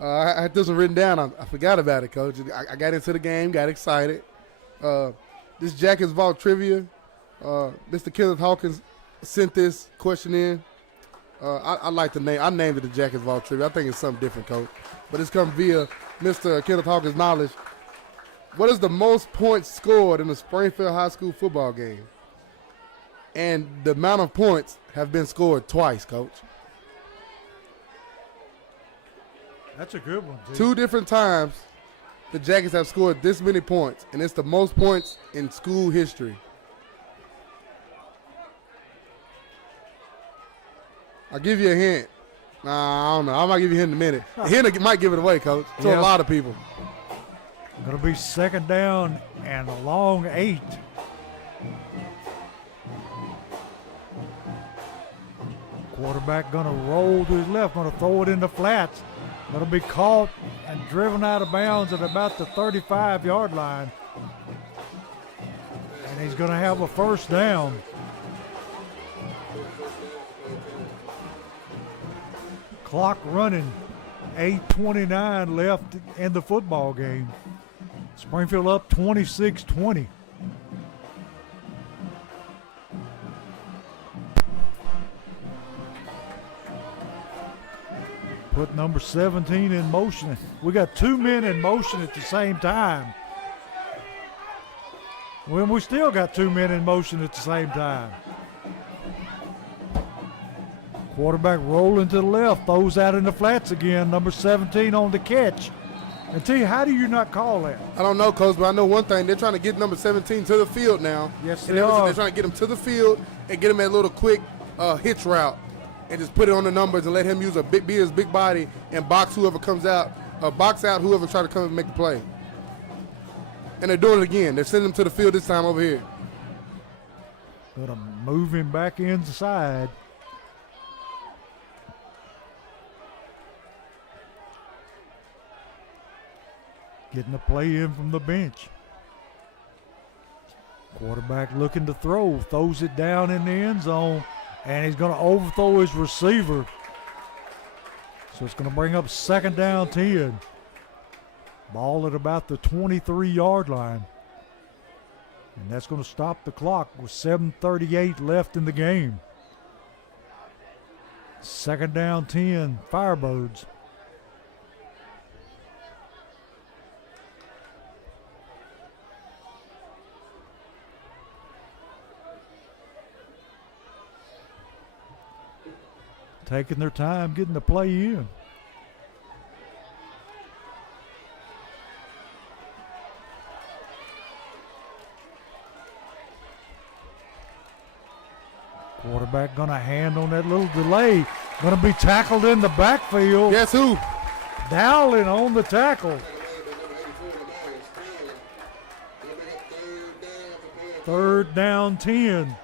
I had this one written down. I forgot about it, Coach. I got into the game, got excited. This Jackets Vault trivia, Mr. Kenneth Hawkins sent this question in. I like the name. I named it the Jackets Vault trivia. I think it's something different, Coach. But it's come via Mr. Kenneth Hawkins' knowledge. What is the most points scored in a Springfield High School football game? And the amount of points have been scored twice, Coach. That's a good one, too. 2 different times the Jackets have scored this many points, and it's the most points in school history. I'll give you a hint. Nah, I don't know. I might give you a hint in a minute. A hint might give it away, Coach, to a lot of people. Going to be second down and a long 8. Quarterback going to roll to his left, going to throw it in the flats. Going to be caught and driven out of bounds at about the 35-yard line. And he's going to have a first down. Clock running, 8:29 left in the football game. Springfield up 26-20. Put number 17 in motion. We got 2 men in motion at the same time. Well, we still got 2 men in motion at the same time. Quarterback rolling to the left, throws out in the flats again. Number 17 on the catch. And T, how do you not call that? I don't know, Coach, but I know one thing. They're trying to get number 17 to the field now. Yes, and they are. They're trying to get him to the field and get him a little quick hitch route and just put it on the numbers and let him use be his big body and box whoever comes out, box out whoever tries to come and make the play. And they're doing it again. They're sending him to the field this time over here. Going to move him back inside. Getting a play in from the bench. Quarterback looking to throw. Throws it down in the end zone. And he's going to overthrow his receiver. So it's going to bring up second down 10. Ball at about the 23-yard line. And that's going to stop the clock with 7:38 left in the game. Second down 10, Firebirds. Taking their time getting the play in. Quarterback going to hand on that little delay. Going to be tackled in the backfield. Guess who? Dowling on the tackle. 3rd down 10.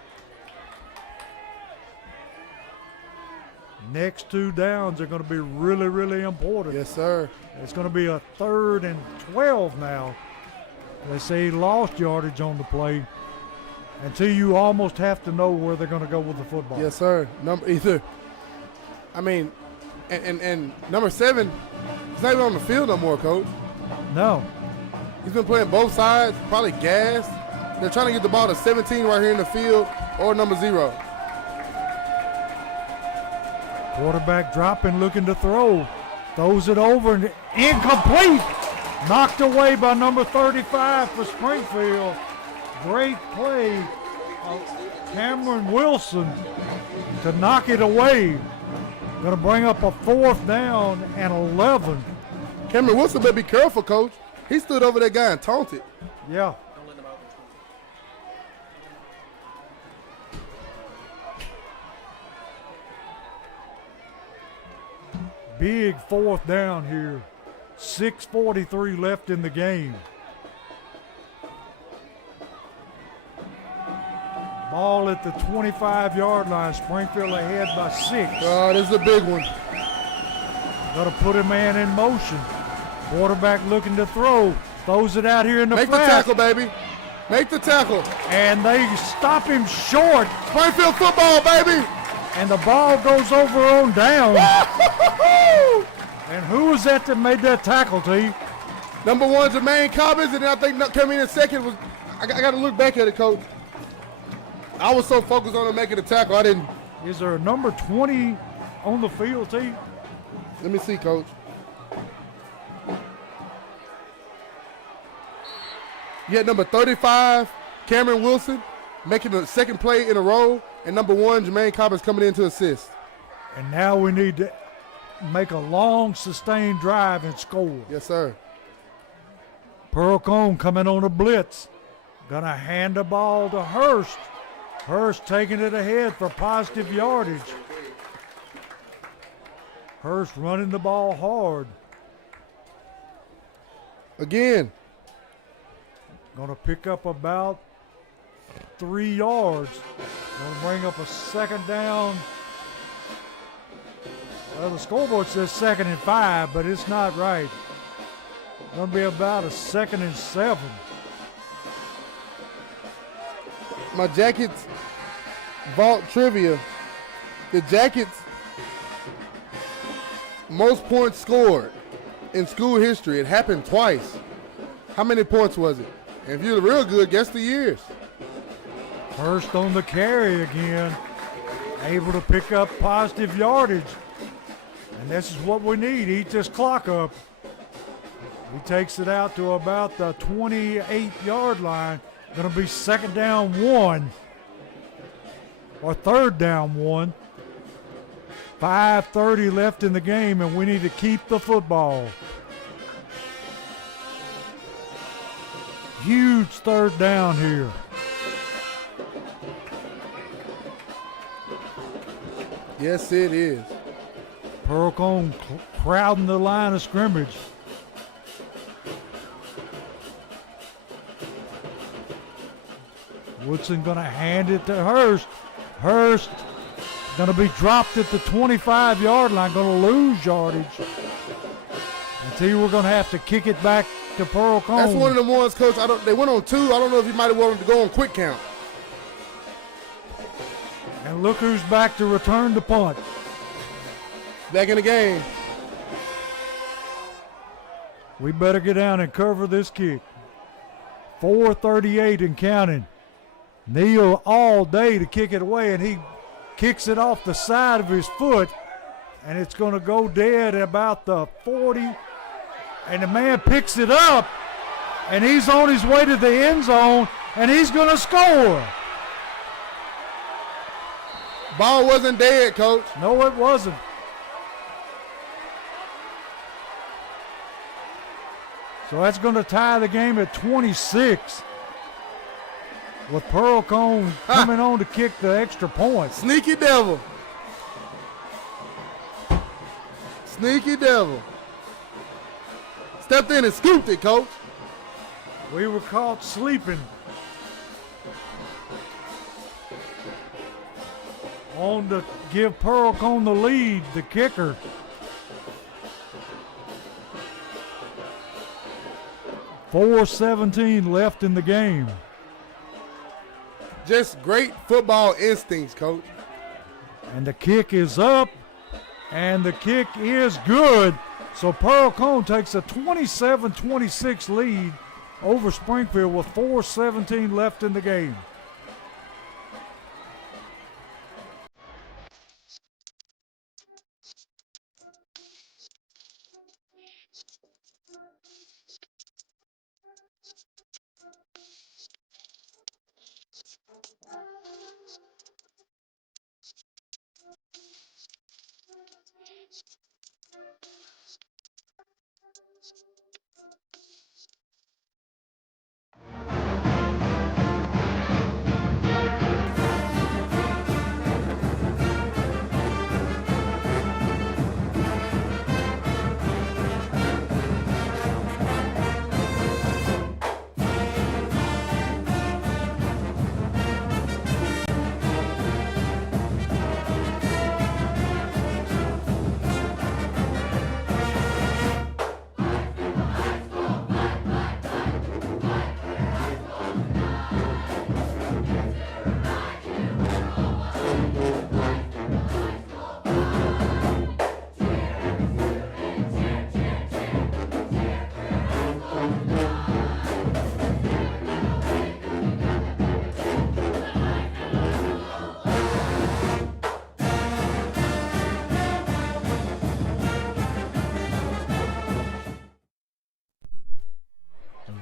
Next 2 downs are going to be really, really important. Yes, sir. It's going to be a 3rd and 12 now. They say he lost yardage on the play until you almost have to know where they're going to go with the football. Yes, sir. And number 7, he's not even on the field no more, Coach. No. He's been playing both sides, probably gassed. They're trying to get the ball to 17 right here in the field or number 0. Quarterback dropping, looking to throw. Throws it over and incomplete. Knocked away by number 35 for Springfield. Great play of Cameron Wilson to knock it away. Going to bring up a 4th down and 11. Cameron Wilson better be careful, Coach. He stood over that guy and taunted. Yeah. Big 4th down here. 6:43 left in the game. Ball at the 25-yard line. Springfield ahead by 6. Oh, this is a big one. Got to put a man in motion. Quarterback looking to throw. Throws it out here in the Make flat. the tackle, baby. Make the tackle. And they stop him short. Springfield football, baby. And the ball goes over on down. And who was that made that tackle, T? Number 1, Jermaine Cobbins, and I think coming in second was, I got to look back at it, Coach. I was so focused on him making the tackle, I didn't. Is there a number 20 on the field, T? Let me see, Coach. You had number 35, Cameron Wilson, making the 2nd play in a row, and number 1, Jermaine Cobbins coming in to assist. And now we need to make a long, sustained drive and score. Yes, sir. Pearl-Cohn coming on a blitz. Gonna hand the ball to Hurst. Hurst taking it ahead for positive yardage. Hurst running the ball hard. Again. Gonna pick up about 3 yards. Gonna bring up a 2nd down. Well, the scoreboard says 2nd and 5, but it's not right. Gonna be about a 2nd and 7. My Jackets vault trivia. The Jackets most points scored in school history. It happened twice. How many points was it? And if you're real good, guess the years. Hurst on the carry again. Able to pick up positive yardage. And this is what we need. Eat this clock up. He takes it out to about the 28-yard line. Going to be 2nd down 1. Or 3rd down 1. 5:30 left in the game, and we need to keep the football. Huge 3rd down here. Yes, it is. Pearl-Cohn crowding the line of scrimmage. Woodson going to hand it to Hurst. Hurst going to be dropped at the 25-yard line, going to lose yardage. Until we're going to have to kick it back to Pearl-Cohn. That's one of the ones, Coach. They went on 2. I don't know if you might have wanted to go on quick count. And look who's back to return the punt. Back in the game. We better get down and cover this kick. 4:38 and counting. Neal all day to kick it away, and he kicks it off the side of his foot, and it's going to go dead at about the 40. And the man picks it up, and he's on his way to the end zone, and he's going to score. Ball wasn't dead, Coach. No, it wasn't. So that's going to tie the game at 26. With Pearl-Cohn coming on to kick the extra point. Sneaky devil. Sneaky devil. Stepped in and scooped it, Coach. We were caught sleeping. on to give Pearl-Cohn the lead, the kicker. .4:17 left in the game. Just great football instincts, Coach. And the kick is up, and the kick is good. So Pearl-Cohn takes a 27-26 lead over Springfield with .4:17 left in the game.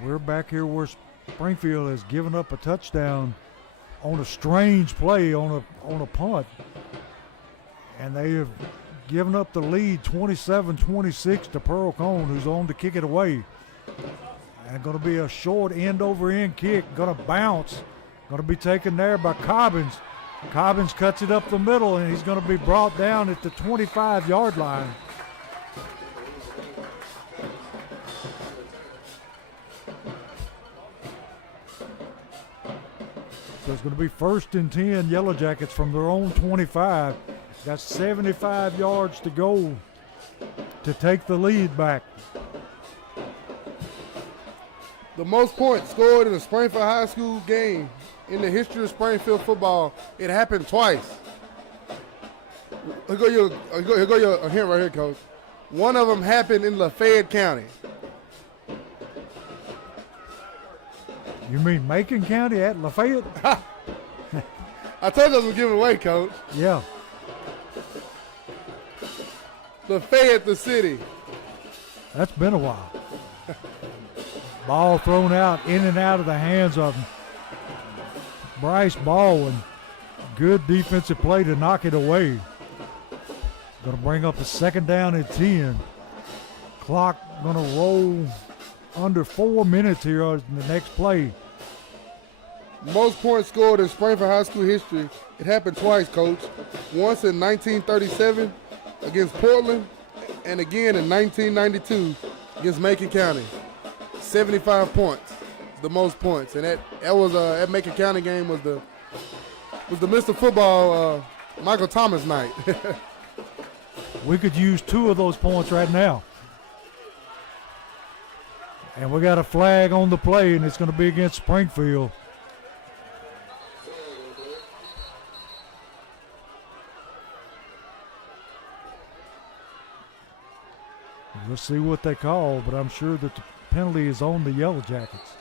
We're back here where Springfield has given up a touchdown on a strange play on a punt. And they have given up the lead 27-26 to Pearl-Cohn, who's on to kick it away. And going to be a short end-over-end kick, going to bounce, going to be taken there by Cobbins. Cobbins cuts it up the middle, and he's going to be brought down at the 25-yard line. So it's going to be 1st and 10 Yellow Jackets from their own 25. Got 75 yards to go to take the lead back. The most points scored in a Springfield High School game in the history of Springfield football. It happened twice. Here go your hint right here, Coach. One of them happened in Lafayette County. You mean Macon County at Lafayette? I told you I was going to give it away, Coach. Yeah. Lafayette, the city. That's been a while. Ball thrown out, in and out of the hands of Bryce Baldwin. Good defensive play to knock it away. Going to bring up a 2nd down and 10. Clock going to roll under 4 minutes here in the next play. Most points scored in Springfield High School history. It happened twice, Coach. Once in 1937 against Portland, and again in 1992 against Macon County. 75 points, the most points, and that Macon County game was the Mr. Football Michael Thomas night. We could use 2 of those points right now. And we got a flag on the play, and it's going to be against Springfield. We'll see what they call, but I'm sure that the penalty is on the Yellow Jackets.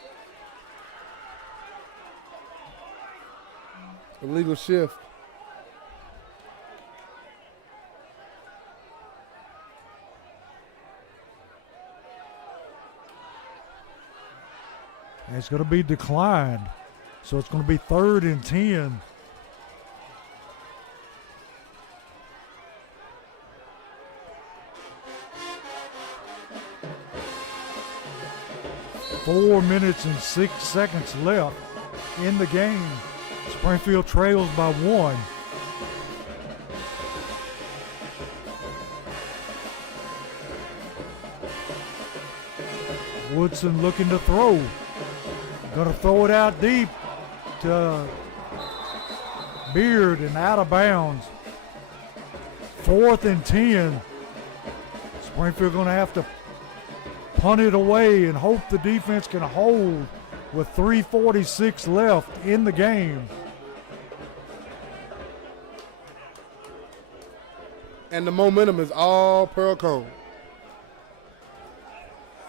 Illegal shift. And it's going to be declined, so it's going to be 3rd and 10. Four minutes and 6 seconds left in the game. Springfield trails by 1. Woodson looking to throw. Going to throw it out deep to Beard and out of bounds. 4th and 10. Springfield going to have to punt it away and hope the defense can hold with 3:46 left in the game. And the momentum is all Pearl-Cohn.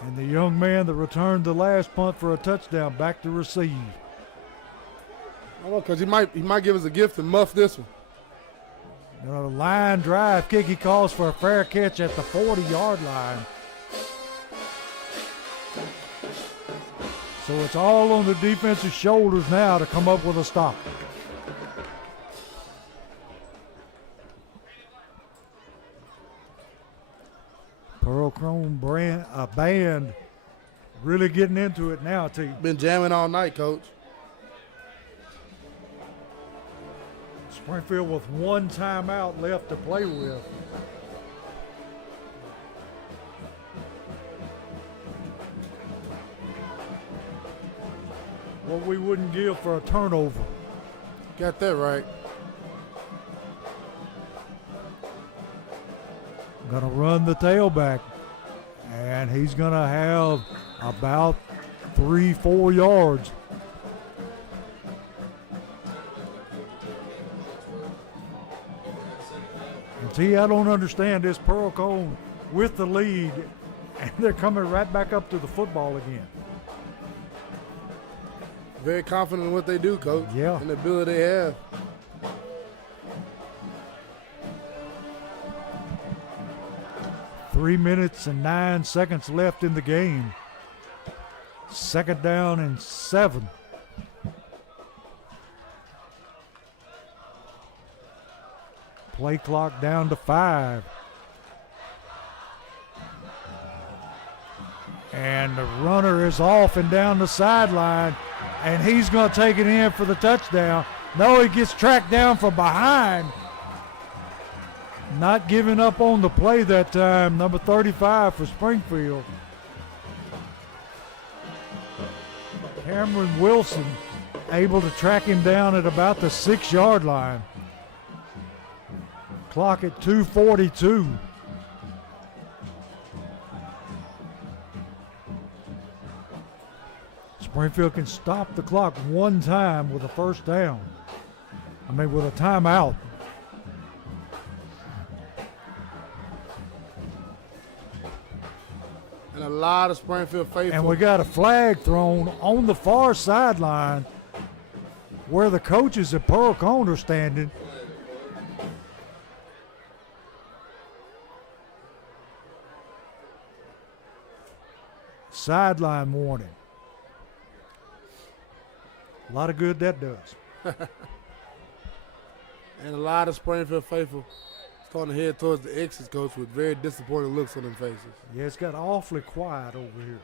And the young man that returned the last punt for a touchdown back to receive. I don't know, because he might give us a gift and muff this one. Line drive kick. He calls for a fair catch at the 40-yard line. So it's all on the defensive shoulders now to come up with a stop. Pearl-Cohn band really getting into it now, T. Been jamming all night, Coach. Springfield with one timeout left to play with. What we wouldn't give for a turnover. Got that right. Gonna run the tailback, and he's gonna have about 3-4 yards. And T, I don't understand this. Pearl-Cohn with the lead, and they're coming right back up to the football again. Very confident in what they do, Coach. Yeah. And the ability they have. Three minutes and 9 seconds left in the game. 2nd down and 7. Play clock down to 5. And the runner is off and down the sideline, and he's going to take it in for the touchdown. No, he gets tracked down from behind. Not giving up on the play that time, number 35 for Springfield. Cameron Wilson able to track him down at about the 6-yard line. Clock at 2:42. Springfield can stop the clock one time with a first down. With a timeout. And a lot of Springfield faithful. And we got a flag thrown on the far sideline where the coaches at Pearl-Cohn are standing. Sideline warning. A lot of good that does. And a lot of Springfield faithful starting to head towards the exits, Coach, with very disappointed looks on their faces. Yeah, it's got awfully quiet over here.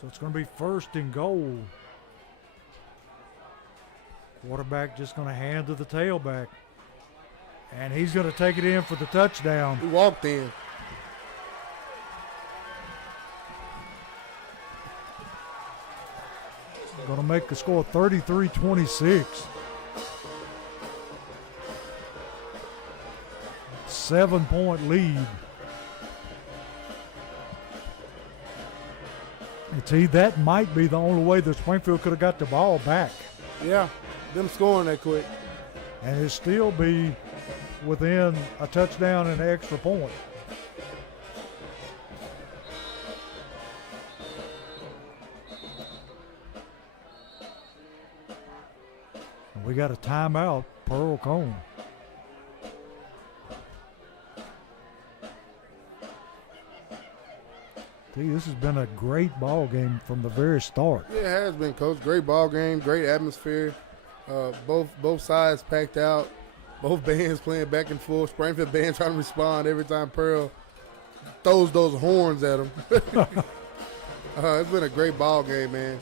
So it's going to be 1st and goal. Quarterback just going to hand to the tailback. And he's going to take it in for the touchdown. He walked in. Going to make the score 33-26. 7-point lead. And T, that might be the only way that Springfield could have got the ball back. Yeah, them scoring that quick. And it still be within a touchdown and an extra point. And we got a timeout, Pearl-Cohn. See, this has been a great ball game from the very start. Yeah, it has been, Coach. Great ball game, great atmosphere. Both sides packed out. Both bands playing back and forth. Springfield band trying to respond every time Pearl throws those horns at them. It's been a great ball game, man.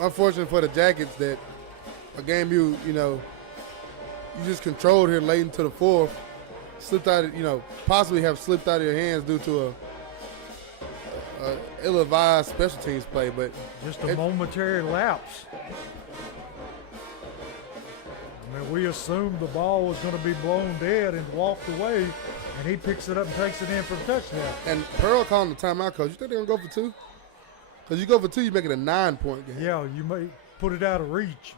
Unfortunate for the Jackets that a game you just controlled here late into the 4th, slipped out, possibly have slipped out of your hands due to a ill-advised special teams play, but just a momentary lapse. I mean, we assumed the ball was going to be blown dead and walked away, and he picks it up and takes it in for a touchdown. And Pearl-Cohn the timeout, coach. You think they're going to go for 2? Because you go for 2, you make it a 9-point game. Yeah, you may put it out of reach.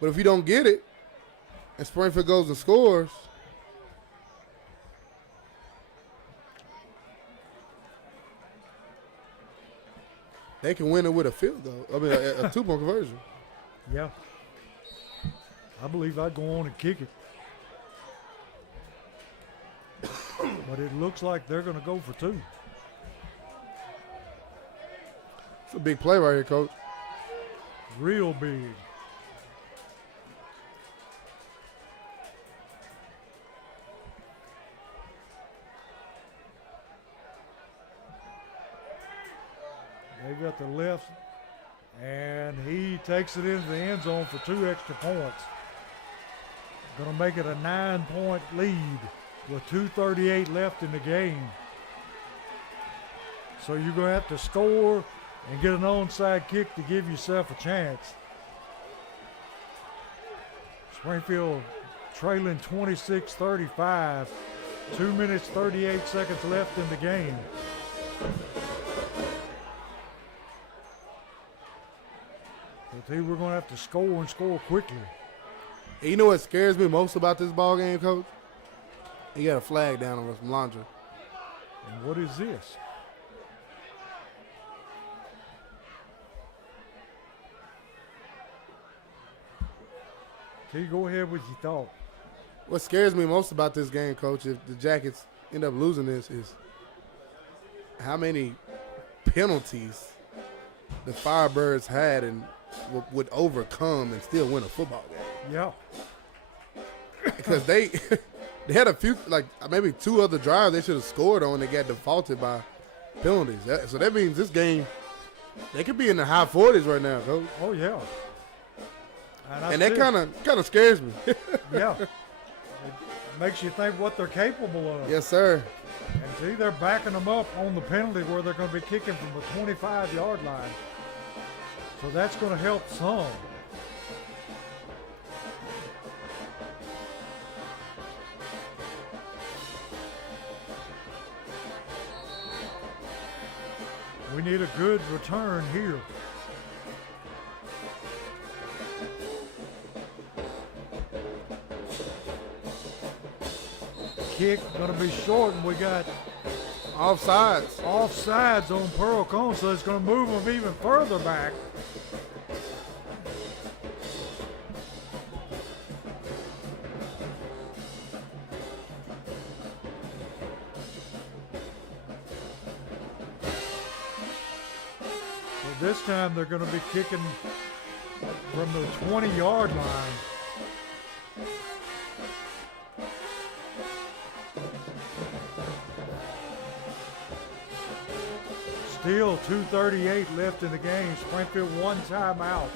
But if you don't get it, and Springfield goes and scores, they can win it with a field goal. I mean, a 2-point conversion. Yeah. I believe I'd go on and kick it. But it looks like they're going to go for 2. It's a big play right here, coach. Real big. They got the left, and he takes it into the end zone for 2 extra points. Going to make it a 9-point lead with 2:38 left in the game. So you're going to have to score and get an onside kick to give yourself a chance. Springfield trailing 26-35. 2 minutes, 38 seconds left in the game. I think we're going to have to score and score quickly. And you know what scares me most about this ball game, coach? He got a flag down on us from Landry. And what is this? T, go ahead with your thought. What scares me most about this game, coach, if the Jackets end up losing this, is how many penalties the Firebirds had and would overcome and still win a football game. Yeah. Because they had a few, like maybe 2 other drives they should have scored on that got defaulted by penalties. So that means this game, they could be in the high 40s right now, coach. Oh, yeah. And that kind of scares me. Yeah. It makes you think what they're capable of. Yes, sir. And see, they're backing them up on the penalty where they're going to be kicking from the 25-yard line. So that's going to help some. We need a good return here. Kick going to be short, and we got offsides on Pearl-Cohn, so it's going to move them even further back. So this time they're going to be kicking from the 20-yard line. Still 2:38 left in the game. Springfield 1 timeout.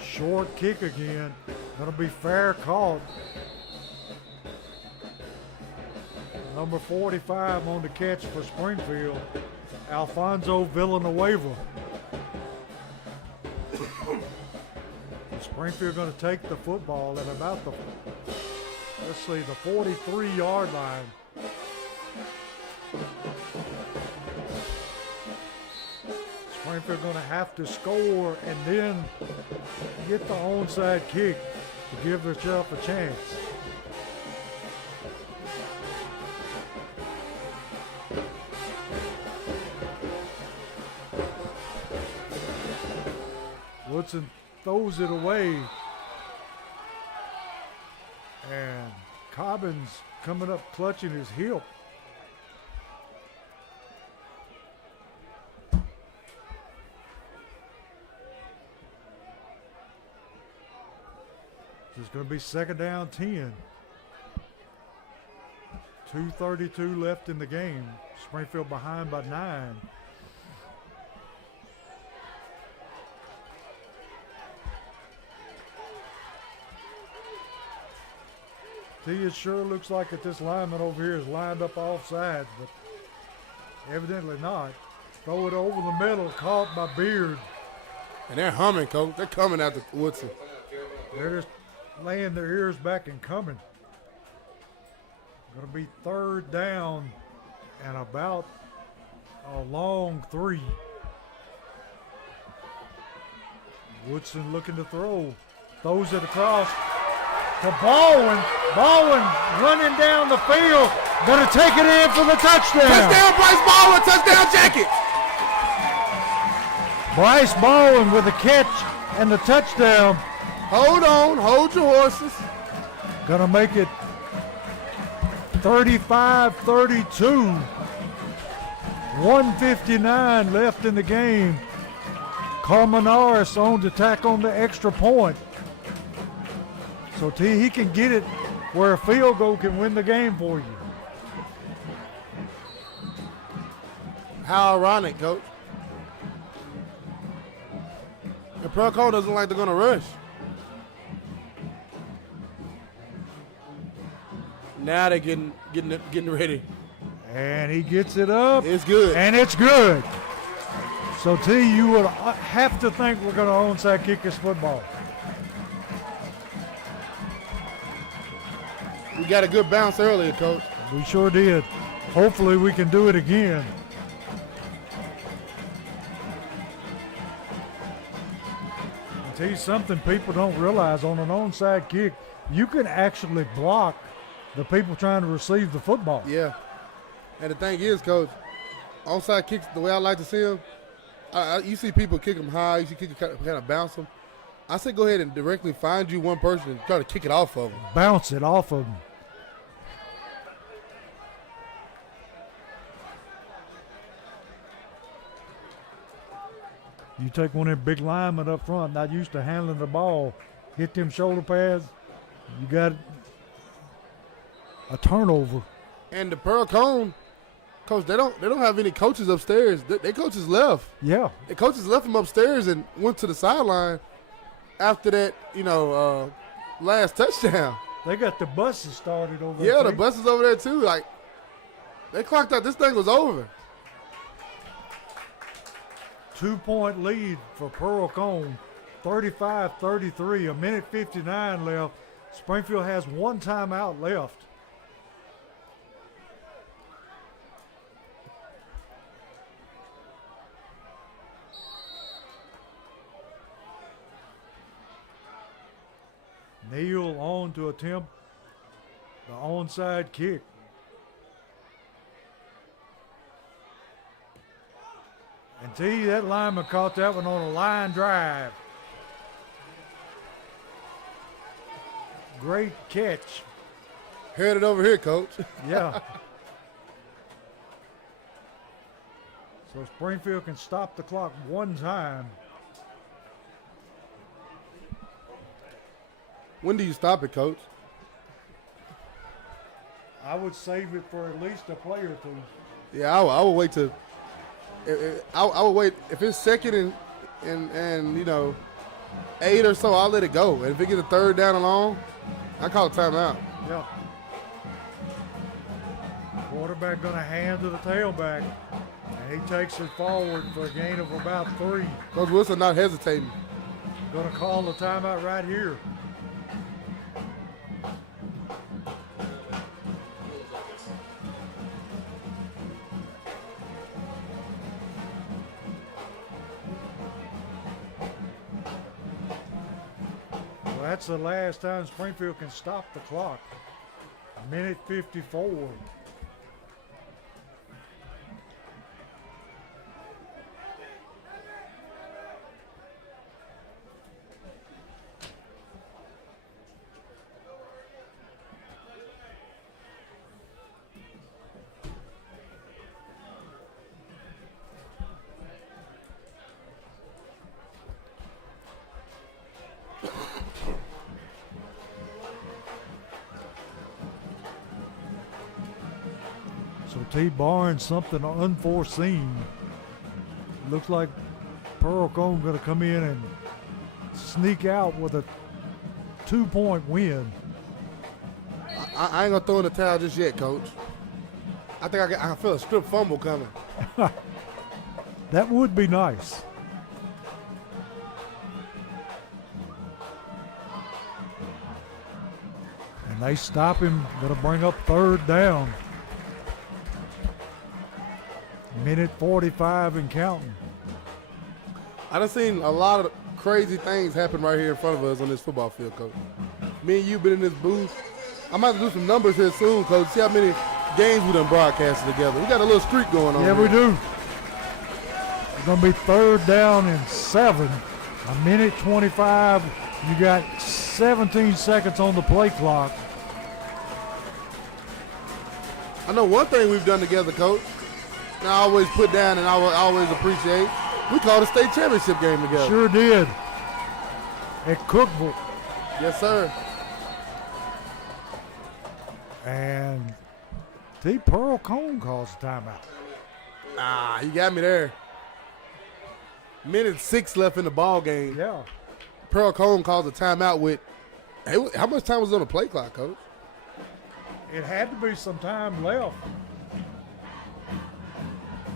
Short kick again. Gonna be fair caught. Number 45 on the catch for Springfield, Alfonso Villanueva. Springfield going to take the football at about the, the 43-yard line. Springfield going to have to score and then get the onside kick to give themselves a chance. Woodson throws it away, and Cobbins coming up clutching his hip. It's going to be second down 10. 2:32 left in the game. Springfield behind by 9. It sure looks like that this lineman over here is lined up off sides, but evidently not. Throw it over the middle, caught by Beard. And they're humming, Coach. They're coming after Woodson. They're just laying their ears back and coming. Going to be 3rd down and about a long 3. Woodson looking to throw. Throws it across to Baldwin. Baldwin running down the field. Going to take it in for the touchdown. Touchdown, Bryce Baldwin. Touchdown, Jacket. Bryce Baldwin with a catch and the touchdown. Hold on. Hold your horses. Going to make it 35-32. 1:59 left in the game. Carmenares on to tack on the extra point. So he can get it where a field goal can win the game for you. How ironic, Coach. And Pearl-Cohn doesn't like they're going to rush. Now they're getting ready. And he gets it up. It's good. And it's good. So you would have to think we're going to onside kick this football. We got a good bounce earlier, Coach. We sure did. Hopefully we can do it again. I'll tell you something people don't realize, on an onside kick, you can actually block the people trying to receive the football. Yeah. And the thing is, Coach, onside kicks, the way I like to see them, you see people kick them high, you see people kind of bounce them. I say go ahead and directly find you one person and try to kick it off of them. Bounce it off of them. You take one of them big linemen up front, not used to handling the ball, hit them shoulder pads, you got a turnover. And the Pearl-Cohn, Coach, they don't have any coaches upstairs. Their coaches left. Yeah. The coaches left them upstairs and went to the sideline after that, last touchdown. They got the buses started over Yeah, there. the buses over there too. Like, they clocked out this thing was over. 2-point lead for Pearl-Cohn, 35-33, 1:59 left. Springfield has one timeout left. Neal on to attempt the onside kick. And that lineman caught that one on a line drive. Great catch. Headed over here, Coach. Yeah. So Springfield can stop the clock one time. When do you stop it, Coach? I would save it for at least a play or two. Yeah, I would wait to. I would wait if it's second and 8 or so. I'll let it go. And if it gets a 3rd down and long, I call a timeout. Yep. Quarterback going to hand to the tailback, and he takes it forward for a gain of about 3. Coach Wilson not hesitating. Going to call the timeout right here. That's the last time Springfield can stop the clock. 1:54. barring something unforeseen, looks like Pearl-Cohn going to come in and sneak out with a 2-point win. I ain't gonna throw in the towel just yet, Coach. I think I feel a strip fumble coming. That would be nice. And they stop him. Going to bring up 3rd down. Minute 45 and counting. I done seen a lot of crazy things happen right here in front of us on this football field, Coach. Me and you been in this booth. I'm about to do some numbers here soon, Coach. See how many games we done broadcasted together. We got a little streak going on. Yeah, here. we do. It's going to be 3rd down and 7. A minute 25. You got 17 seconds on the play clock. I know one thing we've done together, Coach, and I always put down and I always appreciate. We called a state championship game together. Sure did. At Cookville. Yes, sir. And T. Pearl-Cohn calls a timeout. Ah, you got me there. Minute 6 left in the ball game. Yeah. Pearl-Cohn calls a timeout with. How much time was on the play clock, Coach? It had to be some time left.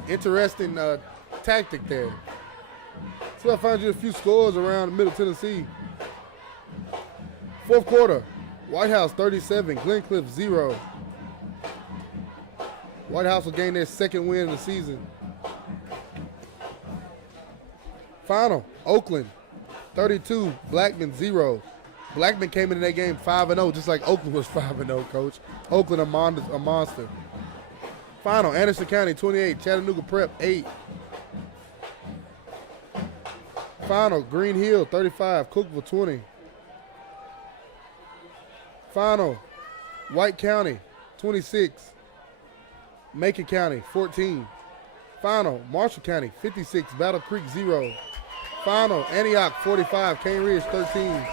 Interesting tactic there. So I found you a few scores around Middle Tennessee. 4th quarter, White House 37, Glencliff 0. White House will gain their 2nd win of the season. Final, Oakland 32, Blackman 0. Blackman came into that game 5-0, just like Oakland was 5-0, Coach. Oakland a monster. Final, Anderson County 28, Chattanooga Prep 8. Final, Green Hill 35, Cookville 20. Final, White County 26, Macon County 14. Final, Marshall County 56, Battle Creek 0. Final, Antioch 45, Cane Ridge 13.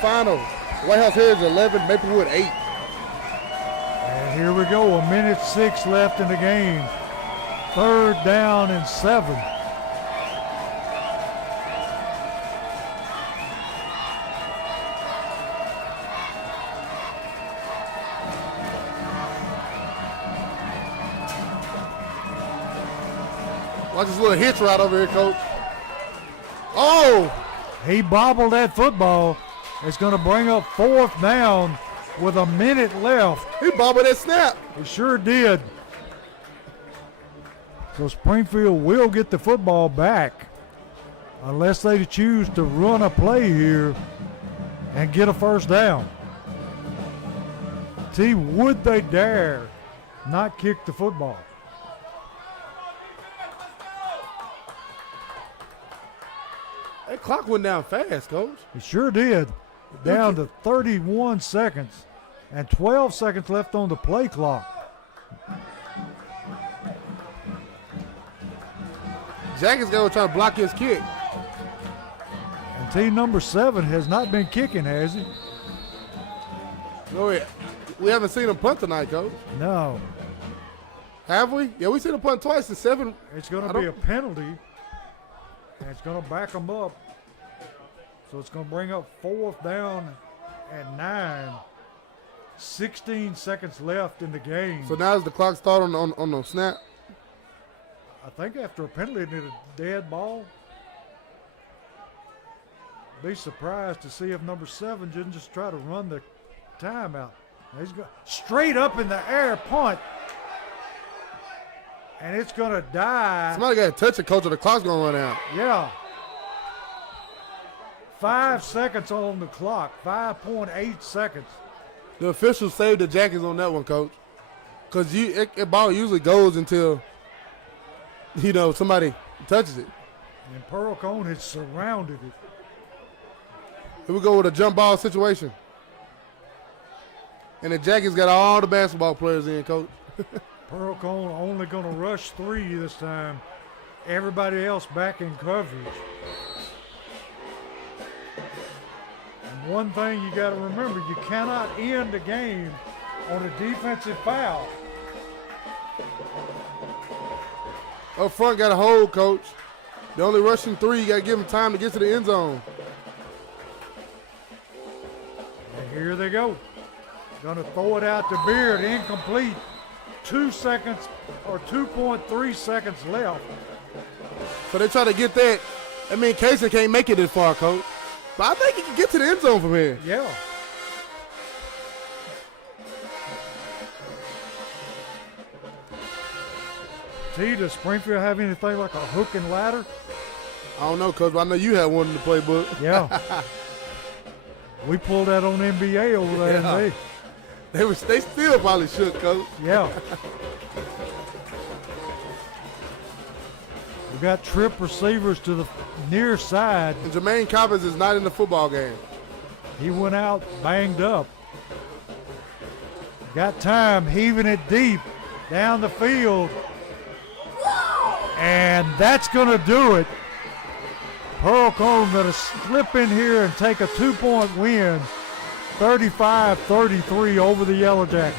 Final, White House Heritage 11, Maplewood 8. And here we go, a minute 6 left in the game. 3rd down and 7. Watch this little hitch right over here, Coach. Oh! He bobbled that football. It's going to bring up 4th down with a minute left. He bobbled that snap. He sure did. So Springfield will get the football back unless they choose to run a play here and get a 1st down. T, would they dare not kick the football? That clock went down fast, Coach. It sure did. Down to 31 seconds and 12 seconds left on the play clock. Jackie's going to try to block his kick. And team number 7 has not been kicking, has he? No, we haven't seen him punt tonight, Coach. No. Have we? Yeah, we seen him punt twice in 7. It's going to be a penalty, and it's going to back them up. So it's going to bring up 4th down and 9. 16 seconds left in the game. So now is the clock start on the snap? I think after a penalty, isn't it a dead ball? Be surprised to see if number 7 didn't just try to run the timeout. He's going straight up in the air, punt. And it's going to die. Somebody got to touch it, Coach, or the clock's going to run out. Yeah. 5 seconds on the clock. 5.8 seconds. The officials saved the Jackies on that one, Coach. Because that ball usually goes until, somebody touches it. And Pearl-Cohn has surrounded it. Here we go with a jump ball situation. And the Jackies got all the basketball players in, Coach. Pearl-Cohn only going to rush 3 this time. Everybody else back in coverage. And one thing you got to remember, you cannot end a game on a defensive foul. Up front got a hold, Coach. They only rushing 3. You got to give them time to get to the end zone. And here they go. Going to throw it out to Beard. Incomplete. 2 seconds or 2.3 seconds left. So they try to get that. I mean, Casey can't make it this far, Coach. But I think he can get to the end zone from here. Yeah. T, does Springfield have anything like a hook and ladder? I don't know, Coach, but I know you had one in the playbook. Yeah. We pulled that on NBA over there. Yeah. And They still probably shook, Coach. yeah. We got trip receivers to the near side. And Jermaine Coppins is not in the football game. He went out banged up. Got time, heaving it deep down the field. And that's going to do it. Pearl-Cohn going to slip in here and take a 2-point win, 35-33 over the Yellow Jackets.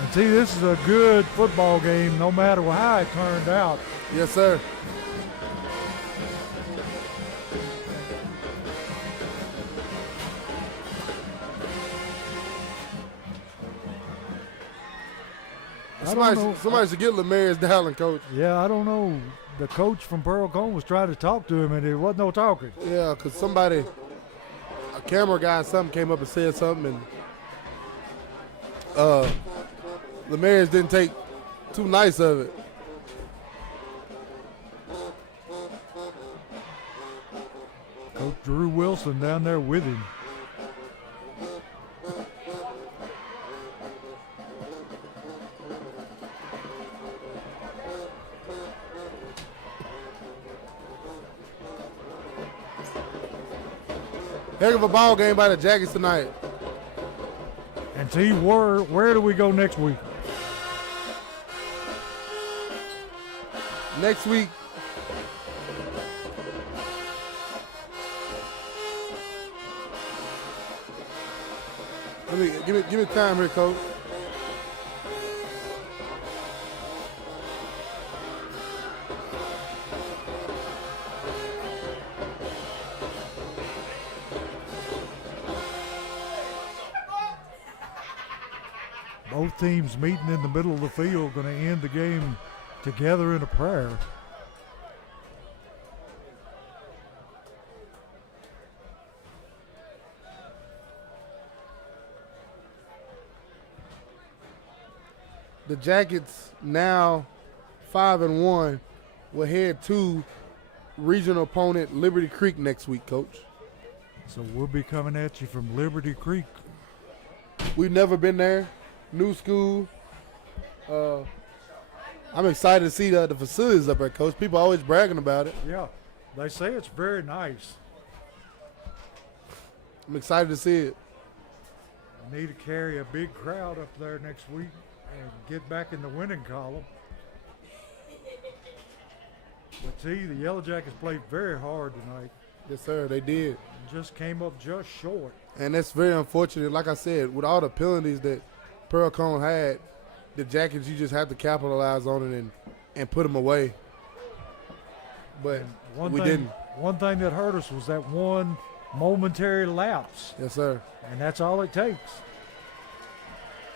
And see, this is a good football game no matter how it turned out. Yes, sir. Somebody should get Lemarius Dowling, Coach. Yeah, I don't know. The coach from Pearl-Cohn was trying to talk to him, and there wasn't no talking. Yeah, because a camera guy or something came up and said something, and Lemarius didn't take too nice of it. Coach Drew Wilson down there with him. Heck of a ball game by the Jackets tonight. And T, where do we go next week? Next week, give me time here, Coach. Both teams meeting in the middle of the field, going to end the game together in a prayer. The Jackets now 5-1 will head to regional opponent Liberty Creek next week, Coach. So we'll be coming at you from Liberty Creek. We've never been there. New school. I'm excited to see the facilities up there, Coach. People always bragging about it. Yeah, they say it's very nice. I'm excited to see it. I need to carry a big crowd up there next week and get back in the winning column. But T, the Yellow Jackets played very hard tonight. Yes, sir, they did. Just came up just short. And that's very unfortunate. Like I said, with all the penalties that Pearl-Cohn had, the Jackets, you just have to capitalize on it and put them away. But we didn't. One thing that hurt us was that one momentary lapse. Yes, sir. And that's all it takes.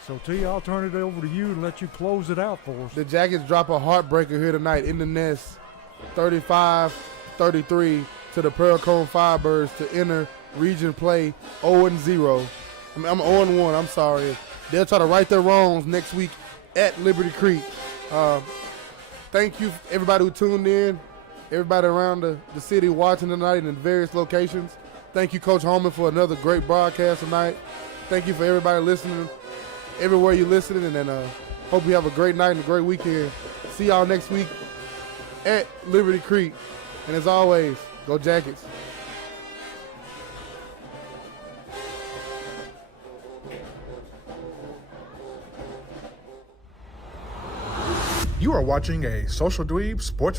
So, T, I'll turn it over to you and let you close it out for us. The Jackets drop a heartbreaker here tonight in the nest, 35-33 to the Pearl-Cohn Firebirds to enter region play 0-0. I'm 0-1, I'm sorry. They'll try to right their wrongs next week at Liberty Creek. Thank you, everybody who tuned in, everybody around the city watching tonight in various locations. Thank you, Coach Holman, for another great broadcast tonight. Thank you for everybody listening, everywhere you're listening, and hope you have a great night and a great weekend. See y'all next week at Liberty Creek. And as always, go Jackets. You are watching a Social Dweeb Sports